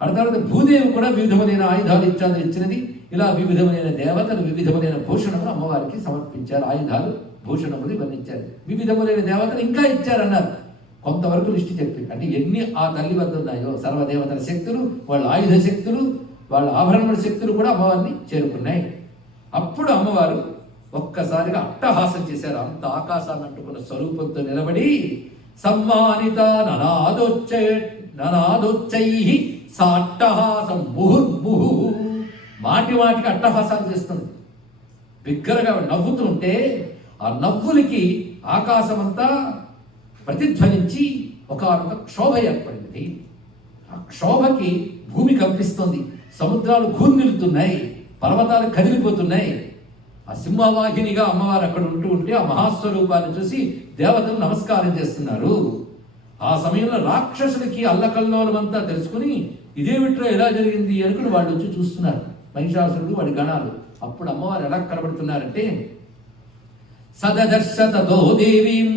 ఆ తర్వాత భూదేవి కూడా వివిధమైన ఆయుధాలు ఇచ్చినది. ఇలా వివిధమైన దేవతలు వివిధమైన భూషణములు అమ్మవారికి సమర్పించారు. ఆయుధాలు, భూషణములు ఇవన్నీ ఇచ్చారు. వివిధములైన దేవతలు ఇంకా ఇచ్చారన్నారు. కొంతవరకు లిస్టు చెప్పి, అంటే ఎన్ని ఆ తల్లి వద్ద ఉన్నాయో సర్వదేవతల శక్తులు, వాళ్ళ ఆయుధ శక్తులు, వాళ్ళ ఆభరణముల శక్తులు కూడా అమ్మవారిని చేరుకున్నాయి. అప్పుడు అమ్మవారు ఒక్కసారిగా అట్టహాసం చేశారు. అంత ఆకాశాన్ని అంటుకున్న స్వరూపంతో నిలబడి సమ్మానిత ననాదోచ్చై సాట్టహాసం ముహుర్ముహు, మాటి మాటికి అట్టహాసాలు చేస్తుంది. బిగ్గరగా నవ్వుతుంటే ఆ నవ్వులకి ఆకాశమంతా ప్రతిధ్వనించి ఒక క్షోభ ఏర్పడింది. ఆ క్షోభకి భూమి కంపిస్తుంది, సముద్రాలు కూర్నిలుతున్నాయి, పర్వతాలు కదిలిపోతున్నాయి. ఆ సింహవాహినిగా అమ్మవారు అక్కడ ఉంటే ఆ మహాస్వరూపాన్ని చూసి దేవతలు నమస్కారం చేస్తున్నారు. ఆ సమయంలో రాక్షసులకి అల్లకల్లోలమంతా తెలుసుకుని ఇదేమిట్రా ఎలా జరిగింది అనుకుని వాళ్ళు వచ్చి చూస్తున్నారు, మహిషాసురుడు వాడి గణాలు. అప్పుడు అమ్మవారు ఎలా కనబడుతున్నారంటే సదదర్శతతో దేవీం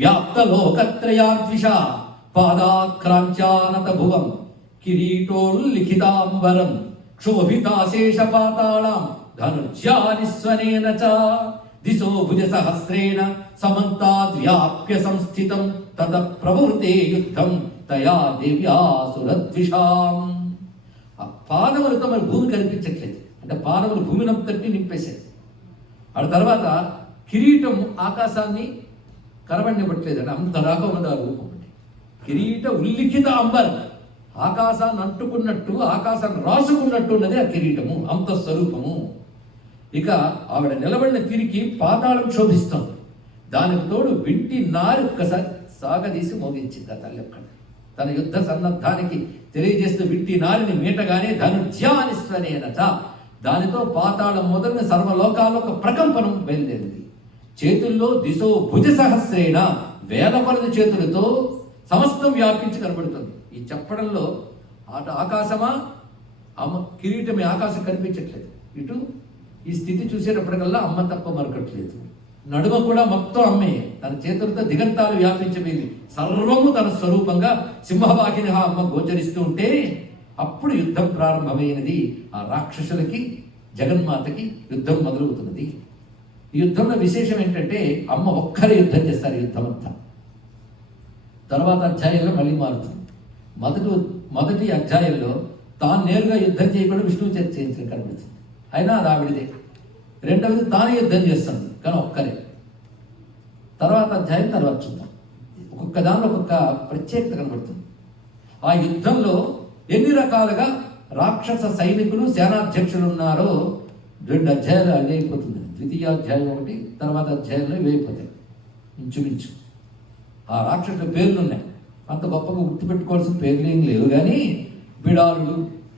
వ్యాప్తలోకత్రయాద్విష పాదాక్రాంచానత భువం కిరీటోల్లిఖితాంబరం క్షోభితాశేష పాతాళాం ధనుర్జానిస్వనేన చ దిశో భుజ సహస్రేణ సమంతాద్వ్యాప్య సంస్థితం తత ప్రవృతే యుద్ధం తయా దేవ్యాసురద్విషాం. ఆ పాదములతో మరి భూమి కనిపించట్లేదు, అంటే పాదములు భూమినంతటి నింపేశాయి. ఆ తర్వాత కిరీటం ఆకాశాన్ని కనబడినివ్వట్లేదు, అంటే అంత దాకా ఉన్నది ఆ రూపం. కిరీట ఉల్లిఖిత అంబరం, ఆకాశాన్ని అంటుకున్నట్టు, ఆకాశాన్ని రాసుకున్నట్టు ఉన్నది ఆ కిరీటము, అంత స్వరూపము. ఇక ఆవిడ నిలబడిన తిరిగి పాతాళం క్షోభిస్తుంది. దానికి తోడు వింటి నారి ఒక్కసారి సాగదీసి మోగించింది ఆ తల్లి. ఒక్కడ తన యుద్ధ సన్నద్ధానికి తెలియజేస్తూ వింటి నారిని మీటగానే ధనుర్జానిస్వనేనట, దానితో పాతాళం మొదలైన సర్వలోకాల్లో ఒక ప్రకంపనం బయలుదేరింది. చేతుల్లో దిశో భుజ సహస్రేణ, వేల కొలది చేతులతో సమస్తం వ్యాపించి కనబడుతుంది. ఈ చెప్పడంలో అటు ఆకాశమా, అమ్మ కిరీటమే, ఆకాశం కనిపించట్లేదు. ఇటు ఈ స్థితి చూసేటప్పటికల్లా అమ్మ తప్ప మరొకట్లేదు. నడుమ కూడా మొత్తం అమ్మే, తన చేతులతో దిగంతాలు వ్యాపించబోయింది. సర్వము తన స్వరూపంగా సింహవాహినిగా అమ్మ గోచరిస్తూ ఉంటే అప్పుడు యుద్ధం ప్రారంభమైనది. ఆ రాక్షసులకి, జగన్మాతకి యుద్ధం మొదలవుతున్నది. ఈ యుద్ధంలో విశేషం ఏంటంటే అమ్మ ఒక్కరే యుద్ధం చేస్తారు. యుద్ధం అంతా తర్వాత అధ్యాయంలో మళ్ళీ మారుతుంది. మొదటి అధ్యాయంలో తాను నేరుగా యుద్ధం చేయకుండా విష్ణువు చేత చేయించడం కనబడుతుంది, అయినా అది ఆవిడదే. రెండవది తానే యుద్ధం చేస్తుంది, కానీ ఒక్కరే. తర్వాత అధ్యాయం తర్వాత చూద్దాం. ఒక్కొక్క దానిలో ఒక్కొక్క ప్రత్యేకత కనబడుతుంది. ఆ యుద్ధంలో ఎన్ని రకాలుగా రాక్షస సైనికులు, సేనాధ్యక్షులు ఉన్నారో 2 అధ్యాయాలు అది అయిపోతుంది. ద్వితీయాధ్యాయం ఒకటి, తర్వాత అధ్యాయంలో ఇవి అయిపోతాయి ఇంచుమించు. ఆ రాక్షసుల పేర్లు ఉన్నాయి, అంత గొప్పగా గుర్తుపెట్టుకోవాల్సిన పేర్లు ఏం లేవు. కానీ బిడాలుడు,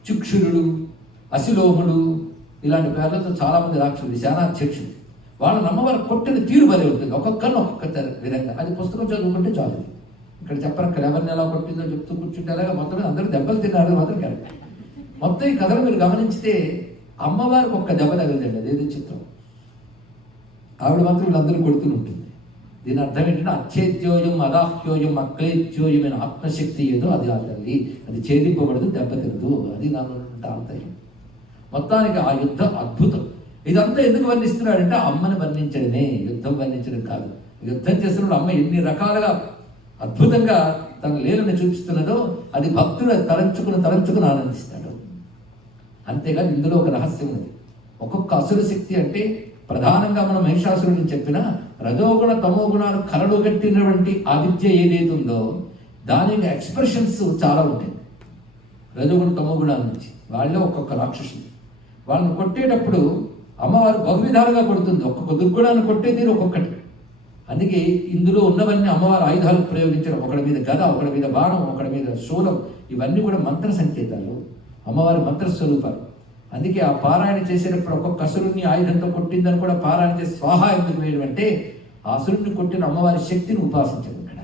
చిక్షురుడు, అసిలోముడు ఇలాంటి పేర్లతో చాలామంది రాక్షసులు, సేనాధ్యక్షులు. వాళ్ళని అమ్మవారు కొట్టిన తీరు బలి ఉంటుంది, ఒక్కొక్కరిని ఒక్కొక్క విధంగా. అది పుస్తకం చదువుకుంటే చాలు. ఇక్కడ చెప్పరు ఎవరిని ఎలా కొట్టిందో చెప్తూ కూర్చుంటే అలాగా మొత్తం అందరూ దెబ్బలు తిన్నారు మాత్రం కరెక్ట్. మొత్తం ఈ కథలు మీరు గమనించితే అమ్మవారికి ఒక్క దెబ్బ తగలదండి, అదేదో చిత్రం. ఆవిడ మాత్రం వీళ్ళందరూ కొడుతూ ఉంటుంది. దీని అర్థం ఏంటంటే అచ్చేద్యోయం అదాహ్యోయం అక్లేద్యోయమైన ఆత్మశక్తి ఏదో అది ఆ తల్లి, అది ఛేదింపబడదు, దెబ్బతినదు. అది నాలో ఆంతర్యం. మొత్తానికి ఆ యుద్ధం అద్భుతం. ఇదంతా ఎందుకు వర్ణిస్తున్నాడంటే అమ్మని వర్ణించడమే, యుద్ధం వర్ణించడం కాదు. యుద్ధం చేస్తున్నప్పుడు అమ్మ ఎన్ని రకాలుగా అద్భుతంగా తన లీలను చూపిస్తున్నదో అది భక్తుడు తలంచుకుని ఆనందిస్తాడు. అంతేగాని ఇందులో ఒక రహస్యం ఉంది. ఒక్కొక్క అసుర శక్తి అంటే ప్రధానంగా మనం మహిషాసురుని చెప్పిన రజోగుణ తమోగుణాలు కరడుగట్టినటువంటి ఆ విద్య ఏదైతే ఉందో దాని ఎక్స్ప్రెషన్స్ చాలా ఉంటాయి. రజోగుణ తమోగుణాల నుంచి వాళ్ళే ఒక్కొక్క రాక్షసులు. వాళ్ళని కొట్టేటప్పుడు అమ్మవారు బహువిధాలుగా కొడుతుంది. ఒక్కొక్క దుర్గుణాన్ని కొట్టే తీరు ఒక్కొక్కటి. అందుకే ఇందులో ఉన్నవన్నీ అమ్మవారి ఆయుధాలు ప్రయోగించడం, ఒకడి మీద గద, ఒకడి మీద బాణం, ఒకడి మీద శూలం, ఇవన్నీ కూడా మంత్ర సంకేతాలు, అమ్మవారి మంత్రస్వరూపాలు. అందుకే ఆ పారాయణ చేసేటప్పుడు ఒక్కొక్క అసురుణ్ణి ఆయుధంతో కొట్టిందని కూడా పారాయణ చేసి స్వాహ ఎందుకు వేయడం అంటే ఆ అసురుణ్ణి కొట్టిన అమ్మవారి శక్తిని ఉపాసించడం ఇక్కడ.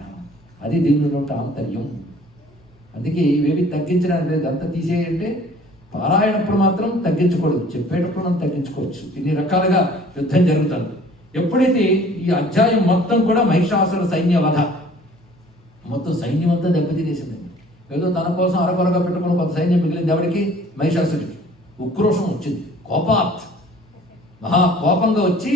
అది దీనిలో ఆంతర్యం. అందుకే ఇవేవి తగ్గించడానికి లేదు. అంతా తీసేయంటే పారాయణప్పుడు మాత్రం తగ్గించకూడదు, చెప్పేటప్పుడు మనం తగ్గించుకోవచ్చు. ఇన్ని రకాలుగా యుద్ధం జరుగుతుంది. ఎప్పుడైతే ఈ అధ్యాయం మొత్తం కూడా మహిషాసుర సైన్య వధ, మొత్తం సైన్యం అంతా దెబ్బతినేసిందండి. ఏదో తన కోసం అరకొరగా పెట్టుకుని కొంత సైన్యం మిగిలింది. ఎవరికి? మహిషాసుడికి ఉక్రోషం వచ్చింది, కోపాత్ మహా కోపంగా వచ్చి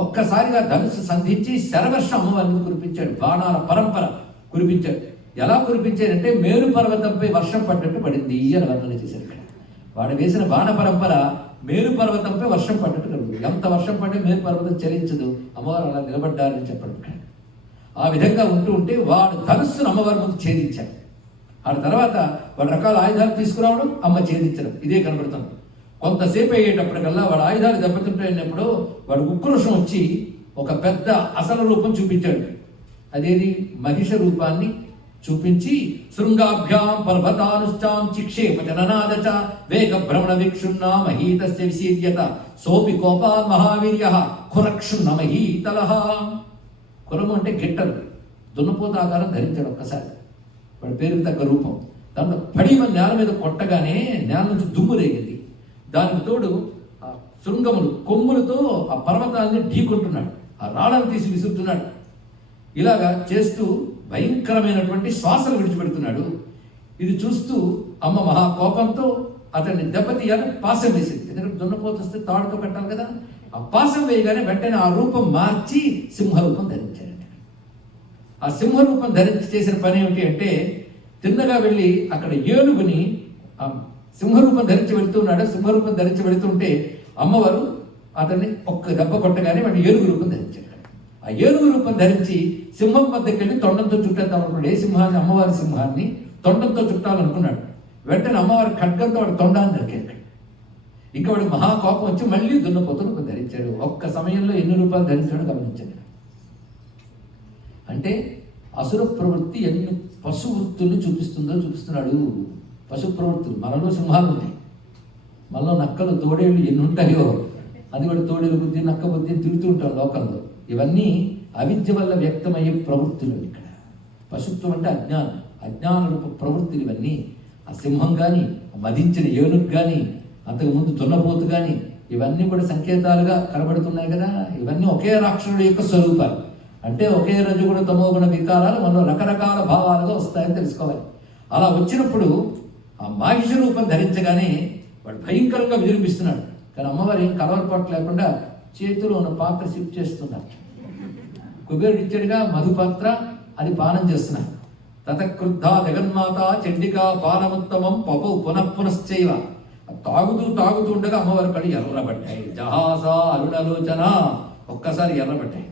ఒక్కసారిగా ధనుసు సంధించి శరవర్షం అమ్మవారిని కురిపించాడు. బాణాల పరంపర కురిపించాడు. ఎలా కురిపించాడంటే మేరు పర్వతంపై వర్షం పడ్డట్టు పడింది అని వర్ణన చేశారు. ఇక్కడ వాడు వేసిన బాణ పరంపర మేరు పర్వతంపై వర్షం పడ్డట్టు కలుగుతుంది. ఎంత వర్షం పడితే మేరు పర్వతం చలించదు, అమ్మవారు అలా నిలబడ్డారని చెప్పడం. ఆ విధంగా ఉంటే వాడు ధనుస్సును అమ్మవారి ముందు ఛేదించాడు. ఆ తర్వాత వాడు రకాల ఆయుధాలు తీసుకురావడం, అమ్మ ఛేదించడం, ఇదే కనబడుతుంది. కొంతసేపు అయ్యేటప్పటికల్లా వాడు ఆయుధాలు దెబ్బతింటున్నప్పుడు వాడు ఉక్రోషం వచ్చి ఒక పెద్ద అసలు రూపం చూపించాడు. అదేది? మహిష రూపాన్ని చూపించి శృంగాభ్యాం పర్వతానుష్టాం చిక్షేప జననాదచ వేగ భ్రమణ విక్షున్నా మహీతస్య విశీర్యత సోపి కోపాన్ మహావీర్య ఖురక్షున్న మహీతలః. కురము అంటే గిట్టలు, దున్నపోత ఆకారం ధరించాడు. ఒక్కసారి వాడి పేరుకి తగ్గ రూపం. దాంట్లో పడిమ నేల మీద కొట్టగానే నేల నుంచి దుమ్ము రేగింది. దానికి తోడు ఆ శృంగములు కొమ్ములతో ఆ పర్వతాన్ని ఢీకొంటున్నాడు, ఆ రాళ్ళను తీసి విసురుతున్నాడు. ఇలాగా చేస్తూ భయంకరమైనటువంటి శ్వాసలు విడిచిపెడుతున్నాడు. ఇది చూస్తూ అమ్మ మహా కోపంతో అతన్ని దెబ్బతీయాలి, పాశం వేసింది. ఎందుకంటే దున్నపోతొస్తే తాడుతో కట్టాలి కదా. ఆ పాశం వేయగానే వెంటనే ఆ రూపం మార్చి సింహరూపం ధరించాడు. ఆ సింహరూపం ధరించి చేసిన పని ఏమిటి అంటే తిన్నగా వెళ్ళి అక్కడ ఏనుగుని సింహరూపం ధరించి వెళుతున్నాడు. సింహరూపం ధరించి వెళుతుంటే అమ్మవారు అతన్ని ఒక్క దెబ్బ కొట్టగానే వాడు ఏనుగు రూపం ధరించాడు. ఆ ఏనుగు రూపం ధరించి సింహం వద్దకు వెళ్ళి తొండంతో చుట్టేద్దాం అనుకున్నాడు. ఏ సింహాన్ని? అమ్మవారి సింహాన్ని తొండంతో చుట్టాలనుకున్నాడు. వెంటనే అమ్మవారి ఖడ్గంతో వాడు తొండాన్ని దొరికాడు. ఇంకా వాడు మహాకోపం వచ్చి మళ్ళీ దున్నపోతు రూపం ధరించాడు. ఒక్క సమయంలో ఎన్ని రూపాయలు ధరించాడో గమనించాడు. అంటే అసుర ప్రవృత్తి ఎన్ని పశు వృత్తుల్ని చూపిస్తున్నాడు. పశు ప్రవృత్తులు. మనలో సింహాలు ఉన్నాయి, మనలో నక్కలు తోడేళ్ళు ఎన్ని ఉంటాయో. అది కూడా తోడేలు బుద్ధి, నక్క బుద్ధి తిరుగుతూ ఉంటాం లోకంలో. ఇవన్నీ అవిద్య వల్ల వ్యక్తమయ్యే ప్రవృత్తులు. ఇక్కడ పశుత్వం అంటే అజ్ఞాన రూప ప్రవృత్తులు ఇవన్నీ. ఆ సింహం కానీ, మదించిన ఏనుగు కానీ, అంతకుముందు దున్నపోతు కానీ, ఇవన్నీ కూడా సంకేతాలుగా కనబడుతున్నాయి కదా. ఇవన్నీ ఒకే రాక్షసుడి యొక్క స్వరూపాలు. అంటే ఒకే రజోగుణ తమోగుణ వికారాలు మనలో రకరకాల భావాలుగా వస్తాయని తెలుసుకోవాలి. అలా వచ్చినప్పుడు ఆ మాహిష రూపం ధరించగానే వాడు భయంకరంగా విజృంభిస్తున్నాడు. కానీ అమ్మవారు ఏం కలవరపాటు లేకుండా చేతిలో ఉన్న పాత్ర షిఫ్ట్ చేస్తున్నారు. కుబేరుడు ఇచ్చాడుగా మధుపాత్ర, అది పానం చేస్తున్నారు. తతక్రుద్ధ జగన్మాత చండికా పానముత్తమం పపౌ పునఃపునశ్చైవ. తాగుతూ ఉండగా అమ్మవారి కళ్ళు ఎర్రబడ్డాయి. జహాస అరుణలోచన, ఒక్కసారి ఎర్రబడ్డాయి.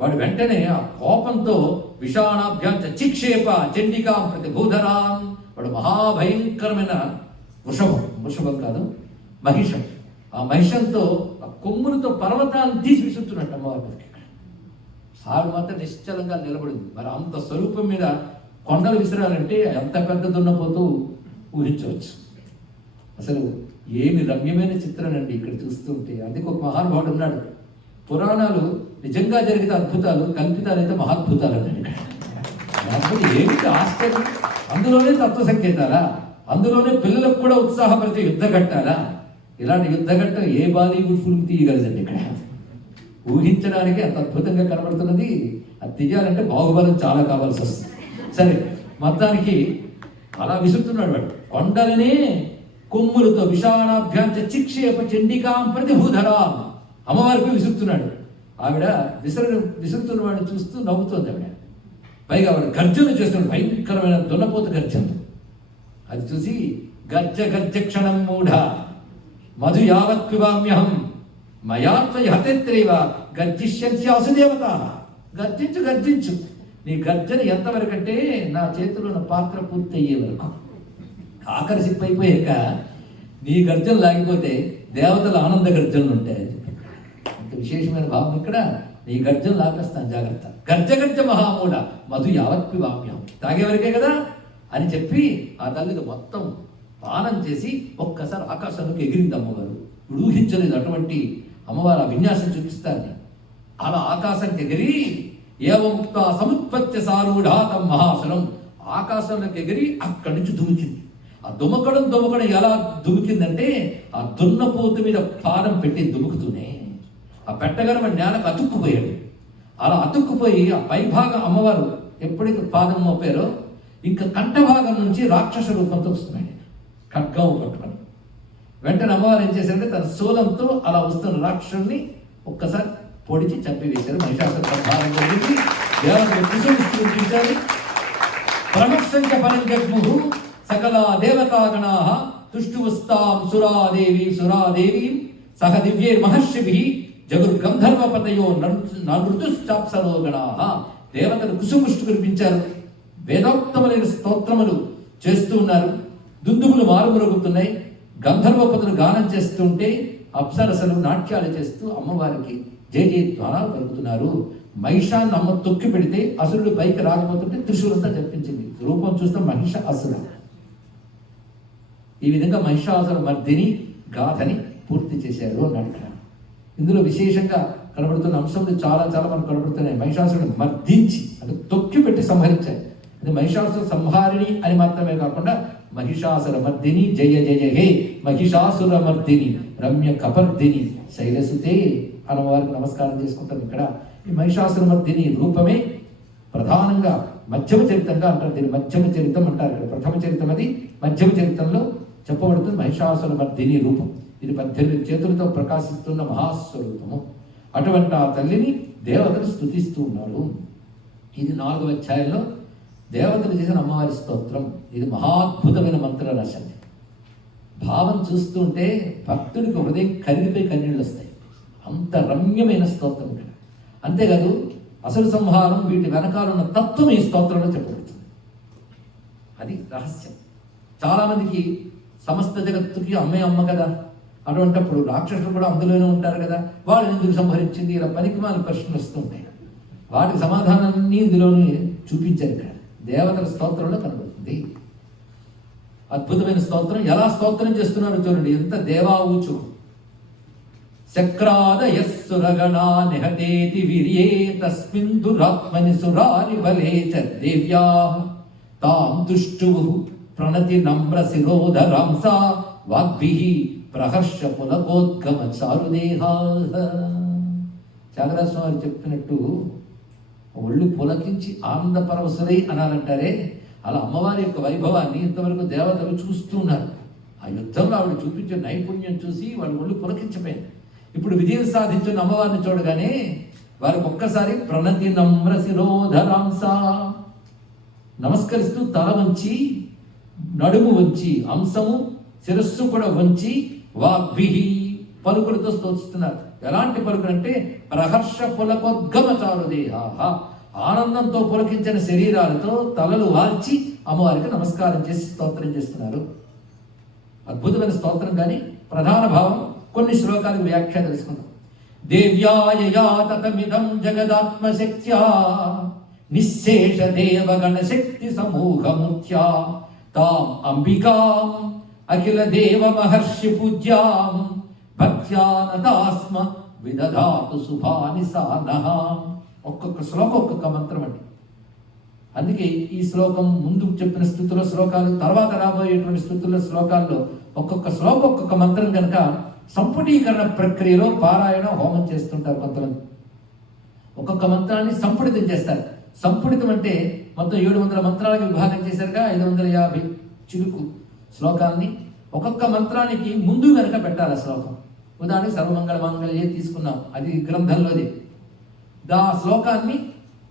వాడు వెంటనే ఆ కోపంతో విషాణాభ్యాం చిక్షేప చండికాం ప్రతిభూధరాం. వాడు మహాభయంకరమైన వృషభం కాదు, మహిషం. ఆ మహిషంతో ఆ కొమ్ములతో పర్వతాన్ని తీసి విసురుతున్నట్టు అమ్మవారి. ఆవిడ మాత్రం నిశ్చలంగా నిలబడింది. మరి అంత స్వరూపం మీద కొండలు విసిరాలంటే ఎంత పెద్ద దున్నపోతూ ఊహించవచ్చు. అసలు ఏమి రమ్యమైన చిత్రం అండి ఇక్కడ చూస్తుంటే. అందుకే ఒక మహానుభావుడు ఉన్నాడు, పురాణాలు నిజంగా జరిగిన అద్భుతాలు, కల్పితాలు అయితే మహాద్భుతాలు అన్నాడు. లేకపోతే ఏమిటి ఆశ్చర్యం, అందులోనే తత్వ సంకేతాలా, అందులోనే పిల్లలకు కూడా ఉత్సాహపరిచే యుద్ధ ఘట్టాలా. ఇలాంటి యుద్ధ ఘట్టం ఏ బాలీవుడ్ ఫిల్మ్ తీయగలదండి. ఇక్కడ ఊహించడానికి అంత అద్భుతంగా కనబడుతున్నది. అది తీయాలంటే బాహుబలం చాలా కావాల్సి వస్తుంది. సరే, మొత్తానికి అలా విసురుతున్నాడు వాడు. కొండలనే కొమ్ములతో విషాణాభ్యాంచ చిక్షేప చండికాం ప్రతిభూధరా, అమ్మవారికి విసురుతున్నాడు. ఆవిడ విసురుతున్న వాడిని చూస్తూ నవ్వుతోంది ఆవిడ. పైగా ఆవిడ గర్జన చేస్తున్నాడు, భయంకరమైన దున్నపోత గర్జన. అది చూసి గర్జ గర్జ క్షణం మూఢ మధు యావత్ పిబామ్యహం మయాత్వ హతేత్రైవ గర్జిష్యంతి అసుదేవత. గర్జించు గర్జించు, నీ గర్జన ఎంతవరకు అంటే నా చేతిలో ఉన్న పాత్ర పూర్తి అయ్యే వరకు. ఆఖరి సిప్పైపోయాక నీ గర్జన లాగిపోతే దేవతల ఆనంద గర్జనలు ఉంటాయి. అంత విశేషమైన భావం ఇక్కడ. నీ గర్జన లాగేస్తాను, జాగ్రత్త. గర్జ గర్జ మహామూఢ మధు యావత్ పిబామ్యహం, తాగేవరకే కదా అని చెప్పి ఆ తల్లికి మొత్తం పానం చేసి ఒక్కసారి ఆకాశంలోకి ఎగిరింది అమ్మవారు. ఊహించలేదు అటువంటి అమ్మవారు ఆ విన్యాసం చూపిస్తారని. అలా ఆకాశానికి ఎగిరి ఏవముక్త సముత్పత్తి సారూఢాతం మహాసనం, ఆకాశంలోకి ఎగిరి అక్కడి నుంచి దుమికింది. ఆ దుమకడం ఎలా దుమికిందంటే ఆ దున్నపోతు మీద పాదం పెట్టి దుముకుతూనే ఆ పెట్టగానే వాడి నేలకు అతుక్కుపోయాడు. అలా అతుక్కుపోయి ఆ పైభాగం అమ్మవారు ఎప్పుడైతే పాదం మోపారో ఇంకా కంఠభాగం నుంచి రాక్షస రూపంతో వస్తున్నాడు, ఖడ్గం పట్టుకొని. వెంటనే అమ్మవారు ఏం చేశారంటే తన శూలంతో అలా వస్తున్న రాక్షసుని ఒక్కసారి పొడిచి చంపివేశారు. మహిషాసుర సంహారం జరిగింది. ప్రమక్షంచ పరంజగ్ము సకల దేవతాగణా తుష్టువస్తాం సురాదేవి సహ దివ్యైర్ మహర్షిభిః జగుర్గంధర్వపతయో నృతుశ్చాప్సరోగణా. దేవతలు కుసుముష్టి కురిపించారు, వేదోక్తములైన స్తోత్రములు చేస్తూ ఉన్నారు, దుందుములు మారుమరుగుతున్నాయి, గంధర్వపతులు గానం చేస్తుంటే అప్సరసలు నాట్యాలు చేస్తూ అమ్మవారికి జయ ద్వారాలు పలుకుతున్నారు. మహిషాన్ని అమ్మ తొక్కి పెడితే అసురుడు పైకి రాకపోతుంటే త్రిశూలంతా చెప్పించింది. రూపం చూస్తే మహిష అసుర. ఈ విధంగా మహిషాసుర మర్దిని గాథని పూర్తి చేశారు అన్నాడు ఇక్కడ. ఇందులో విశేషంగా కనబడుతున్న అంశంలో చాలా మనకు కనబడుతున్నాయి. మహిషాసురుని మర్దించి అంటే తొక్కి పెట్టి సంహరించాయి. అది మహిషాసుర సంహారిణి అని మాత్రమే కాకుండా మహిషాసుర మర్దిని జయ జయ హే మహిషాసుర మర్దిని రమ్య కపర్దిని శైలసుతే అమ్మవారికి నమస్కారం చేసుకుంటాం. ఇక్కడ ఈ మహిషాసుర మర్దిని రూపమే ప్రధానంగా మధ్యమ చరిత్రంగా అంటారు. దీన్ని మధ్యమ చరిత్రం అంటారు. ఇక్కడ ప్రథమ చరిత్రం అది, మధ్యమ చరిత్రంలో చెప్పబడుతుంది మహిషాసుర మర్దిని రూపం. ఇది 18 చేతులతో ప్రకాశిస్తున్న మహాస్వరూపము. అటువంటి ఆ తల్లిని దేవతలు స్తుతిస్తూ ఉన్నారు. ఇది 4వ అధ్యాయంలో దేవతలు చేసిన అమ్మవారి స్తోత్రం. ఇది మహాద్భుతమైన మంత్రరాశి. భావం చూస్తుంటే భక్తుడికి హృదయం కరిగిపోయి కన్నీళ్ళు వస్తాయి. అంత రమ్యమైన స్తోత్రం ఇక్కడ. అంతేకాదు అసుర సంహారం వీటి వెనకాల ఉన్న తత్వం ఈ స్తోత్రంలో చెప్పబడుతుంది. అది రహస్యం. చాలామందికి సమస్త జగత్తుకి అమ్మ కదా, అటువంటిప్పుడు రాక్షసులు కూడా అందులోనే ఉంటారు కదా, వాళ్ళని ఎందుకు సంహరించింది, ఇలా పనికిమాలిన ప్రశ్నలు వస్తుంటాయి. వాటికి సమాధానాన్ని ఇందులోనే చూపించారు. ఇక్కడ దేవతల స్తోత్రంలో కనబడుతుంది. అద్భుతమైన స్తోత్రం. ఎలా స్తోత్రం చేస్తున్నారో చూడండి, ఎంత దేవాఊచు. శక్రాదయస్సురగణా నిహతేతి వీర్యే తస్మిన్ దురాత్మని సురారి బలే చ దేవ్యా తాం దుష్టుః ప్రణతి నమ్ర శిరోధరాంసా వాగ్భిః ప్రహర్ష పులకోద్గమ చారుదేహా. త్యాగరాజ స్వామి చెప్పినట్టు ఒళ్ళు పులకించి ఆనందపరవశులై అనాలంటారే, అలా అమ్మవారి యొక్క వైభవాన్ని ఇంతవరకు దేవతలు చూస్తున్నారు. ఆ యుద్ధంలో ఆవిడ చూపించే నైపుణ్యం చూసి వాళ్ళు ఒళ్ళు పులకించిపోయింది. ఇప్పుడు విజయం సాధించిన అమ్మవారిని చూడగానే వారికి ఒక్కసారి ప్రణతి నమ్ర శిరోధరాంస నమస్కరిస్తూ తల వంచి నడుము వంచి అంశము శిరస్సు కూడా వంచి వాగ్భిః పలుకులతో స్తోత్రిస్తున్నారు. ఎలాంటి పలుకులు అంటే ప్రహర్ష పులకోద్గమ చారుదేహ, ఆనందంతో పులకించిన శరీరాలతో తలలు వాల్చి అమ్మవారికి నమస్కారం చేసి స్తోత్రం చేస్తున్నారు. అద్భుతమైన స్తోత్రం. కానీ ప్రధాన భావం కొన్ని శ్లోకాలకు వ్యాఖ్య తెలుసుకుందాం. దేవ్యాయయా తతమిదం జగదాత్మశక్త్యా నిశ్శేష దేవగణ శక్తి సమూహముఖ్యా తాం అంబికాం అఖిల దేవ మహర్షి పూజ్యాం భక్త్యానదాస్మ విదధాతు శుభాని సానః. ఒక్కొక్క శ్లోకం ఒక్కొక్క మంత్రం అండి. అందుకే ఈ శ్లోకం ముందు చెప్పిన స్థుతుల శ్లోకాలు, తర్వాత రాబోయేటువంటి స్థుతుల శ్లోకాల్లో ఒక్కొక్క శ్లోకం ఒక్కొక్క మంత్రం కనుక సంపుటీకరణ ప్రక్రియలో పారాయణ హోమం చేస్తుంటారు కొంతమంది. ఒక్కొక్క మంత్రాన్ని సంపుటితం చేస్తారు. సంపుటితం అంటే మొత్తం 700 మంత్రాలకు విభాగం చేశారుగా 550 చిలుకు శ్లోకాలని ఒక్కొక్క మంత్రానికి ముందు వెనక పెట్టాలి ఆ శ్లోకం. ఉదాహరణకి సర్వమంగళ మాంగళ్యే తీసుకున్నాం, అది గ్రంథంలోది. ఆ శ్లోకాన్ని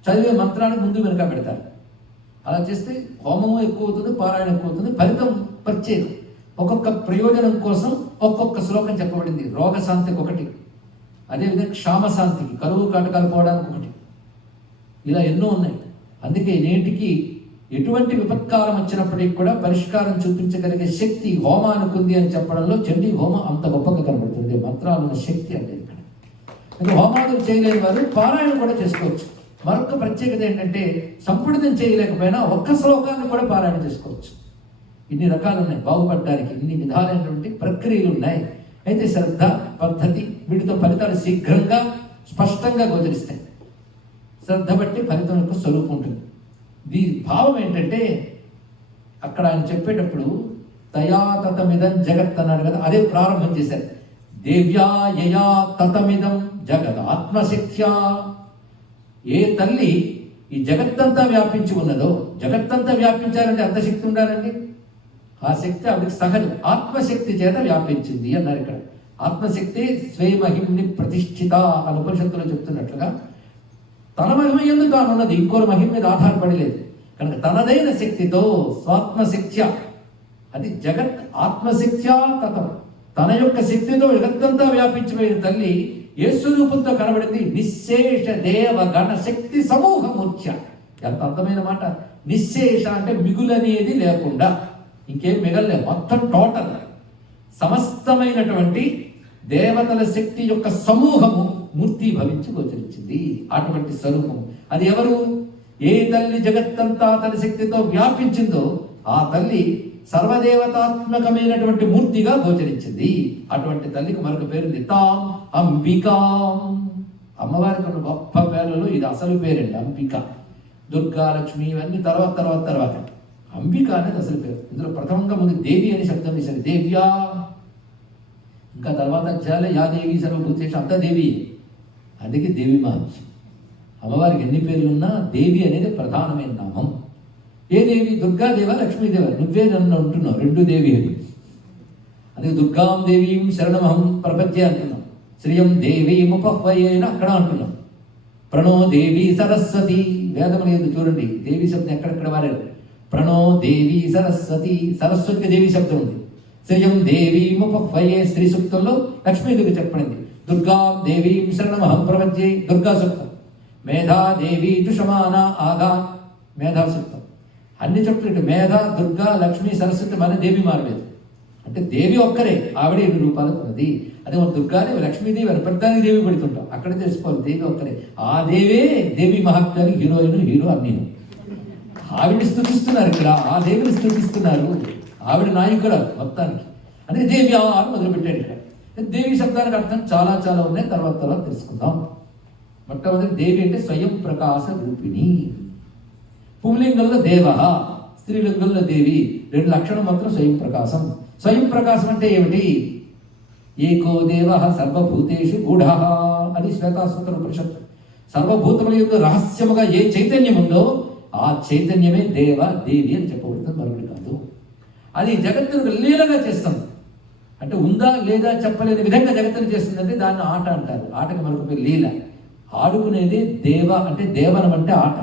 చదివే మంత్రానికి ముందు వెనక పెడతారు. అలా చేస్తే హోమము ఎక్కువ అవుతుంది, పారాయణ ఎక్కువ అవుతుంది, ఫలితం ప్రత్యేకం. ఒక్కొక్క ప్రయోజనం కోసం ఒక్కొక్క శ్లోకం చెప్పబడింది. రోగశాంతికి ఒకటి, అదేవిధంగా క్షామశాంతికి, కరువు కాటకాలు పోవడానికి ఒకటి, ఇలా ఎన్నో ఉన్నాయి. అందుకే నేటికి ఎటువంటి విపత్కాలం వచ్చినప్పటికీ కూడా పరిష్కారం చూపించగలిగే శక్తి హోమానికి ఉంది అని చెప్పడంలో చండీ హోమం అంత గొప్పగా కనబడుతుంది. మంత్రాలున్న శక్తి అంటే ఇక్కడ. ఇంకా హోమాదులు చేయలేని వారు పారాయణ కూడా చేసుకోవచ్చు. మరొక ప్రత్యేకత ఏంటంటే సంపుటితం చేయలేకపోయినా ఒక్క శ్లోకాన్ని కూడా పారాయణ చేసుకోవచ్చు. ఇన్ని రకాలు ఉన్నాయి బాగుపడడానికి, ఇన్ని విధాలైనటువంటి ప్రక్రియలు ఉన్నాయి. అయితే శ్రద్ధ, పద్ధతి, వీటితో ఫలితాలు శీఘ్రంగా స్పష్టంగా గోచరిస్తాయి. శ్రద్ధ బట్టి ఫలితం యొక్క స్వరూపం ఉంటుంది. దీని భావం ఏంటంటే అక్కడ ఆయన చెప్పేటప్పుడు తయా తతమిదం జగత్ అన్నాడు కదా, అదే ప్రారంభం చేశారు. దేవ్యా యయా తతమిదం జగత్ ఆత్మశక్త్యా. ఏ తల్లి ఈ జగత్తంతా వ్యాపించి ఉన్నదో, జగత్తంతా వ్యాపించాలంటే అంత శక్తి ఉండాలండి. ఆ శక్తి ఆవిడకి సహజం, ఆత్మశక్తి చేత వ్యాపించింది అన్నారు ఇక్కడ. ఆత్మశక్తి స్వయమహిమ్ని ప్రతిష్ఠిత అని ఉపనిషత్తులో చెప్తున్నట్లుగా తన మహిమ యందు తాను ఉన్నది, ఇంకోరు మహిమ మీద ఆధారపడలేదు కనుక తనదైన శక్తితో స్వాత్మశక్త్య, అది జగత్ ఆత్మశక్త్యా తతం, తన యొక్క శక్తితో జగత్తంతా వ్యాపించిపోయిన తల్లి ఏ స్వరూపంతో కనబడింది? నిశ్శేష దేవ గణ శక్తి సమూహముఖ్య. ఎంత అర్థమైన మాట. నిశ్శేష అంటే మిగులనేది లేకుండా, ఇంకేం మిగలలేదు, మొత్తం టోటల్ సమస్తమైనటువంటి దేవతల శక్తి యొక్క సమూహము మూర్తి భవించి గోచరించింది. అటువంటి స్వరూపం అది ఎవరు? ఏ తల్లి జగత్తంతా తన శక్తితో వ్యాపించిందో ఆ తల్లి సర్వదేవతాత్మకమైనటువంటి మూర్తిగా గోచరించింది. అటువంటి తల్లికి మరొక పేరుంది, తాం అంబికా. అమ్మవారికి ఉన్న గొప్ప పేర్లలో ఇది అసలు పేరండి, అంబిక. దుర్గా, లక్ష్మి ఇవన్నీ తర్వాత అంబిక అనేది అసలు పేరు. ఇందులో ప్రథమంగా ముందు దేవి అనే శబ్దం వేశారు, దేవ్యా. ఇంకా తర్వాత చాలా యా దేవి సర్వభూతేషు, అంతా దేవి. అందుకే దేవి మహర్షి. అమ్మవారికి ఎన్ని పేర్లున్నా దేవి అనేది ప్రధానమైన నామం. ఏ దేవి? దుర్గాదేవ, లక్ష్మీదేవ. నువ్వే నన్ను అంటున్నావు, రెండు దేవి అని. అందుకే దుర్గాం దేవీం శరణమహం ప్రపంచే అంటున్నాం. శ్రియం దేవీం ఉపహ్వయేన అక్కడ అంటున్నాం. ప్రణో దేవి సరస్వతి. వేదముని ఎందుకు చూడండి, దేవి శబ్దం ఎక్కడెక్కడ వారారు. ప్రణో దేవి సరస్వతి, సరస్వతికి దేవి శబ్దం ఉంది. శ్రియం దేవీం ఉపహ్వయే, స్త్రీ సూక్తంలో లక్ష్మీదేవి చెప్పబడింది. దుర్గాం దేవీం శరణమహం ప్రపంచే, దుర్గా సూక్తం. మేధా దేవి దుషమాన ఆగా, మేధా సూక్తం. అన్ని చోట్ల మేధ, దుర్గా, లక్ష్మి, సరస్వతి మన దేవి మారలేదు. అంటే దేవి ఒక్కరే, ఆవిడ 7 రూపాయలు ఉన్నది. అదే మన దుర్గాదేవి, లక్ష్మీదేవి అని ప్రతిదానికి దేవి పెడుతుంటాం. అక్కడ తెలుసుకోవాలి దేవి ఒక్కరే. ఆ దేవే దేవి మహాత్మ్యానికి హీరో అన్నీ. ఆవిడని స్థుతిస్తున్నారు ఇక్కడ, ఆ దేవిని స్థుతిస్తున్నారు. ఆవిడ నాయకుడు మొత్తానికి. అందుకే దేవి అని మొదలుపెట్టాడు ఇక్కడ. దేవి శబ్దానికి అర్థం చాలా ఉన్నాయి, తర్వాత తెలుసుకుందాం. మొట్టమొదటి దేవి అంటే స్వయం ప్రకాశ రూపిణి. పుంలింగంలో దేవ, స్త్రీలింగంలో దేవి. 2 లక్షణం మాత్రం స్వయం ప్రకాశం. స్వయం ప్రకాశం అంటే ఏమిటి? ఏకో దేవ సర్వభూతేషు గూఢ అని శ్వేతాశ్వతర ఉపనిషత్తు. సర్వభూతముల యొక్క రహస్యముగా ఏ చైతన్యం ఉందో ఆ చైతన్యమే దేవ, దేవి అని చెప్పబడుతుంది, మరొకటి కాదు. అది జగత్తును లీలగా చేస్తుంది. అంటే ఉందా లేదా చెప్పలేని విధంగా జగత్తును చేస్తుందంటే దాన్ని ఆట అంటారు. ఆటకి మరొక పేరు లీల. ఆడుకునేది దేవ అంటే దేవనం అంటే ఆట.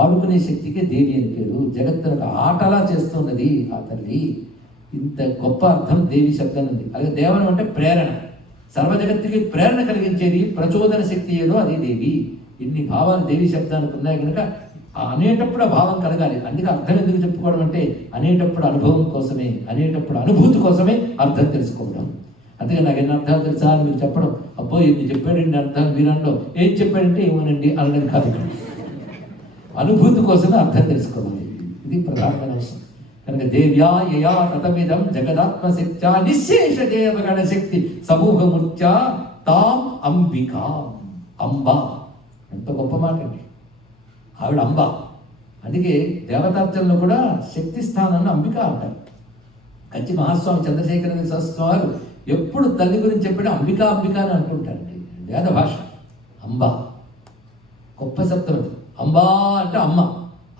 ఆడుకునే శక్తికే దేవి అని పేరు. జగత్తును ఆటలా చేస్తున్నది ఆ తల్లి. ఇంత గొప్ప అర్థం దేవి శబ్దం ఉంది. అలాగే దేవనం అంటే ప్రేరణ, సర్వ జగత్తుకి ప్రేరణ కలిగించేది, ప్రచోదన శక్తి ఏదో అది దేవి. ఇన్ని భావాలు దేవి శబ్దానికి ఉన్నాయి కనుక అనేటప్పుడు ఆ భావం కలగాలి. అందుకే అర్థం ఎందుకు చెప్పుకోవడం అంటే అనేటప్పుడు అనుభవం కోసమే, అనేటప్పుడు అనుభూతి కోసమే అర్థం తెలుసుకోవడం. అందుకే నాకు ఎన్ని అర్థాలు తెలుసా అని మీరు చెప్పడం, అబ్బో ఎన్ని చెప్పాడండి అర్థాలు మీరంలో, ఏం చెప్పాడంటే ఏమోనండి అనడం కాదు. అనుభూతి కోసమే అర్థం తెలుసుకోవాలి. ఇది ప్రధానమైన అవసరం. కనుక దేవ్యా యయా తతమిదం జగదాత్మశక్త్యా నిశ్శేష దేవగణ శక్తి సమూహమూర్త్యా తాం అంబికా. అంబ ఎంత గొప్ప మాట అండి. ఆవిడ అంబ. అందుకే దేవతార్చనలో కూడా శక్తి స్థానాన్ని అంబిక అంటారు. కంచి మహాస్వామి చంద్రశేఖర శాస్త్రి వారు ఎప్పుడు తల్లి గురించి చెప్పిన అంబికా అంబికా అని అంటుంటారండి. వేద భాష అంబ గొప్ప శబ్దం అది. అంబా అంటే అమ్మ.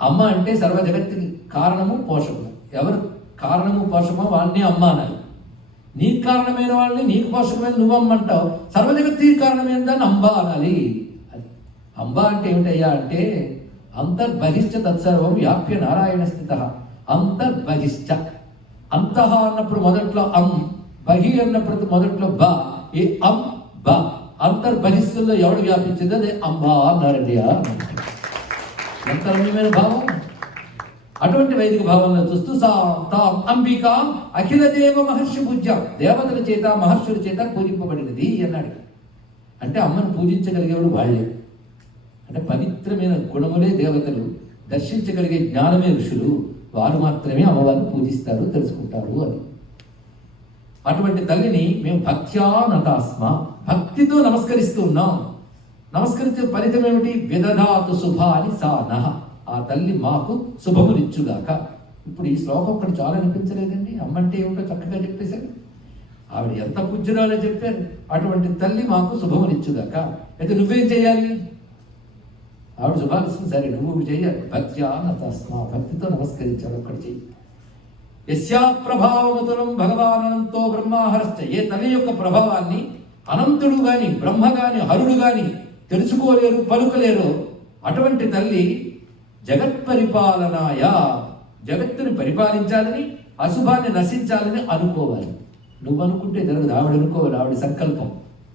అమ్మ అంటే సర్వ జగత్తుకి కారణము పోషకము. ఎవరు కారణము పోషకమో వాళ్ళని అమ్మ అనాలి. నీకు కారణమైన వాళ్ళని, నీకు పోషకమైన నువ్వమ్మంటావు, సర్వ జగత్తుకి కారణమైన దాన్ని అంబ అనాలి. అది అంబ అంటే ఏమిటయ్యా అంటే అంతర్బహిష్ట తత్సర్వం వ్యాప్య నారాయణ స్థిత. అంతర్బహిష్ట. అంతః అన్నప్పుడు మొదట్లో అం, బహి అన్నప్పుడు మొదట్లో బ. ఈ అం బ అంతర్బహిస్తుల్లో ఎవడు వ్యాపించింది అదే అంబా అన్నారండి. ఎంత రమ్యమైన భావం. అటువంటి వైదిక భావంలో చూస్తూ సా తాం అంబిక అఖిల దేవ మహర్షి పూజ్య, దేవతల చేత మహర్షుల చేత పూజింపబడినది అన్నాడు. అంటే అమ్మను పూజించగలిగేవాడు వాళ్ళే. అంటే పవిత్రమైన గుణములే దేవతలు, దర్శించగలిగే జ్ఞానమే ఋషులు. వారు మాత్రమే అమ్మవారిని పూజిస్తారు, తెలుసుకుంటారు అని. అటువంటి తల్లిని మేము భక్త్యా నతాస్మ, భక్తితో నమస్కరిస్తూ ఉన్నాం. నమస్కరించే ఫలితం ఏమిటి? విదధాతు శుభాని సా నః, ఆ తల్లి మాకు శుభమునిచ్చుగాక. ఇప్పుడు ఈ శ్లోకం ఒకటి చాలా అనిపించలేదండి. అమ్మంటే ఏమిటో చక్కగా చెప్పేశారు. ఆవిడ ఎంత పూజ్యురాలో చెప్పారు. అటువంటి తల్లి మాకు శుభమునిచ్చుగాక. అయితే నువ్వేం చేయాలి? ఆవిడ శుభాలిస్తుంది, సరే నువ్వు చేయాలి. భక్త్యా నతాస్మ, భక్తితో నమస్కరించాలి. ఒక్కటి చెయ్యి. యస్యా ప్రభావముతులం భగవానంతో బ్రహ్మాహరశ్చ, ఏ తల్లి యొక్క ప్రభావాన్ని అనంతుడు గాని బ్రహ్మ గాని హరుడు గాని తెలుసుకోలేరు, పలుకలేరు. అటువంటి తల్లి జగత్పరిపాలనాయ, జగత్తుని పరిపాలించాలని, అశుభాన్ని నశించాలని అనుకోవాలి. నువ్వు అనుకుంటే జరగదు, ఆవిడ అనుకోవాలి. ఆవిడ సంకల్పం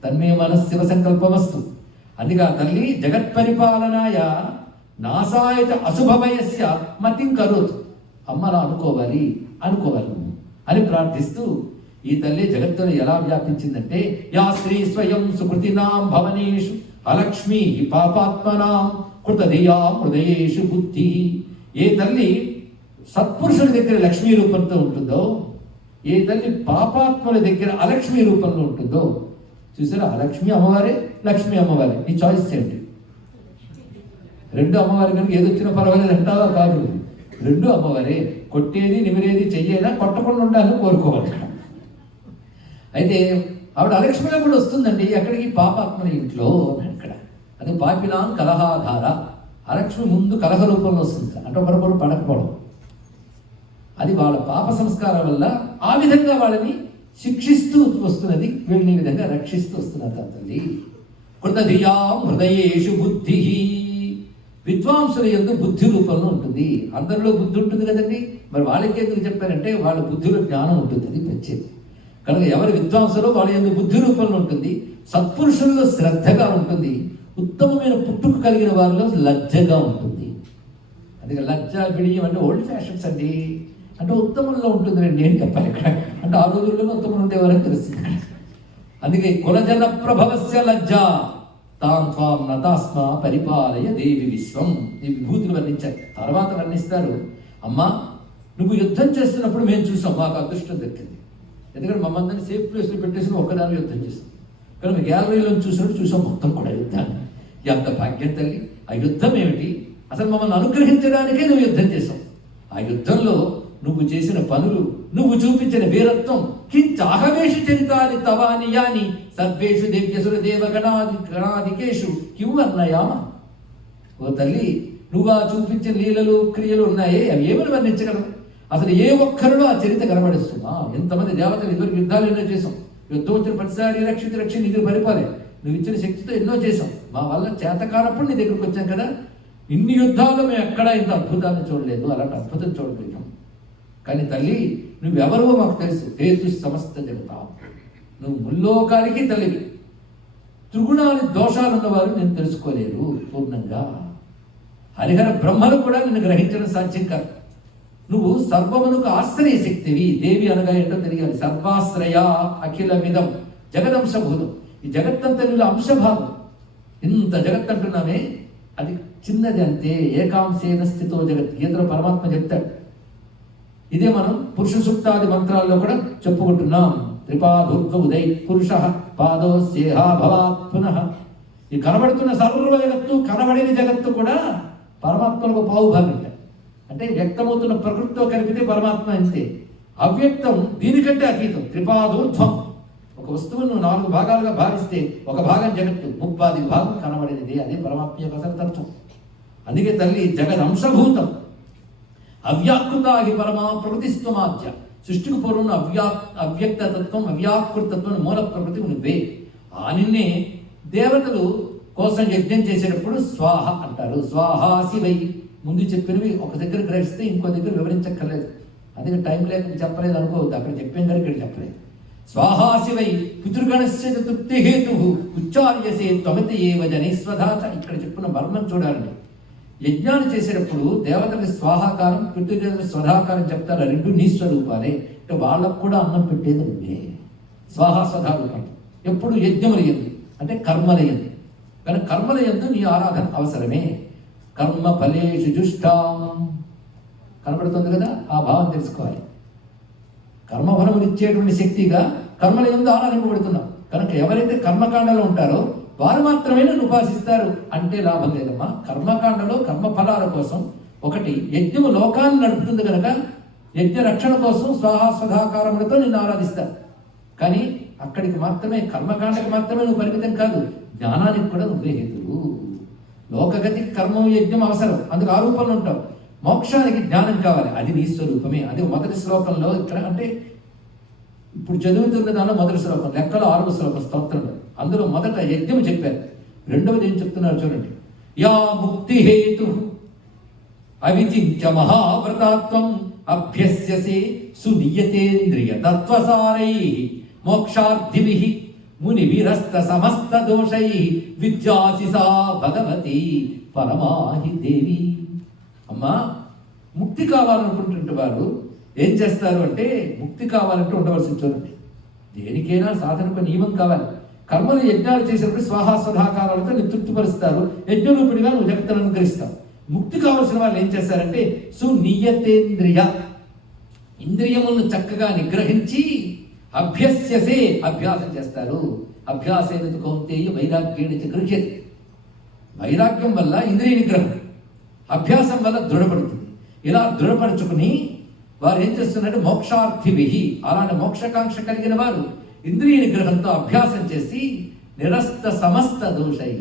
తన్మే మనస్ శివ సంకల్పమస్తు. అందుకే ఆ తల్లి జగత్పరిపాలనాయ నాసాయత అశుభమయస్య మతిం కరోతు, అమ్మలా అనుకోవాలి అని ప్రార్థిస్తూ ఈ తల్లి జగత్తులో ఎలా వ్యాపించిందంటే, యా స్త్రీ స్వయం సుకృతినాం భవనేషు అలక్ష్మీ పాపాత్మనాం కృతధియా హృదయేషు బుద్ధి. ఏ తల్లి సత్పురుషుల దగ్గర లక్ష్మీ రూపంతో ఉంటుందో, ఏ తల్లి పాపాత్మల దగ్గర అలక్ష్మీ రూపంలో ఉంటుందో. చూసారా, అలక్ష్మి అమ్మవారే, లక్ష్మీ అమ్మవారే. నీ చాయిస్ ఏంటి? రెండు అమ్మవారి కనుక ఏదొచ్చినా పర్వాలేదు అంటావా? కాదు, రెండు అమ్మవారే. కొట్టేది నిమిరేది చెయ్యేదా కొట్టకుండా ఉండాలని కోరుకోవాలి. అయితే ఆవిడ అలక్ష్మిగా కూడా వస్తుందండి. ఎక్కడికి? పాపాత్మల ఇంట్లో. అక్కడ అది పాపినాం కలహాధార. అలక్ష్మి ముందు కలహ రూపంలో వస్తుంది, అంటే ఒకరికొకరు పడకపోవడం. అది వాళ్ళ పాప సంస్కారం వల్ల ఆ విధంగా వాళ్ళని శిక్షిస్తూ వస్తున్నది, వీళ్ళని ఈ విధంగా రక్షిస్తూ వస్తున్నారు తల్లి. కృతధియాం హృదయేషు బుద్ధి, విద్వాంసుల యందు బుద్ధి రూపంలో ఉంటుంది. అందరిలో బుద్ధి ఉంటుంది కదండి, మరి వాళ్ళకి ఎందుకు చెప్పారంటే వాళ్ళ బుద్ధిలో జ్ఞానం ఉంటుంది, అది ప్రత్యేకం. కనుక ఎవరి విద్వాంసులో వాళ్ళ యందు బుద్ధి రూపంలో ఉంటుంది. సత్పురుషుల్లో శ్రద్ధగా ఉంటుంది. ఉత్తమమైన పుట్టుకు కలిగిన వారిలో లజ్జగా ఉంటుంది. అందుకే లజ్జ బిడియం అంటే ఓల్డ్ ఫ్యాషన్స్ అండి. అంటే ఉత్తమంలో ఉంటుంది రండి అని చెప్పాలి ఇక్కడ. అంటే ఆ రోజుల్లోనే ఉత్తములు ఉండేవారని తెలుస్తుంది. అందుకే కులజన ప్రభవస్య లజ్జ తాం త్వాం నతాస్మ పరిపాలయ దేవి విశ్వం. ఈ విభూతులు వర్ణించారు, తర్వాత వర్ణిస్తారు. అమ్మా, నువ్వు యుద్ధం చేస్తున్నప్పుడు మేము చూసాం, మాకు అదృష్టం దక్కింది. ఎందుకంటే మమ్మల్ని సేఫ్ ప్లేస్లో పెట్టేసి ఒక్కదాని యుద్ధం చేసాం. కానీ మేము గ్యాలరీలో చూసినట్టు చూసాం మొత్తం కూడా యుద్ధాన్ని. ఎంత భాగ్యం తల్లి! ఆ యుద్ధం ఏమిటి? అసలు మమ్మల్ని అనుగ్రహించడానికే నువ్వు యుద్ధం చేసావు. ఆ యుద్ధంలో నువ్వు చేసిన పనులు, నువ్వు చూపించిన వీరత్వం, కించాహవేషు చరితాని తవాని యాని సర్వేషు దేవ్యసుర దేవగణాదికేషు కిం వర్ణయామ. ఓ తల్లి, నువ్వు ఆ చూపించిన లీలలు క్రియలు ఉన్నాయే, అవి ఏమని వర్ణించగలవు? అసలు ఏ ఒక్కరిలో ఆ చరిత్ర కనబడిస్తున్నా? ఎంతమంది దేవతలు ఇద్దరు యుద్ధాలు ఎన్నో చేసాం. యుద్ధం వచ్చిన ప్రతిసారి రక్షించి ఇది పరిపాలే. నువ్వు ఇచ్చిన శక్తితో ఎన్నో చేసాం. మా వల్ల చేత కానప్పుడు నీ దగ్గరకు వచ్చాం కదా. ఇన్ని యుద్ధాల్లో మేము ఎక్కడా ఇంత అద్భుతాన్ని చూడలేదు, అలాంటి అద్భుతం చూడగలిగాం. కానీ తల్లి, నువ్వెవరో మాకు తెలుసు. హేతు సమస్త జగత, నువ్వు ముల్లోకానికి తల్లివి. త్రిగుణాలు దోషాలు ఉన్నవారు నేను తెలుసుకోలేరు పూర్ణంగా. హరిహర బ్రహ్మలు కూడా నిన్ను గ్రహించడం సాధ్యం కాదు. నువ్వు సర్వమునకు ఆశ్రయ శక్తివి. దేవి అనగా ఏంటో తెలియాలి. సర్వాశ్రయ అఖిలమిదం జగదంశభూతం. ఈ జగత్తంతా నీలో అంశభావం. ఇంత జగత్ అంటున్నామే, అది చిన్నది అంతే. ఏకాంశేన స్థితో జగత్. గీతలో పరమాత్మ చెప్తాడు, ఇదే మనం పురుష సూక్తాది మంత్రాల్లో కూడా చెప్పుకుంటున్నాం. త్రిపాదూర్ధ్వ ఉదయ్ పురుష పాదోస్యేహా భవాత్ పునః. ఈ కనబడుతున్న సర్వ జగత్తు, కనబడిన జగత్తు కూడా పరమాత్మలకు పావుభాగం. అంటే వ్యక్తమవుతున్న ప్రకృతితో కలిపితే పరమాత్మ అంతే. అవ్యక్తం దీనికంటే అతీతం. త్రిపాదూర్ధ్వం. ఒక వస్తువును 4 భాగాలుగా భావిస్తే ఒక భాగం జగత్తు, 30 భాగం కనబడినది. అదే పరమాత్మ యొక్క అసలు తత్వం. అందుకే తల్లి జగదంశభూతం అవ్యాకృతాగి పరమా ప్రకృతిస్త్వమాద్య. సృష్టికి పూర్వం అవ్యక్త తత్వం, అవ్యాకృతత్వం, మూల ప్రకృతి నువ్వే. ఆ నిన్నే దేవతలు కోసం యజ్ఞం చేసేటప్పుడు స్వాహ అంటారు. స్వాహాసి వై. ముందు చెప్పినవి ఒక దగ్గర గ్రహిస్తే ఇంకో దగ్గర వివరించక్కర్లేదు. అందుకే టైం లేక చెప్పలేదు అనుకోవద్దు. అక్కడ చెప్పాం కానీ ఇక్కడ చెప్పలేదు. స్వాహాసి వై పితృగణస్య తృప్తి హేతు ఉచ్చార్యసే త్వమితి ఏవ జనైస్వధాచ. ఇక్కడ చెప్పిన మర్మం చూడాలండి. యజ్ఞాలు చేసేటప్పుడు దేవతలకు స్వాహాకారం, పితృదేవతలకు స్వధాకారం చెప్తారు. రెండు నీ స్వరూపాలే. అంటే వాళ్ళకు కూడా అన్నం పెట్టేది నువ్వే. స్వాహా స్వధా రూపం ఎప్పుడు యజ్ఞములయ్యింది అంటే కర్మలయ్యింది. కానీ కర్మలయందు నీ ఆరాధన అవసరమే. కర్మ ఫలేషు జుష్టాం. కనబడుతుంది కదా, ఆ భావం తెలుసుకోవాలి. కర్మఫలములు ఇచ్చేటువంటి శక్తిగా కర్మలయందు ఆరాధింపబడుతున్నాం. కనుక ఎవరైతే కర్మకాండలో ఉంటారో వారు మాత్రమే నన్ను ఉపాసిస్తారు అంటే లాభం లేదమ్మా. కర్మకాండలో కర్మఫలాల కోసం ఒకటి యజ్ఞము లోకాన్ని నడుపుతుంది కనుక యజ్ఞ రక్షణ కోసం స్వాహాస్వధాకారములతో నిన్ను ఆరాధిస్తారు. కానీ అక్కడికి మాత్రమే, కర్మకాండకి మాత్రమే నువ్వు పరిమితం కాదు, జ్ఞానానికి కూడా నువ్వే హేతువు. లోకగతికి కర్మం యజ్ఞం అవసరం, అందుకు ఆ రూపంలో ఉంటావు. మోక్షానికి జ్ఞానం కావాలి, అది నీ స్వరూపమే. అది మొదటి శ్లోకంలో ఇక్కడ అంటే ఇప్పుడు చదువుతున్న దానిలో మొదటి శ్లోకం, లెక్కలో 6వ శ్లోకం స్తోత్రంలో. అందులో మొదట యజ్ఞం చెప్పారు. రెండవది ఏం చెప్తున్నారు చూడండి. యా ముక్తి హేతు అవిచించ మహావ్రతాత్వం అభ్యస్యసే సునియతేంద్రియ తత్వసారై మోక్షార్థిభి ముని విరస్త సమస్త దోషై విద్యాసి సా భగవతి పరమాహి దేవి. అమ్మా, ముక్తి కావాలనుకుంటుంటే వారు ఏం చేస్తారు అంటే, ముక్తి కావాలంటే ఉండవలసి చూడండి. దేనికైనా సాధనకు నియమం కావాలి. కర్మలు యజ్ఞాలు చేసినప్పుడు స్వాహాస్వధాకారాలతో నీ తృప్తిపరుస్తారు. యజ్ఞరూపిణిగా నువ్వు జగత్తును అనుగ్రహిస్తావు. ముక్తి కావలసిన వాళ్ళు ఏం చేస్తారంటే సునియతేంద్రియ, ఇంద్రియములను చక్కగా నిగ్రహించి అభ్యస్యసే, అభ్యాసం చేస్తారు. అభ్యాసేన కౌంతేయ వైరాగ్యేణ చ గృహ్యతే. వైరాగ్యం వల్ల ఇంద్రియ నిగ్రహం, అభ్యాసం వల్ల దృఢపడుతుంది. ఇలా దృఢపరుచుకుని వారు ఏం చేస్తున్నారంటే మోక్షార్థిభి, అలాంటి మోక్షకాంక్ష కలిగిన వారు ఇంద్రియ నిగ్రహంతో అభ్యాసం చేసి నిరస్త సమస్త దోషై,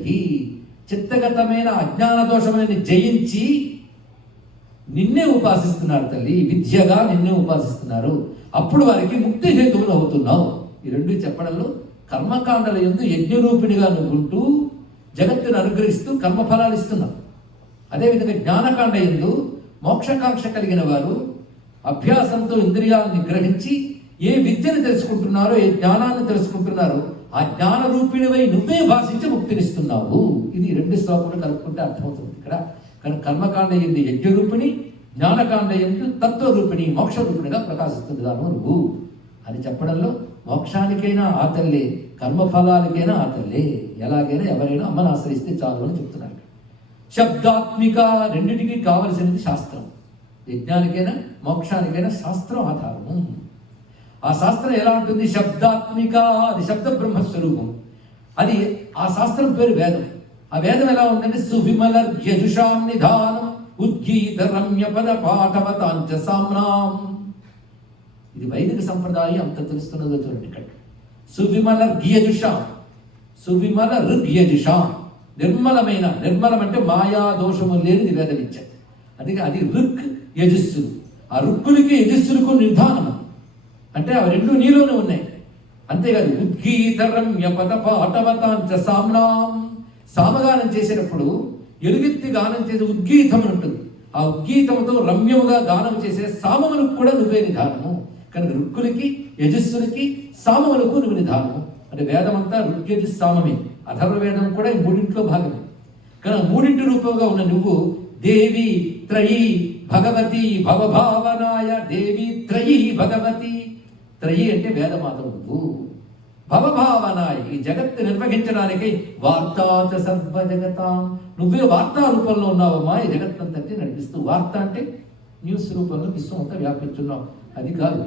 చిత్తగతమైన అజ్ఞాన దోషములని జయించి నిన్నే ఉపాసిస్తున్నారు తల్లి. విద్యగా నిన్నే ఉపాసిస్తున్నారు. అప్పుడు వారికి ముక్తి హేతువులు అవుతున్నావు. ఈ రెండు చెప్పడంలో కర్మకాండల యందు యజ్ఞరూపిణిగా నువ్వుంటూ జగత్తును అనుగ్రహిస్తూ కర్మఫలాలు ఇస్తున్నావు. అదేవిధంగా జ్ఞానకాండ యందు మోక్షకాంక్ష కలిగిన వారు అభ్యాసంతో ఇంద్రియాలను నిగ్రహించి ఏ విద్యను తెలుసుకుంటున్నారో, ఏ జ్ఞానాన్ని తెలుసుకుంటున్నారో ఆ జ్ఞాన రూపిణివై నువ్వే భాషించి ముక్తినిస్తున్నావు. ఇది 2 శ్లోకాలు కలుపుకుంటే అర్థమవుతుంది ఇక్కడ. కానీ కర్మకాండ ఎందు యజ్ఞరూపిణి, జ్ఞానకాండ ఎందు తత్వరూపిణి, మోక్ష రూపిణిగా ప్రకాశిస్తుంది దాను నువ్వు అని చెప్పడంలో మోక్షానికైనా ఆ తల్లే, కర్మఫలానికైనా ఆ తల్లే. ఎలాగైనా ఎవరైనా అమ్మను ఆశ్రయిస్తే చాలు అని చెప్తున్నారు. శబ్దాత్మిక, రెండింటికి కావలసినది శాస్త్రం. యజ్ఞానికైనా మోక్షానికైనా శాస్త్రం ఆధారము. ఆ శాస్త్రం ఎలా ఉంటుంది? శబ్దాత్మిక, అది శబ్ద బ్రహ్మస్వరూపం. అది ఆ శాస్త్రం పేరు వేదం. ఆ వేదం ఎలా ఉందంటే సువిమల యజుషాం నిధానం ఉద్గీత రమ్య పద పాఠవతాంచ సామ్నాం. ఇది వైదిక సంప్రదాయం అంత తెలుస్తున్నదో చూడండి ఇక్కడ. సువిమల గియజుషాం, సువిమల ఋగ్యజుషాం, నిర్మలమైన, నిర్మలం అంటే మాయా దోషము లేనిది వేద విద్య. అందుకే అది ఋక్ యజస్సులు. ఆ ఋక్కులకి యజస్సులకు నిధానము అంటే అవి రెండు నీలోనే ఉన్నాయి. అంతేకాదు ఉద్గీత రమ్య పద పాఠవతాంచ సామ్నాం. సామగానం చేసేటప్పుడు ఎలుగెత్తి గానం చేసే ఉద్గీతం ఉంటుంది. ఆ ఉద్గీతంతో రమ్యముగా గానం చేసే సామములకు కూడా నువ్వే నిధానము. కనుక ఋక్కులకి యజస్సులకి సామములకు నువ్వు నిధానము. అంటే వేదం అంతా ఋగ్యజు సామమే. అథర్వవేదం కూడా ఈ 3 భాగమే. కనుక 3 రూపంగా ఉన్న నువ్వు దేవి త్రయీ భగవతి భవభావనాయ. దేవి త్రయీ భగవతి, త్రయీ అంటే వేదమాత నువ్వు. భవభావనాయ, ఈ జగత్తు నిర్వహించడానికి వార్తాచ సర్వ జగతాం, నువ్వే వార్తా రూపంలో ఉన్నావమ్మా. ఈ జగత్తును తట్టి నడిపిస్తూ. వార్త అంటే న్యూస్ రూపంలో విశ్వం అంతా వ్యాపించున్నాం. అది కాదు.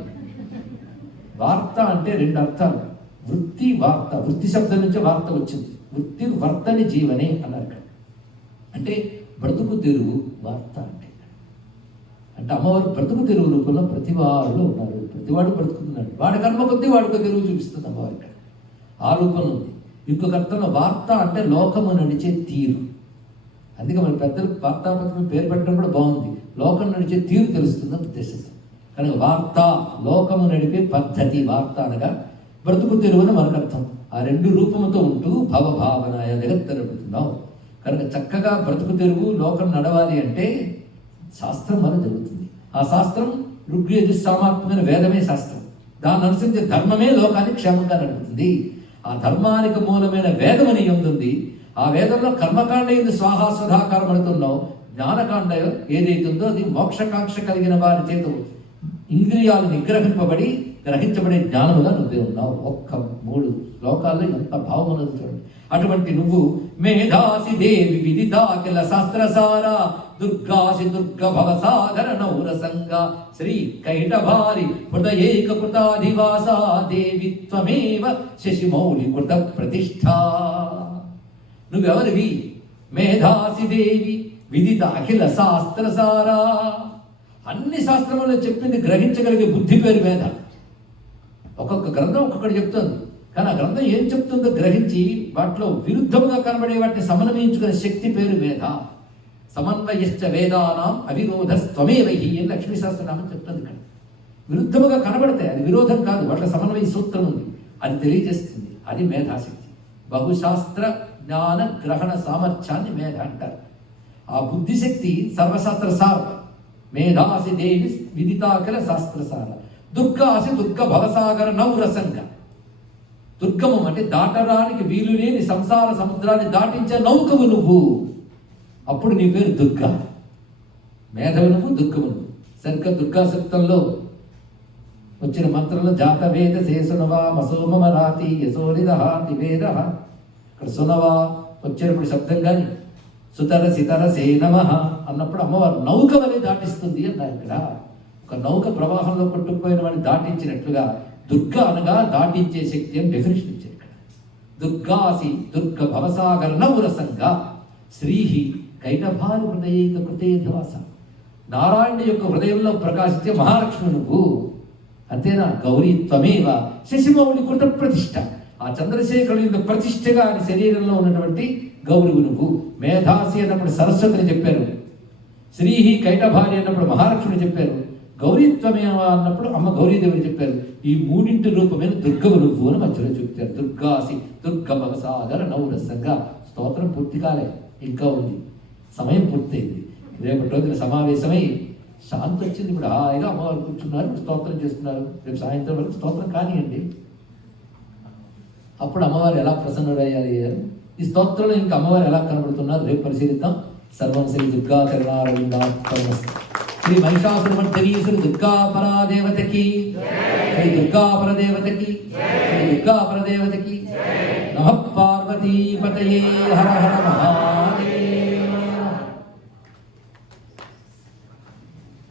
వార్త అంటే 2 అర్థాలు. వృత్తి, వార్త. వృత్తి శబ్దం నుంచి వార్త వచ్చింది. వృత్తి వర్తని జీవనే అన్నారు. అంటే బ్రతుకు తెరువు వార్త అంటే అమ్మవారు బ్రతుకు తెరువు రూపంలో ప్రతి వారిలో ఉన్నారు. ప్రతివాడు బ్రతుకుతున్నాడు. వాడి కర్మ కొద్దీ వాడికి తెరువు చూపిస్తుంది అమ్మవారు ఇక్కడ. ఆ రూపంలో ఉంది. ఇంకొక అర్థంలో వార్త అంటే లోకము నడిచే తీరు. అందుకే మన పెద్దలు వార్తాపత్రిక పేరు పెట్టడం కూడా బాగుంది. లోకం నడిచే తీరు తెలుస్తుందని ఉద్దేశిస్తాం. కనుక వార్త లోకము నడిపే పద్ధతి. వార్త అనగా బ్రతుకు తెరువు అని మనకు అర్థం. ఆ 2 రూపముతో ఉంటూ భవభావనాయ జగత్తరుపుతున్నావు. కనుక చక్కగా బ్రతుకు తెరువు లోకం నడవాలి అంటే శాస్త్రం వల్ల జరుగుతుంది. ఆ శాస్త్రం ఋగ్వేద సామాత్మైన వేదమే శాస్త్రం. దాన్ని అనుసరించే ధర్మమే లోకాన్ని క్షేమంగా నడుపుతుంది. ఆ ధర్మానికి మూలమైన వేదం అని ఉంది. ఆ వేదంలో కర్మకాండ ఎందు స్వాహా స్వధాకారం అనుతున్నావు. జ్ఞానకాండ ఏదైతుందో అది మోక్షకాంక్ష కలిగిన వారి చేత ఇంద్రియాలు నిగ్రహింపబడి గ్రహించబడే జ్ఞానముగా నువ్వే ఉన్నావు. 3 శ్లోకాల్లో ఎంత భావం ఉన్నది చూడండి. అటువంటి నువ్వు మేధాసి దేవి విదితాకిల శాస్త్రసార దుర్గాసి దుర్గ భవసాగర నౌరసంగ శ్రీ కైటభారి హృదయేక కృతాధివాస దేవి త్వమేవ శశిమౌళి కృత ప్రతిష్ఠ. నువ్వెవరివి? మేధాసి దేవి విదిత అఖిల శాస్త్రసార. అన్ని శాస్త్రముల్లో చెప్పింది గ్రహించగలిగే బుద్ధి పేరు మేధ. ఒక్కొక్క గ్రంథం ఒక్కొక్కటి చెప్తుంది. కానీ ఆ గ్రంథం ఏం చెప్తుందో గ్రహించి వాటిలో విరుద్ధంగా కనబడే వాటిని సమన్వయించుకునే శక్తి పేరు మేధ. సమన్వయశ్చ వేదానాం అవిరోధస్త్వమేవహి అని లక్ష్మీ సహస్రనామం చెప్తుంది. ఇక్కడ విరుద్ధముగా కనబడతాయి, అది విరోధం కాదు. వాటిలో సమన్వయ సూత్రం ఉంది, అది తెలియజేస్తుంది. అది మేధాశక్తి. బహుశాస్త్ర జ్ఞాన గ్రహణ సామర్థ్యాన్ని మేధ అంటారు. ఆ బుద్ధిశక్తి సర్వశాస్త్ర సారం. మేధాసి దేవి విదితాకల శాస్త్రసార. దుర్గాసి దుర్గ భవసాగర నౌరసంగ. దుర్గమం అంటే దాటడానికి వీలు లేని సంసార సముద్రాన్ని దాటించే నౌకవు నువ్వు. అప్పుడు నీ పేరు దుర్గా. మేధవు నువ్వు, దుర్గము నువ్వు. సరిగ్గా దుర్గా సూక్తంలో వచ్చిన మంత్రంలో జాత వేద శేషునవా మసోమమ రాతి యశోనిదహాతి వేద. ఇక్కడ సునవా వచ్చినప్పుడు శబ్దం కానీ సుతర సితర సే నమః అన్నప్పుడు అమ్మవారు నౌక వలె దాటిస్తుంది అన్నారు. ఇక్కడ ఒక నౌక ప్రవాహంలో కొట్టుకుపోయిన వాడిని దాటించినట్లుగా దుర్గ అనగా దాటించే శక్తి అని డెఫినేషన్ ఇచ్చారు. ఇక్కడ దుర్గాసి దుర్గ భవసాగర నౌరసంగా శ్రీహి కైటభారి హృదయేక కృతేధివాస. నారాయణ యొక్క హృదయంలో ప్రకాశించే మహాలక్ష్మి నువ్వు. అంతేనా? గౌరీ త్వమేవ శశిమౌళి కృత ప్రతిష్ఠ. ఆ చంద్రశేఖరుని యొక్క ప్రతిష్టగా ఆయన శరీరంలో ఉన్నటువంటి గౌరవు నువ్వు. మేధాసి అన్నప్పుడు సరస్వతిని చెప్పారు. శ్రీహి కైటభారి అన్నప్పుడు మహాలక్ష్మిని చెప్పారు. గౌరీత్వమేవ అన్నప్పుడు అమ్మ గౌరీదేవిని చెప్పారు. ఈ 3 రూపమైన దుర్గవు నువ్వు అని మధ్యలో చెప్తారు. దుర్గాసి దుర్గ భవసాగర నౌరసంగా. స్తోత్రం పూర్తి కాలే, ఇంకా ఉంది, సమయం పూర్తయింది. రేపటి రోజున సమావేశమై శాంతి వచ్చింది. ఇప్పుడు హాయిగా అమ్మవారు కూర్చున్నారు, స్తోత్రం చేస్తున్నారు. రేపు సాయంత్రం వరకు స్తోత్రం కానివ్వండి. అప్పుడు అమ్మవారు ఎలా ప్రసన్నుడయ్యారు, ఈ స్తోత్రంలో ఇంకా అమ్మవారు ఎలా కనబడుతున్నారు రేపు పరిశీలిద్దాం. సర్వం శ్రీ దుర్గా కరుణారవిందాస్తమస్తు. శ్రీ మహిషాసురమర్దిని శ్రీ దుర్గా పరాదేవతకి, శ్రీ దుర్గా పరదేవతకి, శ్రీ దుర్గా పరదేవతకి. నమః పార్వతీ పతయే హర హర మహా